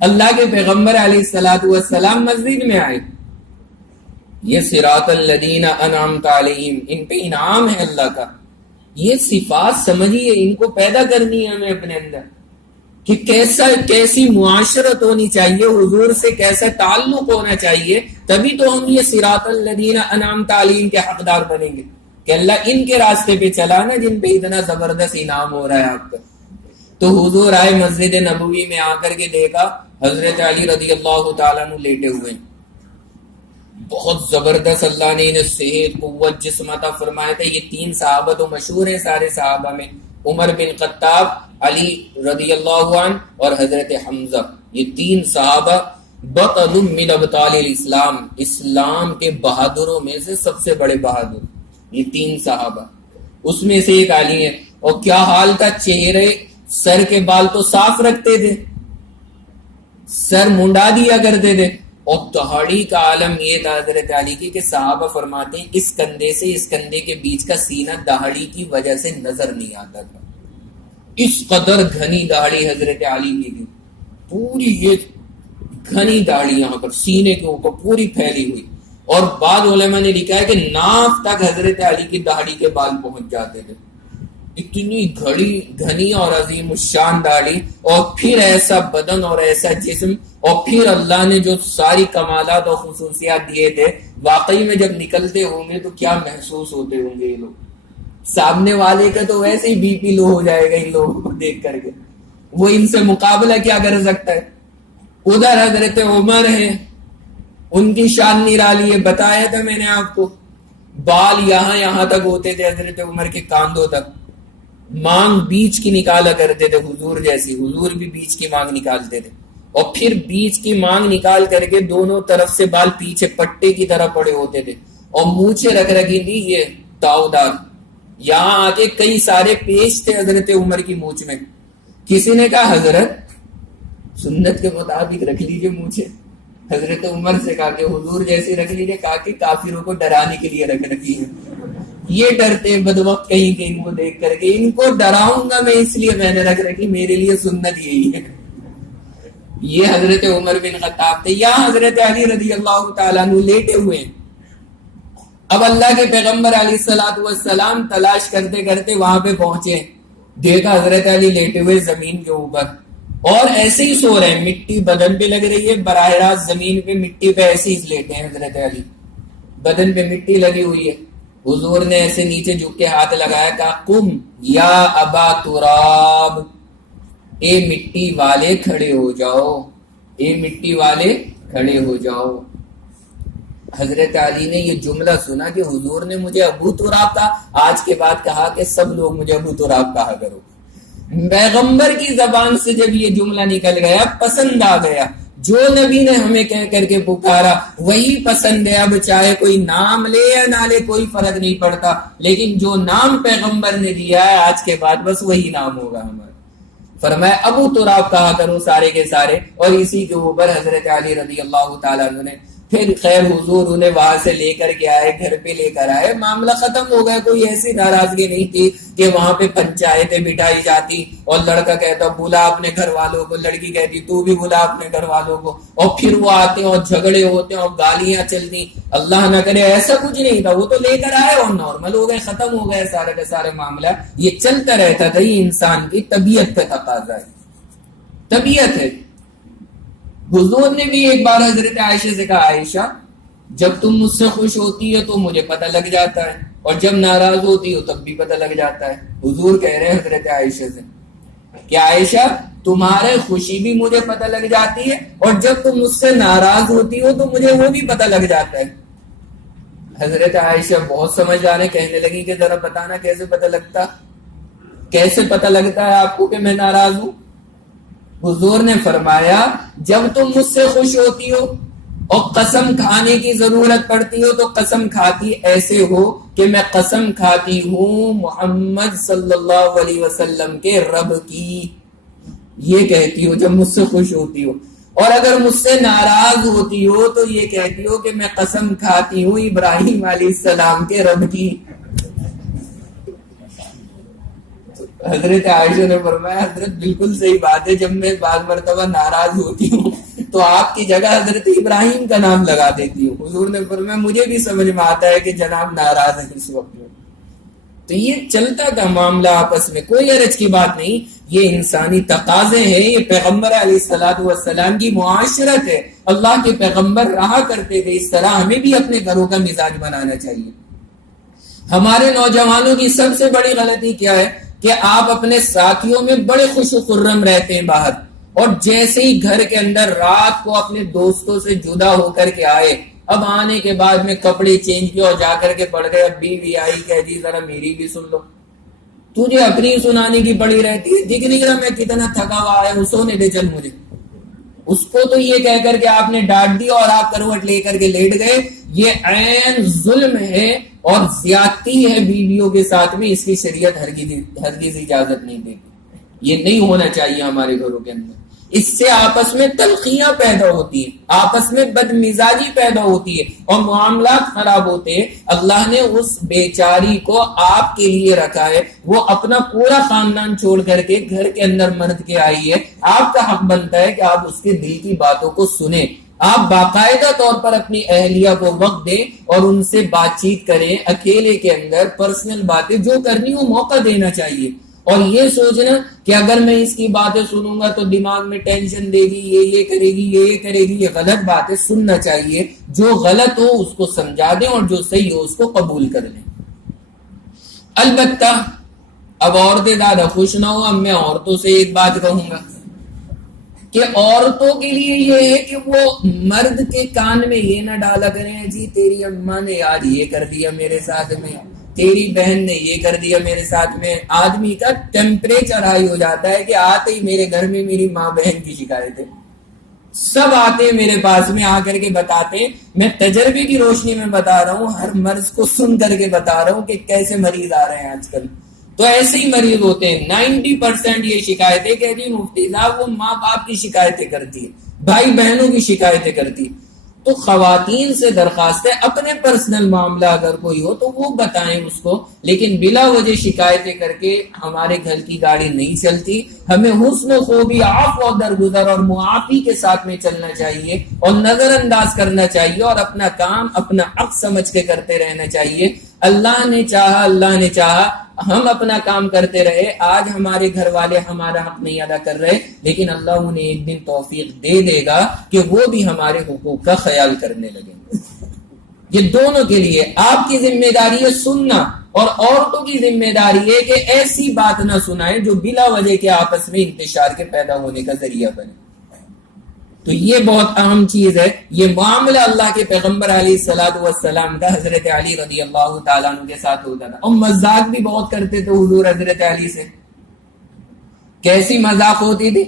اللہ کے پیغمبر علیہ الصلوۃ والسلام مسجد میں آئے. یہ صراط الذین انعمت علیہم, ان پہ انعام ہے اللہ کا. یہ صفات سمجھیے, ان کو پیدا کرنی ہے ہمیں اپنے اندر کہ کیسی معاشرت ہونی چاہیے, حضور سے کیسا تعلق ہونا چاہیے, تبھی تو ہم یہ صراط الذین انعمت علیہم کے حقدار بنیں گے کہ اللہ ان کے راستے پہ چلانا جن پہ اتنا زبردست انعام ہو رہا ہے آپ کا. تو حضور آئے مسجد نبوی میں, آ کر کے دیکھا حضرت علی رضی اللہ تعالیٰ عنہ لیٹے ہوئے. بہت زبردست اللہ نے انہیں صحت قوت جسم عطا فرمایا تھا. یہ تین صحابہ تو مشہور ہیں سارے صحابہ میں, عمر بن خطاب, علی رضی اللہ عنہ اور حضرت حمزہ. یہ تین صحابہ بطل من ابطال الاسلام, اسلام کے بہادروں میں سے سب سے بڑے بہادر یہ تین صحابہ. اس میں سے ایک علی ہے. اور کیا حال تھا, چہرے سر کے بال تو صاف رکھتے تھے, سر منڈا دیا کرتے تھے. اور دہاڑی کا عالم یہ تھا حضرت علی کی کہ صحابہ فرماتے ہیں اس کندھے سے اس کندھے کے بیچ کا سینہ دہاڑی کی وجہ سے نظر نہیں آتا تھا. اس قدر گھنی دہاڑی حضرت علی کی تھی, پوری یہ گھنی داڑھی یہاں پر سینے کے اوپر پوری پھیلی ہوئی. اور بعض علماء نے لکھا ہے کہ ناف تک حضرت علی کی داڑھی کے بال پہنچ جاتے تھے. اتنی گھنی اور عظیم الشان داڑھی, اور پھر ایسا بدن اور ایسا جسم, اور پھر اللہ نے جو ساری کمالات اور خصوصیات دیے تھے, واقعی میں جب نکلتے ہوں گے تو کیا محسوس ہوتے ہوں گے یہ لوگ. سامنے والے کا تو ویسے ہی بی پی لو ہو جائے گا ان لوگوں کو دیکھ کر کے, وہ ان سے مقابلہ کیا کر سکتا ہے. ادھر حضرت عمر ہے, ان کی شان نرالی ہے, بتایا تھا میں نے آپ کو, بال یہاں تک ہوتے تھے حضرت عمر کے کاندھوں تک, مانگ بیچ کی نکالا کرتے تھے حضور جیسی, حضور بھی بیچ کی مانگ نکالتے تھے. اور پھر بیچ کی مانگ نکال کر کے دونوں طرف سے بال پیچھے پٹے کی طرح پڑے ہوتے تھے, اور مونچھیں رکھ رکھی تھی یہ تاؤدار. یہاں آ کے کئی سارے پیش تھے حضرت عمر کی مونچھ میں. کسی نے کہا حضرت سنت کے مطابق رکھ لیجئے مونچھیں. حضرت عمر سے کہا کہ حضور جیسی رکھ لیجئے, کہا کہ کافروں کو ڈرانے کے لیے رکھ رکھی ہے. یہ ڈرتے بدوقت کہیں کہ ان کو دیکھ کر کے, ان کو ڈراؤں گا میں اس لیے میں نے رکھ رکھی, میرے لیے سنت یہی ہے. یہ حضرت عمر بن خطاب تھے. یا حضرت علی رضی اللہ تعالیٰ عنہ لیٹے ہوئے. اب اللہ کے پیغمبر علیہ الصلوۃ والسلام تلاش کرتے کرتے وہاں پہ پہنچے. دیکھا حضرت علی لیٹے ہوئے زمین کے اوپر اور ایسے ہی سو رہے ہیں, مٹی بدن پہ لگ رہی ہے, براہ راست زمین پہ مٹی پہ ایسے ہی لیٹے ہیں حضرت علی, بدن پہ مٹی لگی ہوئی ہے. حضور نے ایسے نیچے جھک کے ہاتھ لگایا, کہا قم یا ابا تراب, اے مٹی والے کھڑے ہو جاؤ, اے مٹی والے کھڑے ہو جاؤ. حضرت علی نے یہ جملہ سنا کہ حضور نے مجھے ابو تراب کہا, آج کے بعد کہا کہ سب لوگ مجھے ابو تراب کہا کرو. پیغمبر کی زبان سے جب یہ جملہ نکل گیا پسند آ گیا. جو نبی نے ہمیں کہہ کر کے پکارا وہی پسند ہے. اب چاہے کوئی نام لے یا نہ لے کوئی فرق نہیں پڑتا, لیکن جو نام پیغمبر نے دیا ہے آج کے بعد بس وہی نام ہوگا ہمارا. فرمایا ابو تراب کہا کرو سارے کے سارے. اور اسی کے اوپر حضرت علی رضی اللہ تعالیٰ عنہ نے پھر خیر حضور انہیں وہاں سے لے کر کے آئے, گھر پہ لے کر آئے, معاملہ ختم ہو گیا. کوئی ایسی ناراضگی نہیں تھی کہ وہاں پہ پنچایتیں بٹھائی جاتی اور لڑکا کہتا بلا اپنے گھر والوں کو, لڑکی کہتی تو بھی بلا اپنے گھر والوں کو, اور پھر وہ آتے اور جھگڑے ہوتے اور گالیاں چلتی. اللہ نہ کرے ایسا کچھ نہیں تھا. وہ تو لے کر آئے اور نارمل ہو گئے, ختم ہو گئے سارے کے سارے معاملہ. یہ چلتا رہتا تھا, یہ انسان کی طبیعت کا تقاضا ہے, طبیعت ہے. حضور نے بھی ایک بار حضرت عائشہ سے کہا, عائشہ جب تم مجھ سے خوش ہوتی ہے تو مجھے پتہ لگ جاتا ہے, اور جب ناراض ہوتی ہو تب بھی پتہ لگ جاتا ہے. حضور کہہ رہے ہیں حضرت عائشہ سے کہ عائشہ تمہارے خوشی بھی مجھے پتہ لگ جاتی ہے, اور جب تم مجھ سے ناراض ہوتی ہو تو مجھے وہ بھی پتہ لگ جاتا ہے. حضرت عائشہ بہت سمجھدار ہے, کہنے لگی کہ ذرا بتانا کیسے پتہ لگتا ہے آپ کو کہ میں ناراض ہوں. حضور نے فرمایا جب تم مجھ سے خوش ہوتی ہو اور قسم کھانے کی ضرورت پڑتی ہو تو قسم کھاتی ایسے ہو کہ میں قسم کھاتی ہوں محمد صلی اللہ علیہ وسلم کے رب کی, یہ کہتی ہو جب مجھ سے خوش ہوتی ہو. اور اگر مجھ سے ناراض ہوتی ہو تو یہ کہتی ہو کہ میں قسم کھاتی ہوں ابراہیم علیہ السلام کے رب کی. حضرت عائشہ نے فرمایا حضرت بالکل صحیح بات ہے, جب میں بعض مرتبہ ناراض ہوتی ہوں تو آپ کی جگہ حضرت ابراہیم کا نام لگا دیتی ہوں. حضور نے فرمایا مجھے بھی سمجھ میں آتا ہے کہ جناب ناراض ہے اس وقت میں. تو یہ چلتا تھا معاملہ آپس میں, کوئی حرج کی بات نہیں. یہ انسانی تقاضے ہیں, یہ پیغمبر علیہ الصلوۃ والسلام کی معاشرت ہے. اللہ کے پیغمبر رہا کرتے تھے اس طرح, ہمیں بھی اپنے گھروں کا مزاج بنانا چاہیے. ہمارے نوجوانوں کی سب سے بڑی غلطی کیا ہے کہ آپ اپنے ساتھیوں میں بڑے خوش و خرم رہتے ہیں باہر, اور جیسے ہی گھر کے اندر رات کو اپنے دوستوں سے جدا ہو کر کے آئے, اب آنے کے بعد میں کپڑے چینج کیے اور جا کر کے پڑ گئے, اب بیوی آئی کہہ دی ذرا میری بھی سن لو. تجھے اپنی سنانے کی پڑی رہتی ہے, دکھ نہیں رہا میں کتنا تھکا ہوا ہے, سونے دے چل مجھے. اس کو تو یہ کہہ کر کے آپ نے ڈانٹ دیا اور آپ کروٹ لے کر کے لیٹ گئے. یہ عین ظلم ہے اور زیادتی ہے بیویوں کے ساتھ میں, اس کی شریعت ہرگز اجازت نہیں دیتی. یہ نہیں ہونا چاہیے ہمارے گھروں کے اندر. اس سے آپس میں تلخیاں پیدا ہوتی ہیں, آپس میں بدمزاجی پیدا ہوتی ہے اور معاملات خراب ہوتے ہیں. اللہ نے اس بیچاری کو آپ کے لیے رکھا ہے, وہ اپنا پورا خاندان چھوڑ کر کے گھر کے اندر مرد کے آئی ہے. آپ کا حق بنتا ہے کہ آپ اس کے دل کی باتوں کو سنیں, آپ باقاعدہ طور پر اپنی اہلیہ کو وقت دیں اور ان سے بات چیت کریں. اکیلے کے اندر پرسنل باتیں جو کرنی ہو موقع دینا چاہیے, اور یہ سوچنا کہ اگر میں اس کی باتیں سنوں گا تو دماغ میں ٹینشن دے گی, یہ کرے گی, یہ کرے گی. یہ غلط باتیں سننا چاہیے, جو غلط ہو اس کو سمجھا دیں اور جو صحیح ہو اس کو قبول کر لیں. البتہ اب عورتیں زیادہ خوش نہ ہو, اب میں عورتوں سے ایک بات کہوں گا کہ عورتوں کے لیے یہ ہے کہ وہ مرد کے کان میں یہ نہ ڈالا کریں جی تیری اماں نے آج یہ کر دیا میرے ساتھ میں, تیری بہن نے یہ کر دیا میرے ساتھ میں. آدمی کا ٹیمپریچر ہائی ہو جاتا ہے کہ آتے ہی میرے گھر میں میری ماں بہن کی شکایتیں, سب آتے میرے پاس میں آ کر کے بتاتے. میں تجربے کی روشنی میں بتا رہا ہوں, ہر مرض کو سن کر کے بتا رہا ہوں کہ کیسے مریض آ رہے ہیں آج کل. تو ایسے ہی مریض ہوتے ہیں. 90% یہ شکایتیں کہتی ہیں مفتی صاحب وہ ماں باپ کی شکایتیں کرتی ہے, بھائی بہنوں کی شکایتیں کرتی. تو خواتین سے درخواست ہے اپنے پرسنل معاملہ اگر کوئی ہو تو وہ بتائیں اس کو, لیکن بلا وجہ شکایتیں کر کے ہمارے گھر کی گاڑی نہیں چلتی. ہمیں حسن و خوبی, عفو و درگزر اور معافی کے ساتھ میں چلنا چاہیے اور نظر انداز کرنا چاہیے اور اپنا کام اپنا حق سمجھ کے کرتے رہنا چاہیے. اللہ نے چاہا ہم اپنا کام کرتے رہے، آج ہمارے گھر والے ہمارا حق نہیں ادا کر رہے، لیکن اللہ انہیں ایک دن توفیق دے دے گا کہ وہ بھی ہمارے حقوق کا خیال کرنے لگیں گے۔ یہ دونوں کے لیے آپ کی ذمہ داری ہے سننا، اور عورتوں کی ذمہ داری ہے کہ ایسی بات نہ سنائیں جو بلا وجہ کے آپس میں انتشار کے پیدا ہونے کا ذریعہ بنے۔ تو یہ بہت اہم چیز ہے۔ یہ معاملہ اللہ کے پیغمبر علیہ الصلوۃ والسلام کا حضرت علی رضی اللہ تعالیٰ عنہ کے ساتھ ہوتا تھا، اور مذاق بھی بہت کرتے تھے حضور حضرت علی سے۔ کیسی مذاق ہوتی تھی؟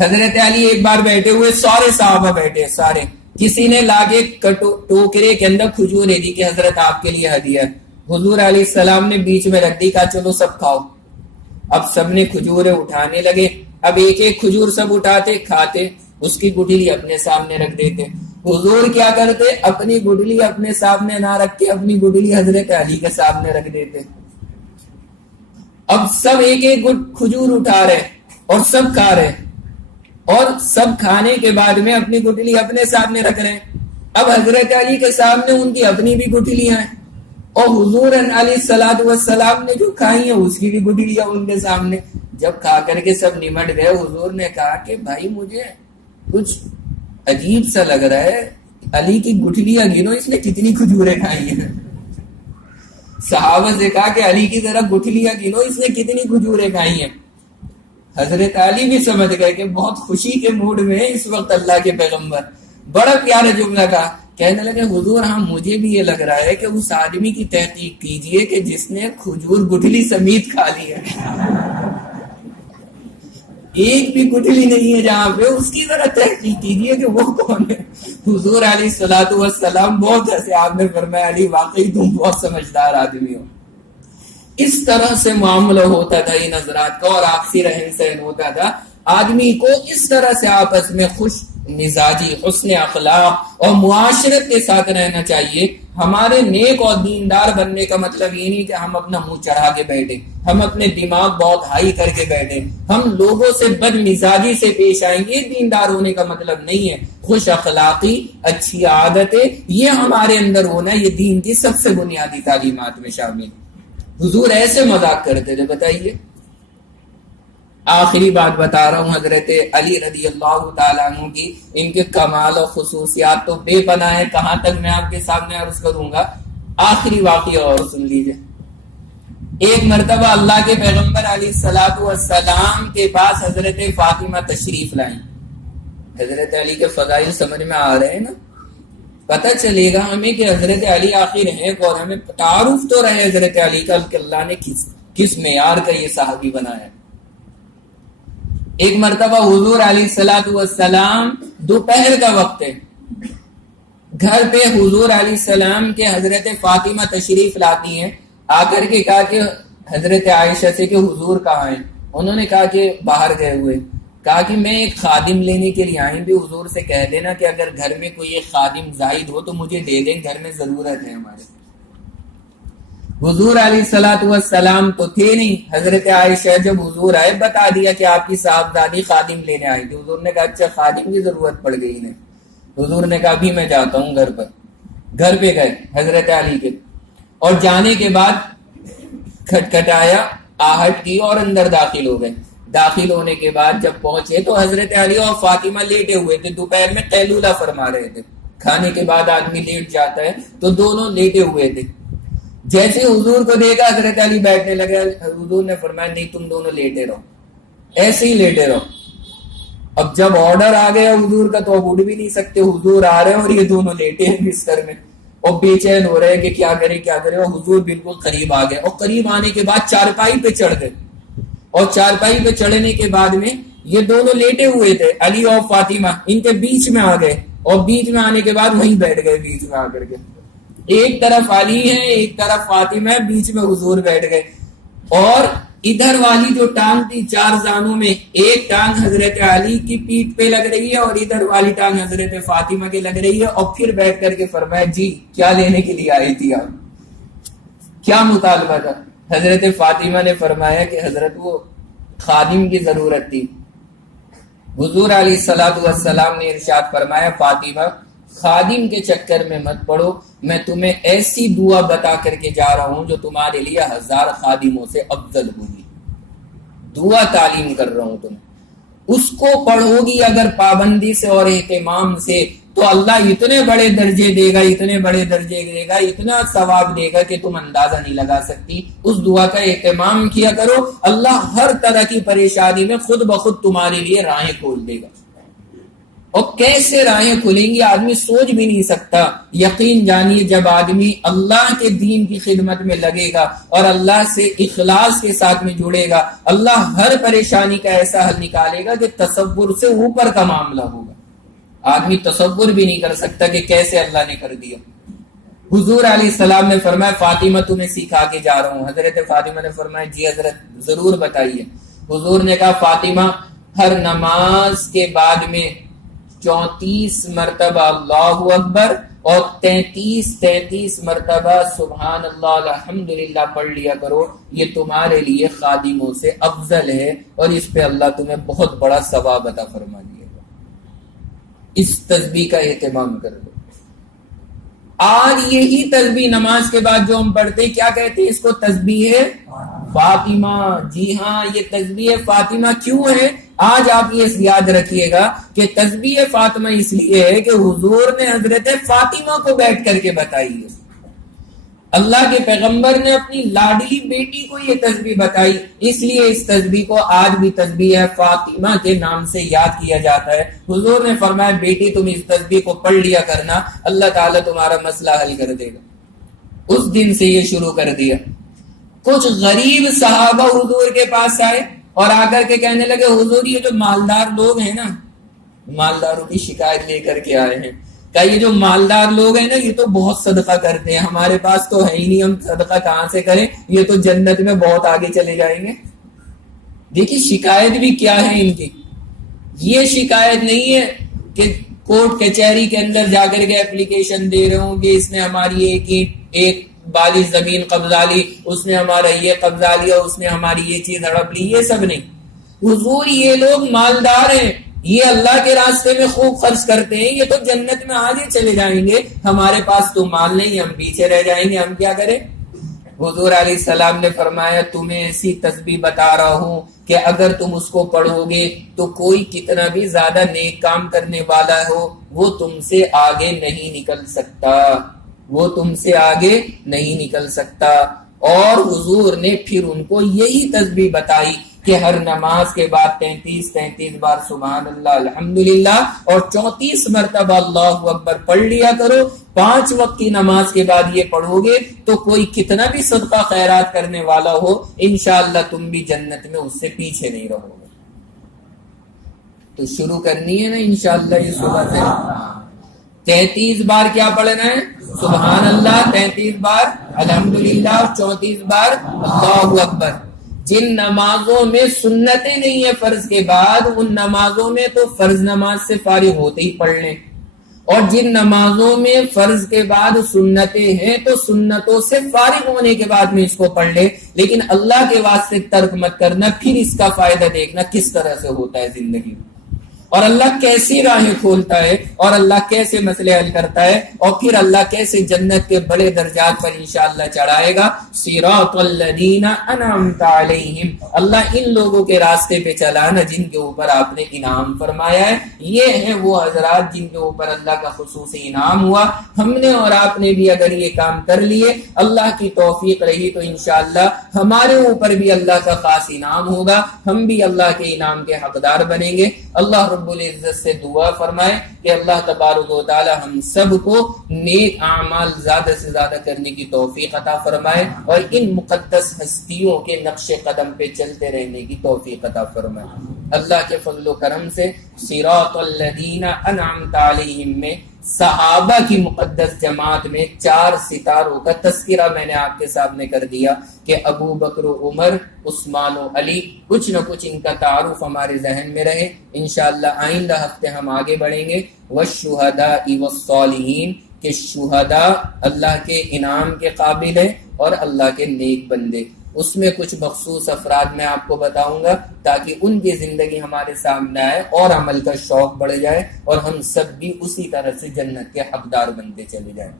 حضرت علی ایک بار بیٹھے ہوئے، سارے صحابہ بیٹھے، سارے، کسی نے لا کے ٹوکرے کے اندر کھجورے دی کہ حضرت آپ کے لیے ہدیہ ہے، حضور علیہ السلام نے بیچ میں رکھ دی، کہا چلو سب کھاؤ۔ اب سب نے کھجورے اٹھانے لگے، اب ایک ایک کھجور سب اٹھاتے کھاتے، اس کی گٹھلی اپنے سامنے رکھ دیتے۔ حضور کیا کرتے؟ اپنی گٹھلی اپنے سامنے نہ رکھ کے اپنی گٹھلی حضرت علی کے سامنے رکھ دیتے۔ اب سب ایک ایک کھجور اٹھا رہے اور سب کھا رہے، اور سب کھانے کے بعد میں اپنی گٹھلی اپنے سامنے رکھ رہے ہیں۔ اب حضرت علی کے سامنے ان کی اپنی بھی گٹھلیاں ہیں، اور حضور علیہ الصلوۃ والسلام نے جو کھائی ہیں اس کی بھی گٹھلیاں ان کے سامنے۔ جب کھا کر کے سب نمٹ گئے، حضور نے کہا کہ بھائی مجھے کچھ عجیب سا لگ رہا ہے، علی کی گٹھلیاں گنو، اس نے کتنی کھجوریں کھائی ہیں۔ صحابہ سے کہا کہ علی کی ذرا گٹھلیاں گنو، اس نے کتنی کھجوریں کھائی ہیں۔ حضرت علی بھی سمجھ گئے کہ بہت خوشی کے موڈ میں اس وقت اللہ کے پیغمبر۔ بڑا پیارا جملہ کہا، کہنے لگے حضور ہاں مجھے بھی یہ لگ رہا ہے کہ اس آدمی کی تحقیق کیجئے کہ جس نے کھجور گٹھلی سمیت کھا لی ہے، ایک بھی گٹھلی نہیں ہے جہاں پہ، اس کی ذرا تحقیق کیجئے کہ وہ کون ہے۔ حضور علیہ الصلوۃ والسلام بہت ایسے، آپ نے فرمایا علی واقعی تم بہت سمجھدار آدمی ہو۔ اس طرح سے معاملہ ہوتا تھا ان حضرات کا، اور آپسی رہن سہن ہوتا تھا۔ آدمی کو اس طرح سے آپس میں خوش مزاجی، حسن اخلاق اور معاشرت کے ساتھ رہنا چاہیے۔ ہمارے نیک اور دیندار بننے کا مطلب یہ نہیں کہ ہم اپنا منہ چڑھا کے بیٹھے، ہم اپنے دماغ بہت ہائی کر کے بیٹھے، ہم لوگوں سے بد مزاجی سے پیش آئیں گے، دیندار ہونے کا مطلب نہیں ہے۔ خوش اخلاقی، اچھی عادتیں، یہ ہمارے اندر ہونا، یہ دین کی سب سے بنیادی تعلیمات میں شامل ہے۔ حضور ایسے مذاق کرتے تھے، بتائیے۔ آخری بات بتا رہا ہوں حضرت علی رضی اللہ تعالیٰ عنہ کی، ان کے کمال اور خصوصیات تو بے پناہ ہے، کہاں تک میں آپ کے سامنے عرض کروں گا۔ آخری واقعہ اور سن لیجئے۔ ایک مرتبہ اللہ کے پیغمبر علیہ الصلوۃ والسلام کے پاس حضرت فاطمہ تشریف لائیں۔ حضرت علی کے فضائل سمجھ میں آ رہے ہیں نا؟ پتہ چلے گا ہمیں کہ حضرت علی آخر ہیں، اور ہمیں تعارف تو رہے حضرت علی کا کہ اللہ نے کس معیار کا یہ صحابی بنایا۔ ایک مرتبہ حضور علیہ الصلوۃ والسلام، دوپہر کا وقت ہے، گھر پہ حضور علیہ السلام کے حضرت فاطمہ تشریف لاتی ہیں۔ آ کر کے کہا کہ حضرت عائشہ سے کہ حضور کہاں ہیں؟ انہوں نے کہا کہ باہر گئے ہوئے۔ کہا کہ میں ایک خادم لینے کے لیے آئیں بھی، حضور سے کہہ دینا کہ اگر گھر میں کوئی ایک خادم زائد ہو تو مجھے دے دیں، گھر میں ضرورت ہے ہمارے۔ حضور علیہ الصلوۃ والسلام تو تھے نہیں۔ حضرت عائشہ جب حضور آئے بتا دیا کہ آپ کی صاحبزادی خادم لینے آئی تھی۔ حضور نے کہا اچھا خادم کی ضرورت پڑ گئی انہیں۔ حضور نے کہا ابھی میں جاتا ہوں گھر پر۔ گھر پہ گئے حضرت علی کے، اور جانے کے بعد کھٹکھٹایا، آہٹ کی اور اندر داخل ہو گئے۔ داخل ہونے کے بعد جب پہنچے تو حضرت علی اور فاطمہ لیٹے ہوئے تھے، دوپہر میں قیلولہ فرما رہے تھے۔ کھانے کے بعد آدمی لیٹ جاتا ہے، تو دونوں لیٹے ہوئے تھے۔ جیسے حضور کو دیکھا حضرت علی بیٹھنے لگے، حضور نے فرمایا نہیں تم دونوں لیٹے رہو، ایسے ہی لیٹے رہو۔ اب جب آرڈر آ گیا حضور کا تو اب اٹھ بھی نہیں سکتے، حضور آ رہے ہیں اور یہ دونوں لیٹے ہیں بستر میں، اور بے چین ہو رہے ہیں کہ کیا کرے کیا کرے، اور حضور بالکل قریب آ گئے، اور قریب آنے کے بعد چارپائی پہ چڑھ گئے، اور چارپائی پہ چڑھنے کے بعد میں یہ دونوں لیٹے ہوئے تھے، علی اور فاطمہ ان کے بیچ میں آ گئے، اور بیچ میں آنے کے بعد وہیں بیٹھ گئے، بیچ میں آ کر کے ایک طرف علی ہے ایک طرف فاطمہ ہے، بیچ میں حضور بیٹھ گئے، اور ادھر والی جو ٹانگ تھی چار زانوں میں، ایک ٹانگ حضرت علی کی پیٹھ پہ لگ رہی ہے اور ادھر والی ٹانگ حضرت فاطمہ کے لگ رہی ہے، اور پھر بیٹھ کر کے فرمایا جی کیا لینے کے لیے آئی تھی آپ، کیا مطالبہ تھا؟ حضرت فاطمہ نے فرمایا کہ حضرت وہ خادم کی ضرورت تھی۔ حضور علیہ الصلوۃ والسلام نے ارشاد فرمایا فاطمہ خادم کے چکر میں مت پڑو، میں تمہیں ایسی دعا بتا کر کے جا رہا ہوں جو تمہارے لیے 1000 خادموں سے افضل ہوگی۔ دعا تعلیم کر رہا ہوں تمہیں، اس کو پڑھو گی اگر پابندی سے اور اہتمام سے تو اللہ اتنے بڑے درجے دے گا، اتنے بڑے درجے دے گا، اتنا ثواب دے گا کہ تم اندازہ نہیں لگا سکتی۔ اس دعا کا اہتمام کیا کرو، اللہ ہر طرح کی پریشانی میں خود بخود تمہارے لیے راہیں کھول دے گا۔ اور کیسے راہیں کھلیں گی آدمی سوچ بھی نہیں سکتا۔ یقین جانیے جب آدمی اللہ کے دین کی خدمت میں لگے گا اور اللہ سے اخلاص کے ساتھ میں جڑے گا، اللہ ہر پریشانی کا ایسا حل نکالے گا کہ تصور سے اوپر کا معاملہ ہوگا، آدمی تصور بھی نہیں کر سکتا کہ کیسے اللہ نے کر دیا۔ حضور علیہ السلام نے فرمایا فاطمہ تمہیں سکھا کے جا رہا ہوں۔ حضرت فاطمہ نے فرمایا جی حضرت ضرور بتائیے۔ حضور نے کہا فاطمہ ہر نماز کے بعد میں 34 مرتبہ اللہ اکبر اور 33 مرتبہ سبحان اللہ الحمدللہ پڑھ لیا کرو، یہ تمہارے لیے خادموں سے افضل ہے اور اس پہ اللہ تمہیں بہت بڑا ثواب عطا فرما دے گا۔ اس تسبیح کا اہتمام کر لو۔ آج یہی تسبیح نماز کے بعد جو ہم پڑھتے کیا کہتے ہیں؟ اس کو تسبیح ہے فاطمہ۔ جی ہاں، یہ تسبیح فاطمہ کیوں ہے؟ آج آپ یہ یاد رکھیے گا کہ تسبیح فاطمہ اس لیے ہے کہ حضور نے حضرت فاطمہ کو بیٹھ کر کے بتائی ہے۔ اللہ کے پیغمبر نے اپنی لاڈلی بیٹی کو یہ تسبیح بتائی، اس لیے اس تسبیح کو آج بھی تسبیح فاطمہ کے نام سے یاد کیا جاتا ہے۔ حضور نے فرمایا بیٹی تم اس تسبیح کو پڑھ لیا کرنا، اللہ تعالیٰ تمہارا مسئلہ حل کر دے گا۔ اس دن سے یہ شروع کر دیا۔ کچھ غریب صحابہ حضور کے پاس آئے اور آ کر کے کہنے لگے حضور یہ جو مالدار لوگ ہیں نا، مالداروں کی شکایت لے کر کے آئے ہیں، کہ یہ جو مالدار لوگ ہیں نا یہ تو بہت صدقہ کرتے ہیں، ہمارے پاس تو ہے ہی نہیں، ہم صدقہ کہاں سے کریں، یہ تو جنت میں بہت آگے چلے جائیں گے۔ دیکھیے شکایت بھی کیا ہے ان کی۔ یہ شکایت نہیں ہے کہ کورٹ کچہری کے اندر جا کر کے اپلیکیشن دے رہے ہوں کہ اس نے ہماری ایک بالی زمین قبضہ لی، اس نے ہمارا یہ قبضہ لیا، اس نے ہماری یہ چیز ہڑپ لی، یہ سب نہیں۔ حضور یہ لوگ مالدار ہیں، یہ اللہ کے راستے میں خوب خرچ کرتے ہیں، یہ تو جنت میں آگے چلے جائیں گے، ہمارے پاس تو مال نہیں، ہم پیچھے رہ جائیں گے، ہم کیا کریں؟ حضور علیہ السلام نے فرمایا تمہیں ایسی تسبیح بتا رہا ہوں کہ اگر تم اس کو پڑھو گے تو کوئی کتنا بھی زیادہ نیک کام کرنے والا ہو وہ تم سے آگے نہیں نکل سکتا، وہ تم سے آگے نہیں نکل سکتا۔ اور حضور نے پھر ان کو یہی تسبیح بتائی کہ ہر نماز کے بعد 33 بار سبحان اللہ الحمدللہ اور 34 مرتبہ اللہ اکبر پڑھ لیا کرو۔ 5 وقت کی نماز کے بعد یہ پڑھو گے تو کوئی کتنا بھی صدقہ خیرات کرنے والا ہو انشاءاللہ تم بھی جنت میں اس سے پیچھے نہیں رہو گے۔ تو شروع کرنی ہے نا انشاءاللہ یہ صبح سے 33 بار کیا پڑھنا ہے؟ سبحان اللہ، 33 بار الحمدللہ اور 34 بار اللہ اکبر۔ جن نمازوں میں سنتیں نہیں ہیں فرض کے بعد، ان نمازوں میں تو فرض نماز سے فارغ ہوتے ہی پڑھ لیں، اور جن نمازوں میں فرض کے بعد سنتیں ہیں تو سنتوں سے فارغ ہونے کے بعد میں اس کو پڑھ لیں، لیکن اللہ کے واسطے ترک مت کرنا۔ پھر اس کا فائدہ دیکھنا کس طرح سے ہوتا ہے زندگی میں، اور اللہ کیسی راہیں کھولتا ہے، اور اللہ کیسے مسئلے حل کرتا ہے، اور پھر اللہ کیسے جنت کے بڑے درجات پر انشاءاللہ چڑھائے گا۔ صراط الذین انعمت علیہم، اللہ ان لوگوں کے راستے پہ چلانا جن کے اوپر آپ نے انعام فرمایا ہے۔ یہ ہیں وہ حضرات جن کے اوپر اللہ کا خصوصی انعام ہوا۔ ہم نے اور آپ نے بھی اگر یہ کام کر لیے، اللہ کی توفیق رہی تو انشاءاللہ ہمارے اوپر بھی اللہ کا خاص انعام ہوگا، ہم بھی اللہ کے انعام کے حقدار بنیں گے۔ اللہ رب العزت سے دعا فرمائے کہ اللہ تبارک و تعالی ہم سب کو نیک اعمال زیادہ سے زیادہ کرنے کی توفیق عطا فرمائے، اور ان مقدس ہستیوں کے نقش قدم پہ چلتے رہنے کی توفیق عطا فرمائے۔ اللہ کے فضل و کرم سے صراط الذین انعمت علیہم میں صحابہ کی مقدس جماعت میں 4 ستاروں کا تذکرہ میں نے آپ کے سامنے کر دیا کہ ابو بکر و عمر، عثمان و علی، کچھ نہ کچھ ان کا تعارف ہمارے ذہن میں رہے۔ انشاءاللہ آئندہ ہفتے ہم آگے بڑھیں گے۔ والشہداء والصالحین، کہ شہداء اللہ کے انعام کے قابل ہیں اور اللہ کے نیک بندے. اس میں کچھ مخصوص افراد میں آپ کو بتاؤں گا تاکہ ان کی زندگی ہمارے سامنے آئے اور عمل کا شوق بڑھ جائے اور ہم سب بھی اسی طرح سے جنت کے حقدار بنتے چلے جائیں.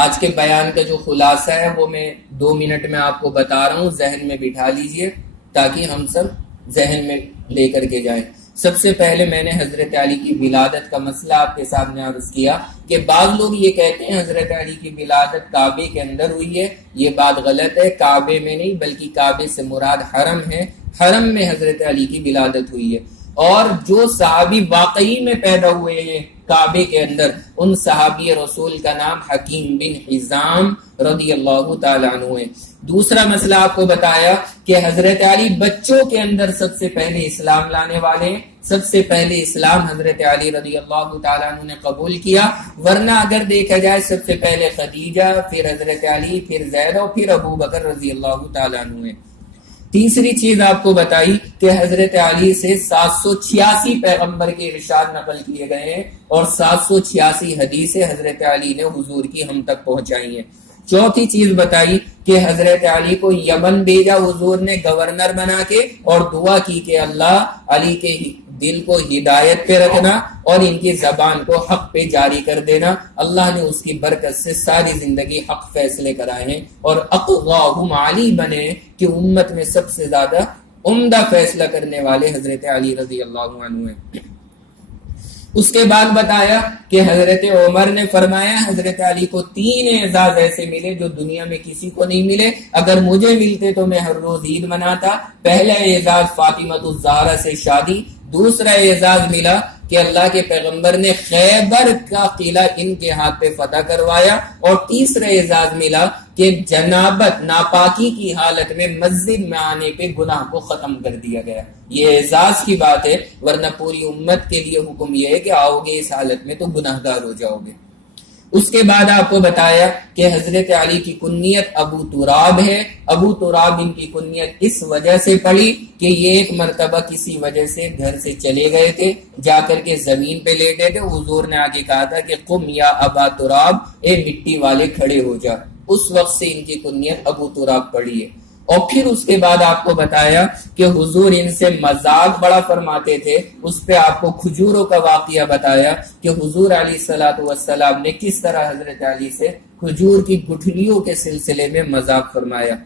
آج کے بیان کا جو خلاصہ ہے وہ میں 2 منٹ میں آپ کو بتا رہا ہوں, ذہن میں بٹھا لیجئے تاکہ ہم سب ذہن میں لے کر کے جائیں. سب سے پہلے میں نے حضرت علی کی ولادت کا مسئلہ آپ کے سامنے عرض کیا کہ بعض لوگ یہ کہتے ہیں حضرت علی کی ولادت کعبے کے اندر ہوئی ہے. یہ بات غلط ہے, کعبے میں نہیں بلکہ کعبے سے مراد حرم ہے. حرم میں حضرت علی کی ولادت ہوئی ہے. اور جو صحابی واقعی میں پیدا ہوئے ہیں کعبے کے اندر, ان صحابی رسول کا نام حکیم بن حزام رضی اللہ تعالیٰ عنہ ہے. دوسرا مسئلہ آپ کو بتایا کہ حضرت علی بچوں کے اندر سب سے پہلے اسلام لانے والے ہیں. سب سے پہلے اسلام حضرت علی رضی اللہ تعالیٰ عنہ نے قبول کیا, ورنہ اگر دیکھا جائے سب سے پہلے خدیجہ, پھر حضرت علی, پھر زید اور پھر ابو بکر رضی اللہ تعالیٰ عنہ ہے. تیسری چیز آپ کو بتائی کہ حضرت علی سے 786 پیغمبر کے ارشاد نقل کیے گئے ہیں اور 786 حدیثیں حضرت علی نے حضور کی ہم تک پہنچائی ہیں. چوتھی چیز بتائی کہ حضرت علی کو یمن بھیجا حضور نے گورنر بنا کے, اور دعا کی کہ اللہ علی کے دل کو ہدایت پہ رکھنا اور ان کی زبان کو حق پہ جاری کر دینا. اللہ نے اس کی برکت سے ساری زندگی حق فیصلے کرائے ہیں اور اقواہم علی بنے کہ امت میں سب سے زیادہ عمدہ فیصلہ کرنے والے حضرت علی رضی اللہ عنہ ہیں. اس کے بعد بتایا کہ حضرت عمر نے فرمایا حضرت علی کو 3 اعزاز ایسے ملے جو دنیا میں کسی کو نہیں ملے. اگر مجھے ملتے تو میں ہر روز عید مناتا. پہلا اعزاز فاطمہ الزہرا سے شادی, دوسرا اعزاز ملا کہ اللہ کے پیغمبر نے خیبر کا قلعہ ان کے ہاتھ پہ فتح کروایا, اور تیسرا اعزاز ملا کہ جنابت ناپاکی کی حالت میں مسجد میں آنے پہ گناہ کو ختم کر دیا گیا. یہ اعزاز کی بات ہے, ورنہ پوری امت کے لیے حکم یہ ہے کہ آؤ گے اس حالت میں تو گناہگار ہو جاؤ گے. اس کے بعد آپ کو بتایا کہ حضرت علی کی کنیت ابو تراب ہے. ابو تراب ان کی کنیت اس وجہ سے پڑی کہ یہ ایک مرتبہ کسی وجہ سے گھر سے چلے گئے تھے, جا کر کے زمین پہ لیٹے تھے. حضور نے آگے کہا تھا کہ قم یا ابا تراب, اے مٹی والے کھڑے ہو جا. اس وقت سے ان کی کنیت ابو تراب پڑی ہے. اور پھر اس کے بعد آپ کو بتایا کہ حضور ان سے مذاق بڑا فرماتے تھے. اس پہ آپ کو کھجوروں کا واقعہ بتایا کہ حضور علیہ الصلوۃ والسلام نے کس طرح حضرت علی سے کھجور کی گٹھلیوں کے سلسلے میں مذاق فرمایا.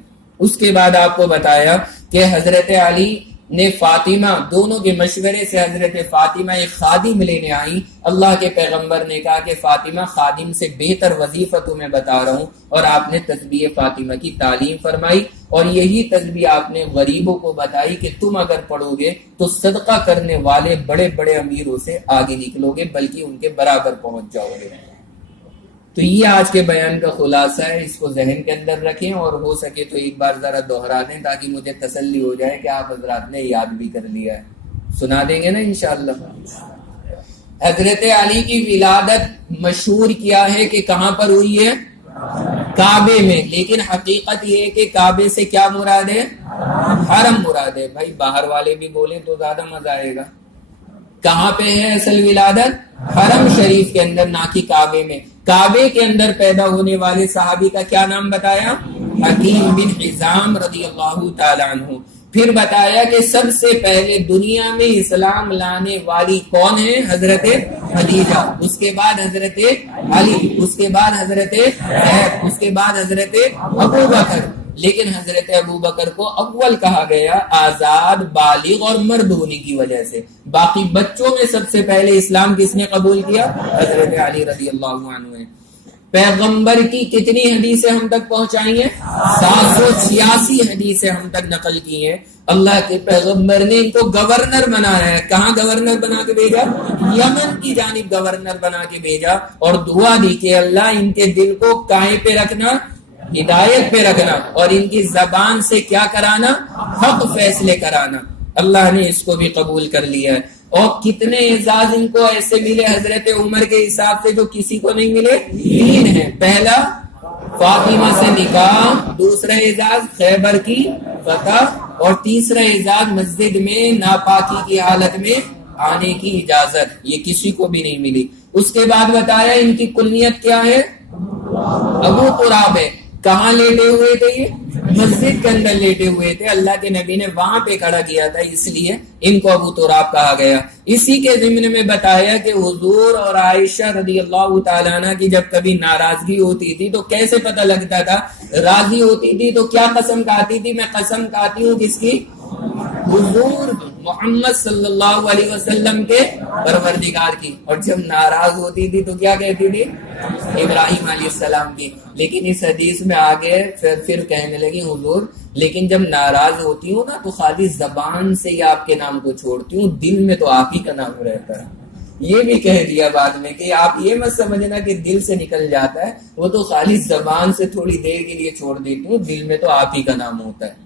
اس کے بعد آپ کو بتایا کہ حضرت علی نے فاطمہ, دونوں کے مشورے سے حضرت فاطمہ ایک خادم لینے آئی. اللہ کے پیغمبر نے کہا کہ فاطمہ خادم سے بہتر وظیفہ تمہیں بتا رہا ہوں, اور آپ نے تسبیح فاطمہ کی تعلیم فرمائی. اور یہی تسبیح آپ نے غریبوں کو بتائی کہ تم اگر پڑھو گے تو صدقہ کرنے والے بڑے بڑے امیروں سے آگے نکلو گے, بلکہ ان کے برابر پہنچ جاؤ گے. تو یہ آج کے بیان کا خلاصہ ہے. اس کو ذہن کے اندر رکھیں اور ہو سکے تو ایک بار ذرا دوہرا دیں تاکہ مجھے تسلی ہو جائے کہ آپ حضرات نے یاد بھی کر لیا ہے. سنا دیں گے نا انشاءاللہ. حضرت علی کی ولادت مشہور کیا ہے کہ کہاں پر ہوئی ہے؟ کعبے میں. لیکن حقیقت یہ ہے کہ کعبے سے کیا مراد ہے؟ حرم مراد ہے. بھائی باہر والے بھی بولیں تو زیادہ مزہ آئے گا. کہاں پہ ہے اصل ولادت؟ حرم شریف کے اندر, نہ کہ کعبے میں. کعبے کے اندر پیدا ہونے والے صحابی کا کیا نام بتایا؟ حکیم بن حزام رضی اللہ تعالی عنہ. پھر بتایا کہ سب سے پہلے دنیا میں اسلام لانے والی کون ہے؟ حضرت خدیجہ. اس کے بعد حضرت علی, اس کے بعد حضرت زید, اس کے بعد حضرت ابو بکر. لیکن حضرت ابو بکر کو اول کہا گیا آزاد, بالغ اور مرد ہونے کی وجہ سے. باقی بچوں میں سب سے پہلے اسلام کس نے قبول کیا؟ حضرت علی رضی اللہ عنہ ہے. پیغمبر کی کتنی حدیثیں ہم تک پہنچائی ہیں؟ 786 حدیثیں ہم تک نقل کی ہیں. اللہ کے پیغمبر نے ان کو گورنر بنایا ہے. کہاں گورنر بنا کے بھیجا؟ یمن کی جانب گورنر بنا کے بھیجا, اور دعا دی کہ اللہ ان کے دل کو کائیں پہ رکھنا, ہدایت پہ رکھنا, اور ان کی زبان سے کیا کرانا؟ حق فیصلے کرانا. اللہ نے اس کو بھی قبول کر لیا ہے. اور کتنے اعزاز ان کو ایسے ملے حضرت عمر کے حساب سے جو کسی کو نہیں ملے؟ 3 ہیں. پہلا فاطمہ سے نکاح, دوسرا اعزاز خیبر کی فتح, اور تیسرا اعزاز مسجد میں ناپاکی کی حالت میں آنے کی اجازت. یہ کسی کو بھی نہیں ملی. اس کے بعد بتایا ان کی کنیت کیا ہے؟ ابو تراب ہے. کہاں لیٹے ہوئے تھے؟ یہ مسجد کے اندر لیٹے ہوئے تھے. اللہ کے نبی نے وہاں پہ کھڑا کیا تھا، اس لیے ان کو ابو تراب کہا گیا. اسی کے ضمن میں بتایا کہ حضور اور عائشہ رضی اللہ تعالیٰ عنہ کی جب کبھی ناراضگی ہوتی تھی تو کیسے پتہ لگتا تھا؟ راضی ہوتی تھی تو کیا قسم کھاتی تھی؟ میں قسم کھاتی ہوں کس کی؟ حضور محمد صلی اللہ علیہ وسلم کے پروردگار کی. اور جب ناراض ہوتی تھی تو کیا کہتی تھی؟ ابراہیم علیہ السلام کی. لیکن اس حدیث میں آگے پھر کہنے لگی حضور لیکن جب ناراض ہوتی ہوں نا تو خالی زبان سے ہی آپ کے نام کو چھوڑتی ہوں، دل میں تو آپ ہی کا نام رہتا ہے. یہ بھی کہہ دیا بعد میں کہ آپ یہ مت سمجھنا کہ دل سے نکل جاتا ہے، وہ تو خالی زبان سے تھوڑی دیر کے لیے چھوڑ دیتی ہوں، دل میں تو آپ ہی کا نام ہوتا ہے.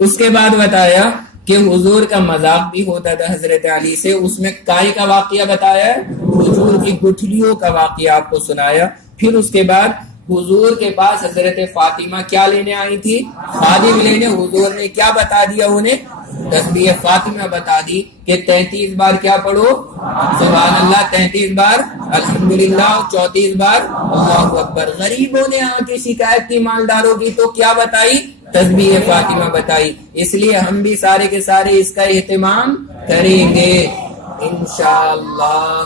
اس کے بعد بتایا کہ حضور کا مذاق بھی ہوتا تھا حضرت علی سے. اس میں کائی کا واقعہ بتایا ہے، حضور کی گٹھلیوں کا واقعہ آپ کو سنایا. پھر اس کے بعد حضور کے پاس حضرت فاطمہ کیا لینے آئی تھی؟ خادم لینے. حضور نے کیا بتا دیا انہیں؟ تسبیح فاطمہ بتا دی کہ 33 بار کیا پڑھو؟ سبحان اللہ. 33 بار الحمدللہ، 34 بار اللہ اکبر. غریبوں نے آ کے شکایت کی مالداروں کی تو کیا بتائی؟ تسبیح فاطمہ بتائی. اس لیے ہم بھی سارے کے سارے اس کا اہتمام کریں گے انشاءاللہ.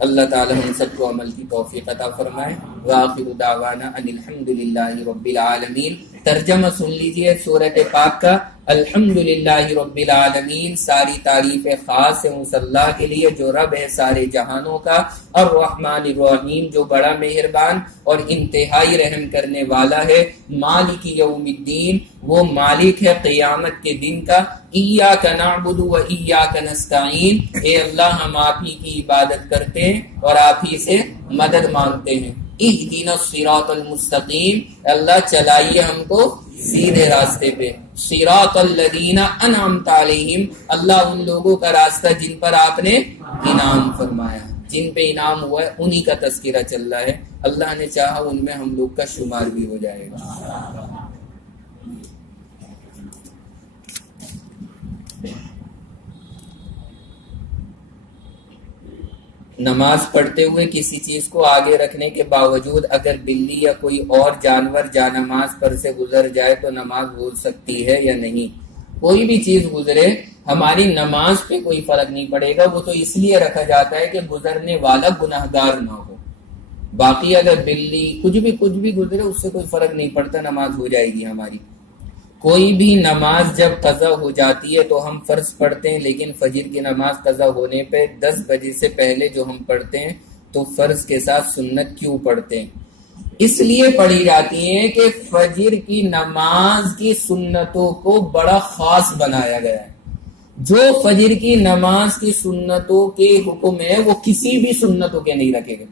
اللہ تعالی ہم سب کو عمل کی توفیق عطا فرمائے. وآخر دعوانا ان الحمدللہ رب العالمین. ترجمہ سن لیجئے سورۃ پاک کا. الحمدللہ رب العالمین، ساری تعریف خاص ہے اس اللہ کے لیے جو رب ہے سارے جہانوں کا. الرحمن الرحیم، جو بڑا مہربان اور انتہائی رحم کرنے والا ہے. مالک یوم الدین، وہ مالک ہے قیامت کے دن کا. ایاک نعبد و ایاک نستعین، اے اللہ ہم آپ ہی کی عبادت کرتے ہیں اور آپ ہی سے مدد مانگتے ہیں. اہدنا الصراط المستقیم، اللہ چلائیے ہم کو سیدھے راستے پہ. صراط الذین انعمت علیہم، اللہ ان لوگوں کا راستہ جن پر آپ نے انعام فرمایا، جن پہ انعام ہوا ہے انہی کا تذکرہ چل رہا ہے. اللہ نے چاہا ان میں ہم لوگ کا شمار بھی ہو جائے گا. نماز پڑھتے ہوئے کسی چیز کو آگے رکھنے کے باوجود اگر بلی یا کوئی اور جانور جانماز پر سے گزر جائے تو نماز ہو سکتی ہے یا نہیں؟ کوئی بھی چیز گزرے ہماری نماز پہ کوئی فرق نہیں پڑے گا. وہ تو اس لیے رکھا جاتا ہے کہ گزرنے والا گناہگار نہ ہو. باقی اگر بلی کچھ بھی گزرے اس سے کوئی فرق نہیں پڑتا، نماز ہو جائے گی ہماری. کوئی بھی نماز جب قضا ہو جاتی ہے تو ہم فرض پڑھتے ہیں، لیکن فجر کی نماز قضا ہونے پہ 10 بجے سے پہلے جو ہم پڑھتے ہیں تو فرض کے ساتھ سنت کیوں پڑھتے ہیں؟ اس لیے پڑھی جاتی ہیں کہ فجر کی نماز کی سنتوں کو بڑا خاص بنایا گیا ہے. جو فجر کی نماز کی سنتوں کے حکم ہے وہ کسی بھی سنتوں کے نہیں رکھے گئے.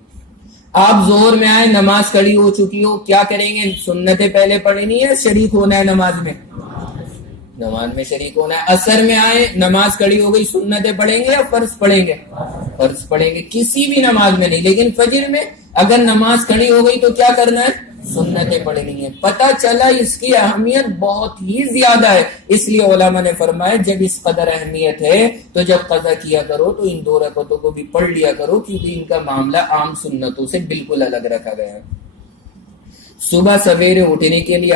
آپ ظہر میں آئے، نماز کھڑی ہو چکی ہو، کیا کریں گے؟ سنتیں پہلے پڑھنی ہے، شریک ہونا ہے نماز میں شریک ہونا ہے. عصر میں آئے، نماز کھڑی ہو گئی، سنتیں پڑھیں گے یا فرض پڑھیں گے؟ فرض پڑھیں گے. کسی بھی نماز میں نہیں، لیکن فجر میں اگر نماز کھڑی ہو گئی تو کیا کرنا ہے؟ سنتیں پڑھنی ہے. پتہ چلا اس کی اہمیت بہت ہی زیادہ ہے. اس لیے علماء نے فرمایا جب اس قدر اہمیت ہے تو جب قضا کیا کرو تو ان 2 رکعتوں کو بھی پڑھ لیا کرو، کیونکہ ان کا معاملہ عام سنتوں سے بالکل الگ رکھا گیا ہے. صبح سویرے اٹھنے کے لیے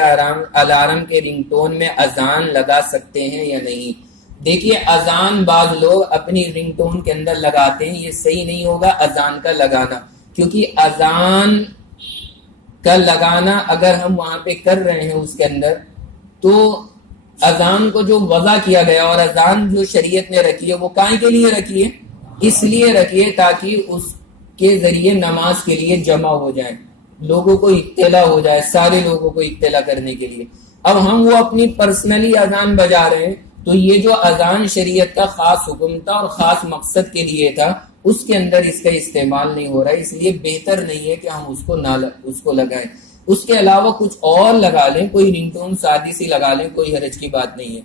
الارم کے رنگ ٹون میں اذان لگا سکتے ہیں یا نہیں؟ دیکھیے اذان بعض لوگ اپنی رنگ ٹون کے اندر لگاتے ہیں، یہ صحیح نہیں ہوگا اذان کا لگانا، کیونکہ اذان کا لگانا اگر ہم وہاں پہ کر رہے ہیں اس کے اندر تو اذان کو جو وضع کیا گیا اور اذان جو شریعت نے رکھی ہے وہ کائیں کے لیے رکھی ہے؟ اس لیے رکھی ہے تاکہ اس کے ذریعے نماز کے لیے جمع ہو جائیں، لوگوں کو اطلاع ہو جائے، سارے لوگوں کو اطلاع کرنے کے لیے. اب ہم وہ اپنی پرسنلی اذان بجا رہے ہیں تو یہ جو اذان شریعت کا خاص حکم تھا اور خاص مقصد کے لیے تھا اس کے اندر اس کا استعمال نہیں ہو رہا ہے، اس لیے بہتر نہیں ہے کہ ہم اس کو لگائیں. اس کے علاوہ کچھ اور لگا لیں، کوئی رنگ ٹون سادی سی لگا لیں، کوئی حرج کی بات نہیں ہے.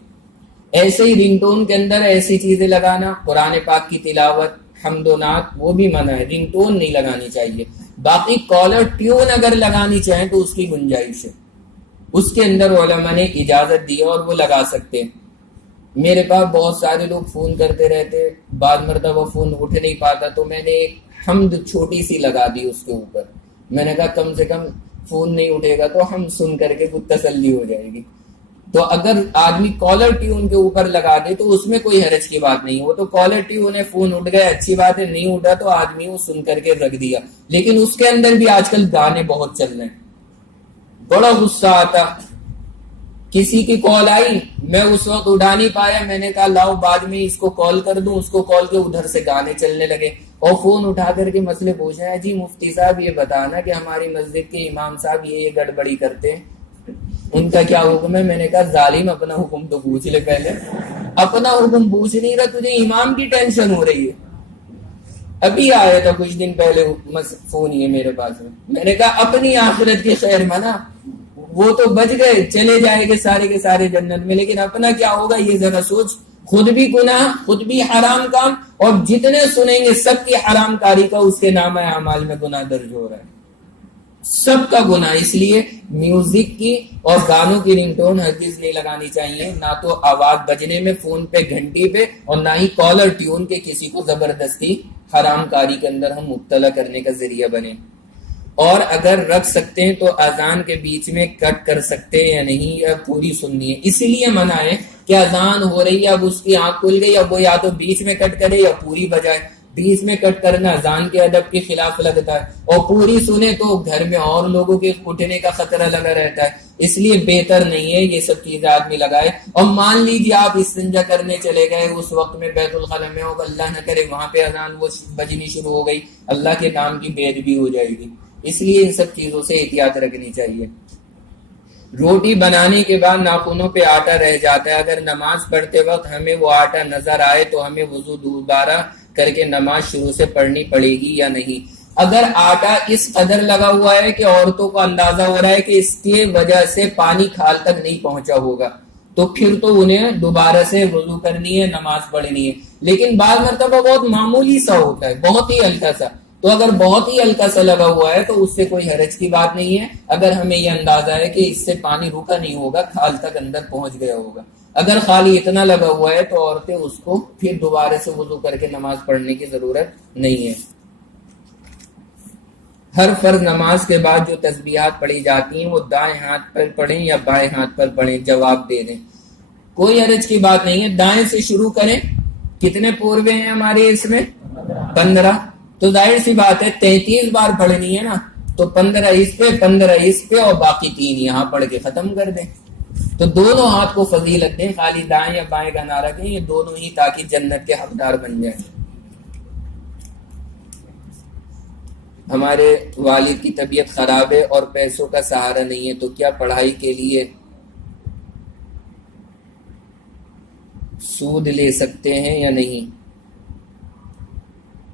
ایسے ہی رنگ ٹون کے اندر ایسی چیزیں لگانا، قرآن پاک کی تلاوت، حمد و نعت، وہ بھی منع ہے، رنگ ٹون نہیں لگانی چاہیے. باقی کالر ٹیون اگر لگانی چاہیں تو اس کی گنجائش ہے، اس کے اندر علماء نے اجازت دی اور وہ لگا سکتے ہیں. میرے پاس بہت سارے لوگ فون کرتے رہتے، بعض مرتبہ فون اٹھ نہیں پاتا، تو میں نے ایک حمد چھوٹی سی لگا دی اس کے اوپر. میں نے کہا کم سے کم فون نہیں اٹھے گا تو ہم سن کر کے کچھ تسلی ہو جائے گی. تو اگر آدمی کالر ٹیون کے اوپر لگا دے تو اس میں کوئی حرج کی بات نہیں. وہ تو کالر ٹیون ہے، فون اٹھ گیا اچھی بات ہے، نہیں اٹھا تو آدمی وہ سن کر کے رکھ دیا. لیکن اس کے اندر بھی آج کل گانے بہت چل رہے ہیں. بڑا غصہ آتا، کسی کی کال آئی، میں اس وقت اٹھا نہیں پایا، میں نے کہا لاؤ بعد میں اس کو کال کر دوں. اس کو کال کے ادھر سے گانے چلنے لگے اور فون اٹھا کر کے مسئلے پوچھ رہے ہیں، جی مفتی صاحب یہ بتانا کہ ہماری مسجد کے امام صاحب یہ گڑبڑی کرتے ہیں، ان کا کیا حکم ہے؟ میں نے کہا ظالم اپنا حکم تو پوچھ لے پہلے. اپنا حکم پوچھ نہیں رہا، تجھے امام کی ٹینشن ہو رہی ہے. ابھی آیا تھا کچھ دن پہلے فون یہ میرے پاس میں نے کہا اپنی آخرت کی خیر منا، وہ تو بچ گئے، چلے جائیں گے سارے کے سارے جنت میں، لیکن اپنا کیا ہوگا یہ ذرا سوچ. خود بھی گناہ، خود بھی حرام کام، اور جتنے سنیں گے سب کی حرام کاری کا اس کے نامہ اعمال میں گناہ درج ہو رہا ہے، سب کا گناہ. اس لیے میوزک کی اور گانوں کی رنگ ٹون ہرگز نہیں لگانی چاہیے، نہ تو آواز بجنے میں فون پہ گھنٹی پہ، اور نہ ہی کالر ٹیون کے کسی کو زبردستی حرام کاری کے اندر ہم مبتلا کرنے کا ذریعہ بنے. اور اگر رکھ سکتے ہیں تو اذان کے بیچ میں کٹ کر سکتے ہیں یا نہیں، یا پوری سننی ہے. اسی لیے منع ہے کہ اذان ہو رہی ہے، اب اس کی آنکھ کھل گئی، اب وہ یا تو بیچ میں کٹ کرے یا پوری بجائے. بیچ میں کٹ کرنا اذان کے ادب کے خلاف لگتا ہے، اور پوری سنے تو گھر میں اور لوگوں کے اٹھنے کا خطرہ لگا رہتا ہے. اس لیے بہتر نہیں ہے یہ سب چیزیں آدمی لگائے. اور مان لیجیے آپ استنجا کرنے چلے گئے، اس وقت میں بیت الخلا میں ہوگا، اللہ نہ کرے وہاں پہ اذان وہ بجنی شروع ہو گئی، اللہ کے نام کی بے ادبی ہو جائے گی. اس لیے ان سب چیزوں سے احتیاط رکھنی چاہیے. روٹی بنانے کے بعد ناخنوں پہ آٹا رہ جاتا ہے، اگر نماز پڑھتے وقت ہمیں وہ آٹا نظر آئے تو ہمیں وضو دوبارہ کر کے نماز شروع سے پڑھنی پڑے گی یا نہیں؟ اگر آٹا اس قدر لگا ہوا ہے کہ عورتوں کو اندازہ ہو رہا ہے کہ اس کی وجہ سے پانی کھال تک نہیں پہنچا ہوگا، تو پھر تو انہیں دوبارہ سے وضو کرنی ہے، نماز پڑھنی ہے. لیکن بعض مرتبہ بہت معمولی سا ہوتا ہے، بہت ہی ہلکا سا، تو اگر بہت ہی ہلکا سا لگا ہوا ہے تو اس سے کوئی حرج کی بات نہیں ہے. اگر ہمیں یہ اندازہ ہے کہ اس سے پانی رکا نہیں ہوگا، کھال تک اندر پہنچ گیا ہوگا. اگر خالی اتنا لگا ہوا ہے تو عورتیں اس کو پھر دوبارہ سے وضو کر کے نماز پڑھنے کی ضرورت نہیں ہے. ہر فرض نماز کے بعد جو تسبیحات پڑھی جاتی ہیں وہ دائیں ہاتھ پر پڑھیں یا بائیں ہاتھ پر پڑھیں؟ جواب دے دیں. کوئی حرج کی بات نہیں ہے، دائیں سے شروع کریں. کتنے پوروے ہیں ہمارے اس میں؟ 15. تو ظاہر سی بات ہے 33 بار پڑھنی ہے نا، تو 15 اس پہ 15 اس پہ اور باقی 3 یہاں پڑھ کے ختم کر دیں. تو دونوں ہاتھ کو فضیلت دیں، خالی دائیں یا بائیں کا نہ رکھیں، یہ دونوں ہی، تاکہ جنت کے حقدار بن جائیں. ہمارے والد کی طبیعت خراب ہے اور پیسوں کا سہارا نہیں ہے، تو کیا پڑھائی کے لیے سود لے سکتے ہیں یا نہیں؟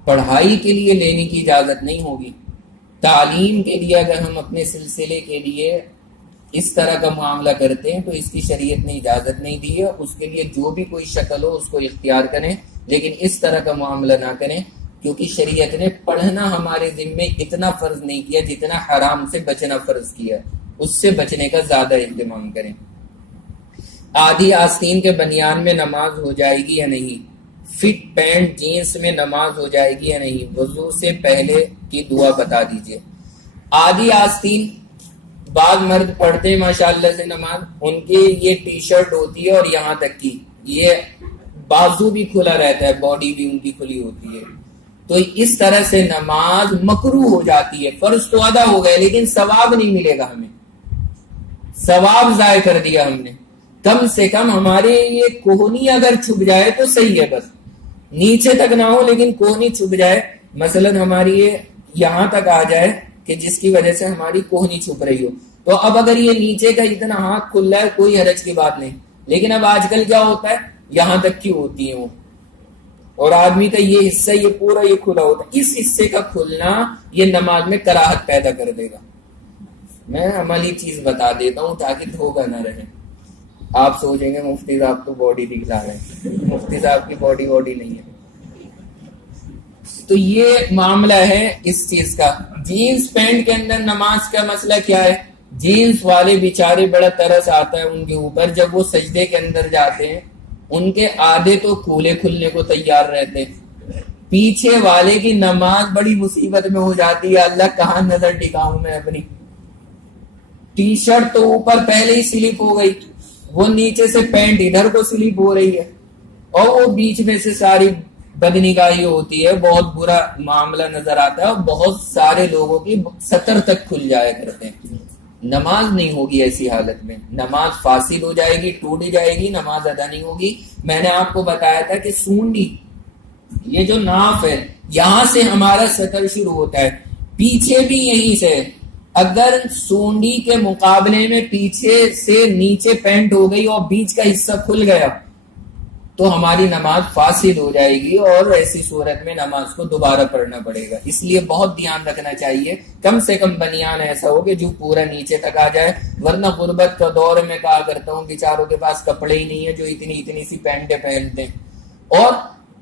پڑھائی کے لیے لینے کی اجازت نہیں ہوگی. تعلیم کے لیے اگر ہم اپنے سلسلے کے لیے اس طرح کا معاملہ کرتے ہیں تو اس کی شریعت نے اجازت نہیں دی ہے. اس کے لیے جو بھی کوئی شکل ہو اس کو اختیار کریں، لیکن اس طرح کا معاملہ نہ کریں، کیونکہ شریعت نے پڑھنا ہمارے ذمے اتنا فرض نہیں کیا جتنا حرام سے بچنا فرض کیا. اس سے بچنے کا زیادہ اہتمام کریں. آدھی آستین کے بنیان میں نماز ہو جائے گی یا نہیں؟ فٹ پینٹ جینس میں نماز ہو جائے گی یا نہیں؟ وضو سے پہلے کی دعا بتا دیجئے. آدھی آستین بعض مرد پڑھتے ہیں ماشاءاللہ سے نماز، ان کی یہ ٹی شرٹ ہوتی ہے اور یہاں تک کی یہ بازو بھی کھلا رہتا ہے، باڈی بھی ان کی کھلی ہوتی ہے. تو اس طرح سے نماز مکروہ ہو جاتی ہے. فرض تو ادا ہو گئے لیکن ثواب نہیں ملے گا، ہمیں ثواب ضائع کر دیا ہم نے. کم سے کم ہمارے یہ کوہنی اگر چھپ جائے تو صحیح ہے، بس نیچے تک نہ ہو لیکن کوہنی چھپ جائے. مثلا ہماری یہ یہاں تک آ جائے کہ جس کی وجہ سے ہماری کوہنی چھپ رہی ہو، تو اب اگر یہ نیچے کا اتنا ہاتھ کھل رہا ہے کوئی حرج کی بات نہیں. لیکن اب آج کل کیا ہوتا ہے، یہاں تک کی ہوتی ہیں وہ، اور آدمی کا یہ حصہ یہ پورا یہ کھلا ہوتا ہے. اس حصے کا کھلنا یہ نماز میں کراہت پیدا کر دے گا. میں عملی چیز بتا دیتا ہوں تاکہ دھوکہ نہ رہے. آپ سوچیں گے مفتی صاحب تو باڈی دکھلا رہے ہیں، مفتی صاحب کی باڈی نہیں ہے. تو یہ معاملہ ہے اس چیز کا. جینس پینٹ کے اندر نماز کا مسئلہ کیا ہے؟ جینس والے بیچارے بڑا ترس آتا ہے ان کے اوپر، جب وہ سجدے کے اندر جاتے ہیں ان کے آدھے تو کھولے کھلنے کو تیار رہتے ہیں، پیچھے والے کی نماز بڑی مصیبت میں ہو جاتی ہے، اللہ کہاں نظر ٹکاؤں میں اپنی، ٹی شرٹ تو اوپر پہلے ہی سلپ ہو گئی، وہ نیچے سے پینٹ ادھر کو سلپ ہو رہی ہے، اور وہ بیچ میں سے ساری بدنگاہی ہوتی ہے، بہت برا معاملہ نظر آتا ہے، اور بہت سارے لوگوں کی سطر تک کھل جایا کرتے ہیں۔ نماز نہیں ہوگی ایسی حالت میں، نماز فاسد ہو جائے گی، ٹوٹ جائے گی، نماز ادا نہیں ہوگی۔ میں نے آپ کو بتایا تھا کہ سونڈی، یہ جو ناف ہے، یہاں سے ہمارا سطر شروع ہوتا ہے، پیچھے بھی یہیں سے، اگر سونڈی کے مقابلے میں پیچھے سے نیچے پینٹ ہو گئی اور بیچ کا حصہ کھل گیا تو ہماری نماز فاسد ہو جائے گی، اور ایسی صورت میں نماز کو دوبارہ پڑھنا پڑے گا۔ اس لیے بہت دھیان رکھنا چاہیے، کم سے کم بنیان ایسا ہو کہ جو پورا نیچے تک آ جائے، ورنہ غربت کا دور میں کہا کرتا ہوں بیچاروں کے پاس کپڑے ہی نہیں ہے جو اتنی سی پینٹیں پہنتے ہیں، اور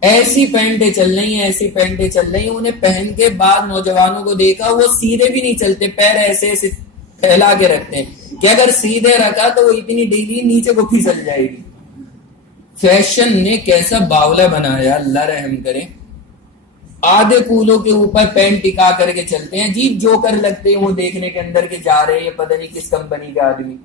ایسی پینٹیں چل رہی ہیں، ایسی پینٹیں چل رہی ہیں، انہیں پہن کے بعد نوجوانوں کو دیکھا وہ سیدھے بھی نہیں چلتے، پیر ایسے ایسے پھیلا کے رکھتے ہیں کہ اگر سیدھے رکھا تو وہ اتنی ڈیلی نیچے کو پھسل جائے گی۔ فیشن نے کیسا باولا بنایا، اللہ رحم کرے، آدھے کولوں کے اوپر پینٹ ٹکا کر کے چلتے ہیں، عجیب جوکر لگتے ہیں وہ دیکھنے کے اندر کہ جا رہے ہیں پتہ نہیں کس کمپنی کے آدمی۔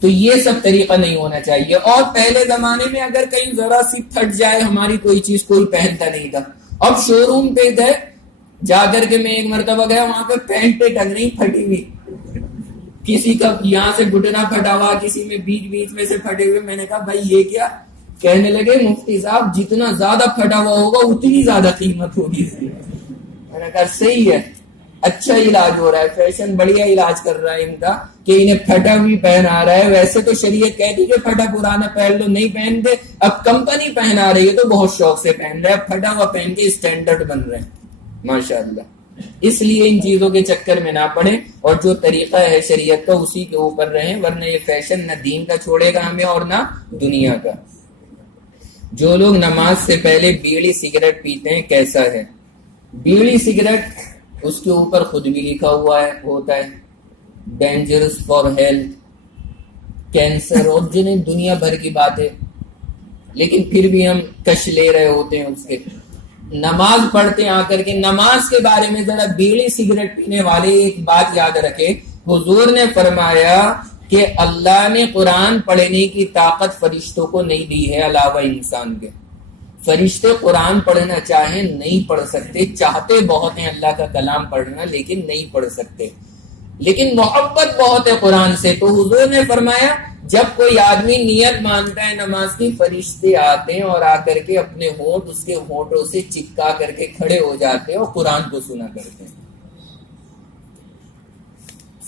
تو یہ سب طریقہ نہیں ہونا چاہیے۔ اور پہلے زمانے میں اگر کہیں ذرا سی پھٹ جائے ہماری کوئی چیز، کوئی پہنتا نہیں تھا۔ اب شو روم پہ گئے، جا کر کے میں ایک مرتبہ گیا، وہاں پہ پینٹیں ٹنگ رہی پھٹی ہوئی، کسی کا یہاں سے گھٹنا پھٹا ہوا، کسی میں بیچ میں سے پھٹے ہوئے۔ میں نے کہا بھائی یہ کیا؟ کہنے لگے مفتی صاحب جتنا زیادہ پھٹا ہوا ہوگا اتنی زیادہ قیمت ہوگی اس کی۔ میں نے کہا صحیح ہے، اچھا علاج ہو رہا ہے، فیشن بڑھیا علاج کر رہا ہے ان کا کہ انہیں پھٹا بھی پہنا رہا ہے۔ ویسے تو شریعت کہتی کہ پھٹا پرانا پہن لو، نہیں پہنتے، اب کمپنی پہنا رہی ہے تو بہت شوق سے پہن رہے ہیں، پھٹا ہوا پہن کے اسٹینڈرڈ بن رہے ہیں ماشاءاللہ۔ اس لیے ان چیزوں کے چکر میں نہ پڑیں، اور جو طریقہ ہے شریعت کا اسی کے اوپر رہیں، ورنہ یہ فیشن نہ دین کا چھوڑے گا ہمیں اور نہ دنیا کا۔ جو لوگ نماز سے پہلے بیڑی سگریٹ پیتے ہیں کیسا ہے؟ بیڑی سگریٹ اس کے اوپر خود بھی لکھا ہوا ہے ہوتا ہے ڈینجرس فار ہیلتھ، کینسر اور جنہیں دنیا بھر کی باتیں، لیکن پھر بھی ہم کش لے رہے ہوتے ہیں اس کے۔ نماز پڑھتے آ کر کے نماز کے بارے میں ذرا بیڑی سگریٹ پینے والے ایک بات یاد رکھے، حضور نے فرمایا کہ اللہ نے قرآن پڑھنے کی طاقت فرشتوں کو نہیں دی ہے علاوہ انسان کے۔ فرشتے قرآن پڑھنا چاہیں نہیں پڑھ سکتے، چاہتے بہت ہیں اللہ کا کلام پڑھنا لیکن نہیں پڑھ سکتے، لیکن محبت بہت ہے قرآن سے۔ تو حضور نے فرمایا جب کوئی آدمی نیت مانتا ہے نماز کی، فرشتے آتے ہیں اور آ کر کے اپنے ہونٹ اس کے ہونٹوں سے چپکا کر کے کھڑے ہو جاتے ہیں اور قرآن کو سنا کرتے ہیں۔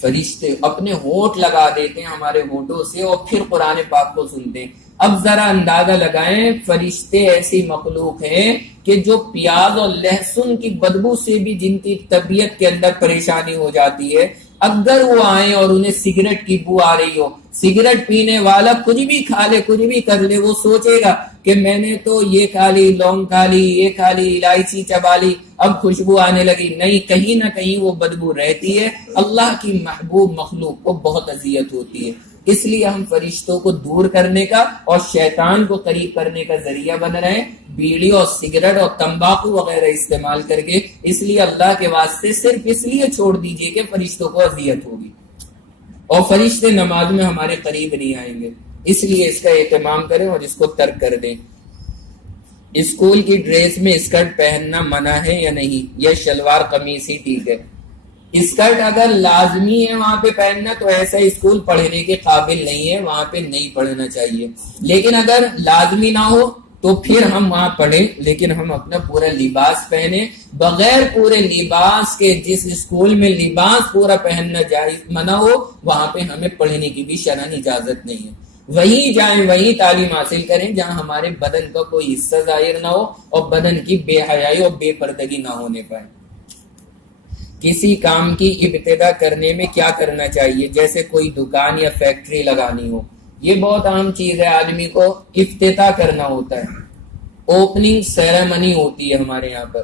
فرشتے اپنے ہونٹ لگا دیتے ہیں ہمارے ہونٹوں سے اور پھر قرآن پاک کو سنتے ہیں۔ اب ذرا اندازہ لگائیں، فرشتے ایسی مخلوق ہیں کہ جو پیاز اور لہسن کی بدبو سے بھی جن کی طبیعت کے اندر پریشانی ہو جاتی ہے، اگر وہ آئیں اور انہیں سگریٹ کی بو آ رہی ہو، سگریٹ پینے والا کچھ بھی کھا لے کچھ بھی کر لے، وہ سوچے گا کہ میں نے تو یہ کھا لی، لونگ کھا لی، یہ کھا لی، الائچی چبا لی، اب خوشبو آنے لگی، نہیں، کہیں نہ کہیں وہ بدبو رہتی ہے۔ اللہ کی محبوب مخلوق کو بہت اذیت ہوتی ہے، اس لیے ہم فرشتوں کو دور کرنے کا اور شیطان کو قریب کرنے کا ذریعہ بن رہے ہیں بیڑی اور سگریٹ اور تمباکو وغیرہ استعمال کر کے۔ اس لیے اللہ کے واسطے صرف اس لیے چھوڑ دیجئے کہ فرشتوں کو اذیت ہوگی، اور فرشتے نماز میں ہمارے قریب نہیں آئیں گے، اس لیے اس کا اہتمام کریں اور اس کو ترک کر دیں۔ اسکول کی ڈریس میں اسکرٹ پہننا منع ہے یا نہیں؟ یا شلوار قمیص ہی ٹھیک ہے؟ اسکرٹ اگر لازمی ہے وہاں پہ پہننا تو ایسا اسکول پڑھنے کے قابل نہیں ہے، وہاں پہ نہیں پڑھنا چاہیے، لیکن اگر لازمی نہ ہو تو پھر ہم وہاں پڑھیں، لیکن ہم اپنا پورا لباس پہنیں۔ بغیر پورے لباس کے جس اسکول میں لباس پورا پہننا جائز منع ہو، وہاں پہ ہمیں پڑھنے کی بھی شرعاً اجازت نہیں ہے۔ وہیں جائیں، وہیں تعلیم حاصل کریں جہاں ہمارے بدن کا کوئی حصہ ظاہر نہ ہو اور بدن کی بے حیائی اور بے پردگی نہ ہونے پائے۔ کسی کام کی ابتدا کرنے میں کیا کرنا چاہیے؟ جیسے کوئی دکان یا فیکٹری لگانی ہو، یہ بہت عام چیز ہے، آدمی کو افتتاح کرنا ہوتا ہے، اوپننگ سیریمنی ہوتی ہے ہمارے یہاں پر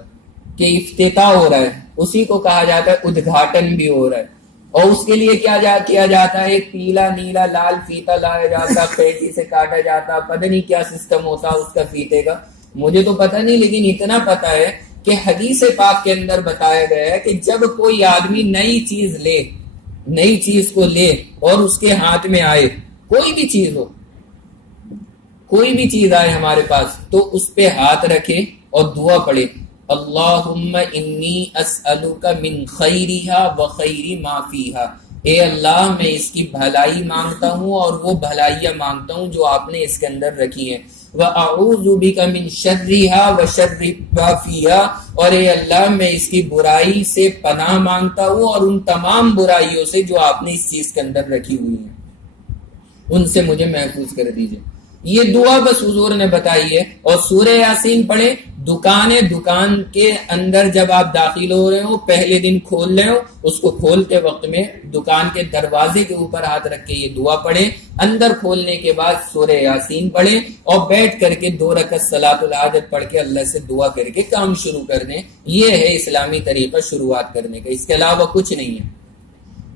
کہ افتتاح ہو رہا ہے، اسی کو کہا جاتا ہے ادگھاٹن بھی ہو رہا ہے۔ اور اس کے لیے کیا کیا جاتا ہے؟ ایک پیلا نیلا لال فیتا لایا جاتا، پیٹی سے کاٹا جاتا، پتہ نہیں کیا سسٹم ہوتا اس کا فیتے کا، مجھے تو پتہ نہیں، لیکن اتنا پتہ ہے کہ حدیث پاک کے اندر بتایا گیا ہے کہ جب کوئی آدمی نئی چیز کو لے اور اس کے ہاتھ میں آئے، کوئی بھی چیز ہو، کوئی بھی چیز آئے ہمارے پاس، تو اس پہ ہاتھ رکھے اور دعا پڑھے، اللہم انی اسألک من خیرہا و خیر ما فیہا، اے اللہ میں اس کی بھلائی مانگتا ہوں اور وہ بھلائیاں مانگتا ہوں جو آپ نے اس کے اندر رکھی ہیں، وَأَعُوذُ بِكَ مِن شَرِّهَا وَشَرِّ مَا فِيهَا، اور اے اللہ میں اس کی برائی سے پناہ مانگتا ہوں اور ان تمام برائیوں سے جو آپ نے اس چیز کے اندر رکھی ہوئی ہیں ان سے مجھے محفوظ کر دیجئے۔ یہ دعا بس حضور نے بتائی ہے۔ اور سورہ یاسین پڑھیں، دکان کے اندر جب آپ داخل ہو رہے ہو، پہلے دن کھول رہے ہو، اس کو کھولتے وقت میں دکان کے دروازے کے اوپر ہاتھ رکھ کے یہ دعا پڑھیں، اندر کھولنے کے بعد سورہ یاسین پڑھیں اور بیٹھ کر کے 2 رکعت صلاۃ الحاجت پڑھ کے اللہ سے دعا کر کے کام شروع کر دیں۔ یہ ہے اسلامی طریقہ شروعات کرنے کا، اس کے علاوہ کچھ نہیں ہے۔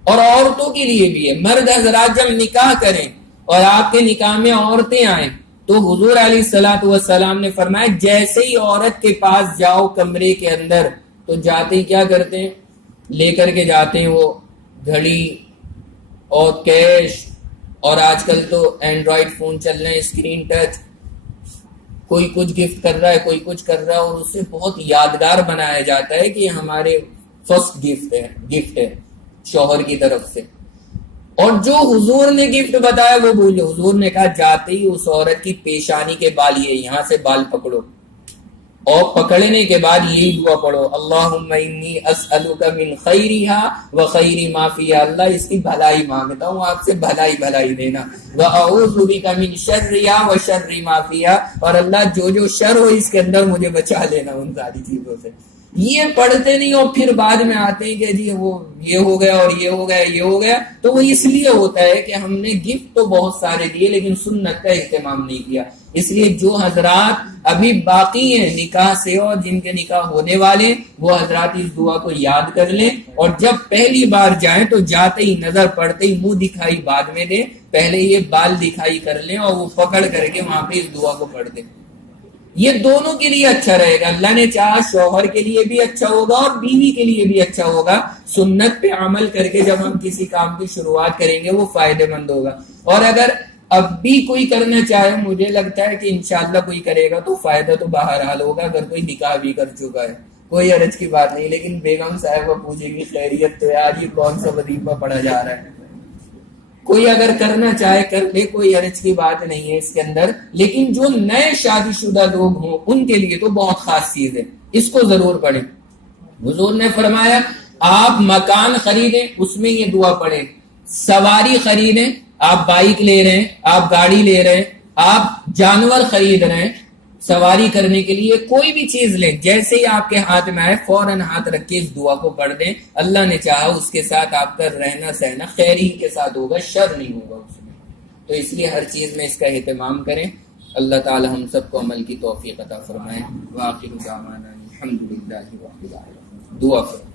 اور عورتوں کے لیے بھی ہے، مرد حضرات جب نکاح کریں اور آپ کے نکاح میں عورتیں آئیں تو حضور علیہ الصلوۃ والسلام نے فرمایا جیسے ہی عورت کے پاس جاؤ کمرے کے اندر تو جاتے ہی کیا کرتے ہیں؟ لے کر کے جاتے ہیں وہ گھڑی اور کیش، اور آج کل تو اینڈرائڈ فون چل رہے ہیں، اسکرین ٹچ، کوئی کچھ گفٹ کر رہا ہے، کوئی کچھ کر رہا ہے، اور اسے بہت یادگار بنایا جاتا ہے کہ یہ ہمارے فرسٹ گفٹ ہے شوہر کی طرف سے۔ اور جو حضور نے گفٹ بتایا وہ بھولو، حضور نے کہا جاتے ہی اس عورت کی پیشانی کے بال، یہ یہاں سے بال پکڑو، اور پکڑنے کے بعد یہی دعا پڑھو، اللہم انی اسألک من خیرہا و خیر ما فیہا، اللہ اس کی بھلائی مانگتا ہوں آپ سے، بھلائی دینا، واعوذ بک من شرہا و شر ما فیہا، اور اللہ جو شر ہو اس کے اندر مجھے بچا لینا ان ساری چیزوں سے۔ یہ پڑھتے نہیں اور پھر بعد میں آتے ہیں کہ جی وہ یہ ہو گیا اور یہ ہو گیا، تو وہ اس لیے ہوتا ہے کہ ہم نے گفٹ تو بہت سارے دیے لیکن سنت کا اہتمام نہیں کیا۔ اس لیے جو حضرات ابھی باقی ہیں نکاح سے اور جن کے نکاح ہونے والے، وہ حضرات اس دعا کو یاد کر لیں، اور جب پہلی بار جائیں تو جاتے ہی نظر پڑتے ہی منہ دکھائی بعد میں دیں، پہلے یہ بال دکھائی کر لیں اور وہ پکڑ کر کے وہاں پہ اس دعا کو پڑھ دیں۔ یہ دونوں کے لیے اچھا رہے گا، اللہ نے چاہا شوہر کے لیے بھی اچھا ہوگا اور بیوی کے لیے بھی اچھا ہوگا۔ سنت پہ عمل کر کے جب ہم کسی کام کی شروعات کریں گے وہ فائدہ مند ہوگا۔ اور اگر اب بھی کوئی کرنا چاہے، مجھے لگتا ہے کہ انشاءاللہ کوئی کرے گا تو فائدہ تو بہرحال ہوگا، اگر کوئی نکاح بھی کر چکا ہے، کوئی حرج کی بات نہیں۔ لیکن بیگم صاحبہ پوچھے گی خیریت تو ہے، آج یہ کون سا وظیفہ پڑھا جا رہا ہے؟ کوئی اگر کرنا چاہے کر لے، کوئی حرج کی بات نہیں ہے اس کے اندر، لیکن جو نئے شادی شدہ لوگ ہوں ان کے لیے تو بہت خاص چیز ہے، اس کو ضرور پڑھیں۔ حضور نے فرمایا آپ مکان خریدیں اس میں یہ دعا پڑھیں، سواری خریدیں، آپ بائک لے رہے ہیں، آپ گاڑی لے رہے ہیں، آپ جانور خرید رہے ہیں سواری کرنے کے لیے، کوئی بھی چیز لیں، جیسے ہی آپ کے ہاتھ میں آئے فوراً ہاتھ رکھ کے اس دعا کو پڑھ دیں، اللہ نے چاہا اس کے ساتھ آپ کا رہنا سہنا خیر ہی کے ساتھ ہوگا، شر نہیں ہوگا اس میں۔ تو اس لیے ہر چیز میں اس کا اہتمام کریں۔ اللہ تعالی ہم سب کو عمل کی توفیق عطا فرمائے۔ وآخر دعوانا الحمدللہ رب العالمین۔ دعا کریں۔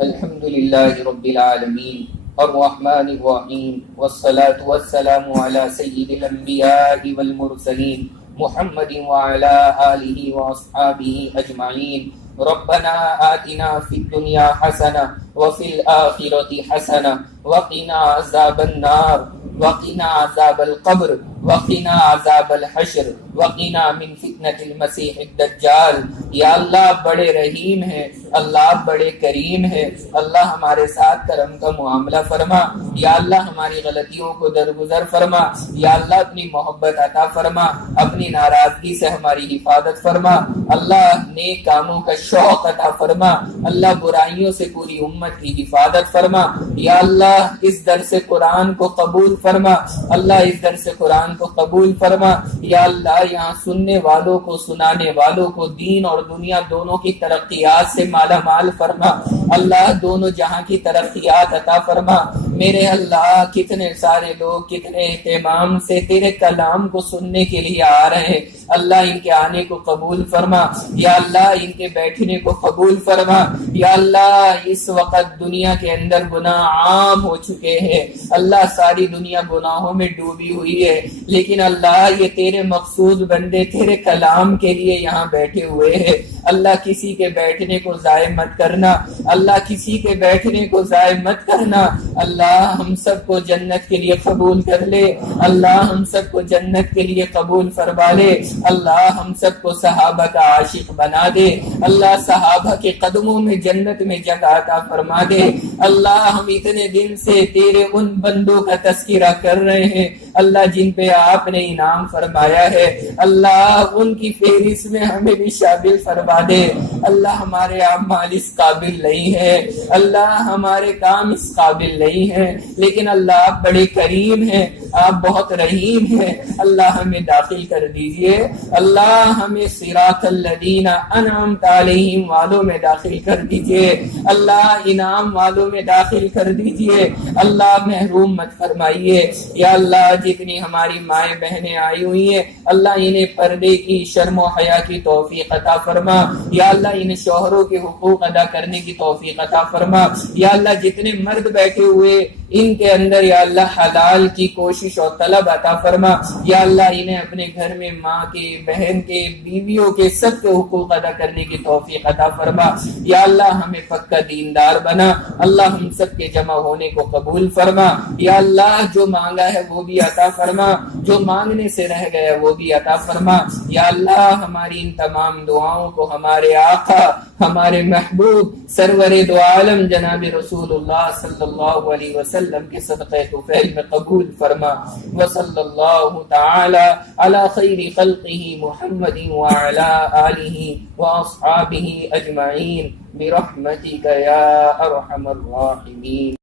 الحمدللہ رب العالمین الرحمن الرحیم والصلاة والسلام علی سید الانبیاء والمرسلین محمد وعلی آلہ واصحابہ اجمعین۔ ربنا آتنا فی الدنیا حسنہ وفی الآخرۃ حسنہ وقنا عذاب النار وقنا عذاب القبر وقنا عذاب الحشر وقنا من فتنة المسیح الدجال۔ یا اللہ بڑے رحیم ہے، اللہ بڑے کریم ہے، اللہ ہمارے ساتھ کرم کا معاملہ فرما، یا اللہ ہماری غلطیوں کو درگزر فرما، یا اللہ اپنی محبت عطا فرما، اپنی ناراضگی سے ہماری حفاظت فرما، اللہ نیک کاموں کا شوق عطا فرما، اللہ برائیوں سے پوری امت کی حفاظت فرما، یا اللہ اس درس قرآن کو قبول فرما، اللہ اس درس قرآن کو قبول فرما، یا اللہ یہاں سننے والوں کو سنانے والوں کو دین اور دنیا دونوں کی ترقیات سے مالا مال فرما، اللہ دونوں جہاں کی ترقیات عطا فرما۔ میرے اللہ کتنے سارے لوگ کتنے اہتمام سے تیرے کلام کو سننے کے لیے آ رہے ہیں، اللہ ان کے آنے کو قبول فرما، یا اللہ ان کے بیٹھنے کو قبول فرما، یا اللہ اس وقت دنیا کے اندر گناہ عام ہو چکے ہیں، اللہ ساری دنیا گناہوں میں ڈوبی ہوئی ہے، لیکن اللہ یہ تیرے مخصوص بندے تیرے کلام کے لیے یہاں بیٹھے ہوئے ہیں، اللہ کسی کے بیٹھنے کو ضائع مت کرنا، اللہ کسی کے بیٹھنے کو ضائع مت کرنا، اللہ ہم سب کو جنت کے لیے قبول کر لے، اللہ ہم سب کو جنت کے لیے قبول فرما لے، اللہ ہم سب کو صحابہ کا عاشق بنا دے، اللہ صحابہ کے قدموں میں جنت میں جگہ عطا فرما دے، اللہ ہم اتنے دن سے تیرے ان بندوں کا تذکرہ کر رہے ہیں اللہ جن پہ آپ نے انعام فرمایا ہے، اللہ ان کی فہرست میں ہمیں بھی شامل فرما دے، اللہ ہمارے اعمال اس قابل نہیں ہے، اللہ ہمارے کام اس قابل نہیں ہے، لیکن اللہ آپ بڑے کریم ہیں، آپ بہت رحیم ہیں، اللہ ہمیں داخل کر دیجئے، اللہ ہمیں صراط الذین انعمت علیہم والوں میں داخل کر دیجئے، اللہ انعام والوں میں داخل کر دیجئے، اللہ محروم مت فرمائیے، یا اللہ جتنی ہماری مائیں بہنیں آئی ہوئی ہیں اللہ انہیں پردے کی شرم و حیا کی توفیق عطا فرما، یا اللہ انہیں شوہروں کے حقوق ادا کرنے کی توفیق عطا فرما، یا اللہ جتنے مرد بیٹھے ہوئے ان کے اندر یا اللہ حلال کی کوشش اور طلب عطا فرما، یا اللہ انہیں اپنے گھر میں ماں کے، بہن کے، بیویوں کے، سب کے حقوق ادا کرنے کی توفیق عطا فرما، یا اللہ ہمیں پکا دیندار بنا، اللہ ہم سب کے جمع ہونے کو قبول فرما، یا اللہ جو مانگا ہے وہ بھی عطا فرما، جو مانگنے سے رہ گیا وہ بھی عطا فرما، یا اللہ ہماری ان تمام دعاؤں کو ہمارے آقا، ہمارے محبوب سرور دو عالم جناب رسول اللہ صلی اللہ علیہ وسلم کے صدقے طفیل میں قبول فرما، وصلی اللہ تعالی علی خیر خلقہ محمد وعلی آلہ واصحابہ اجمعین برحمتک یا ارحم الراحمین۔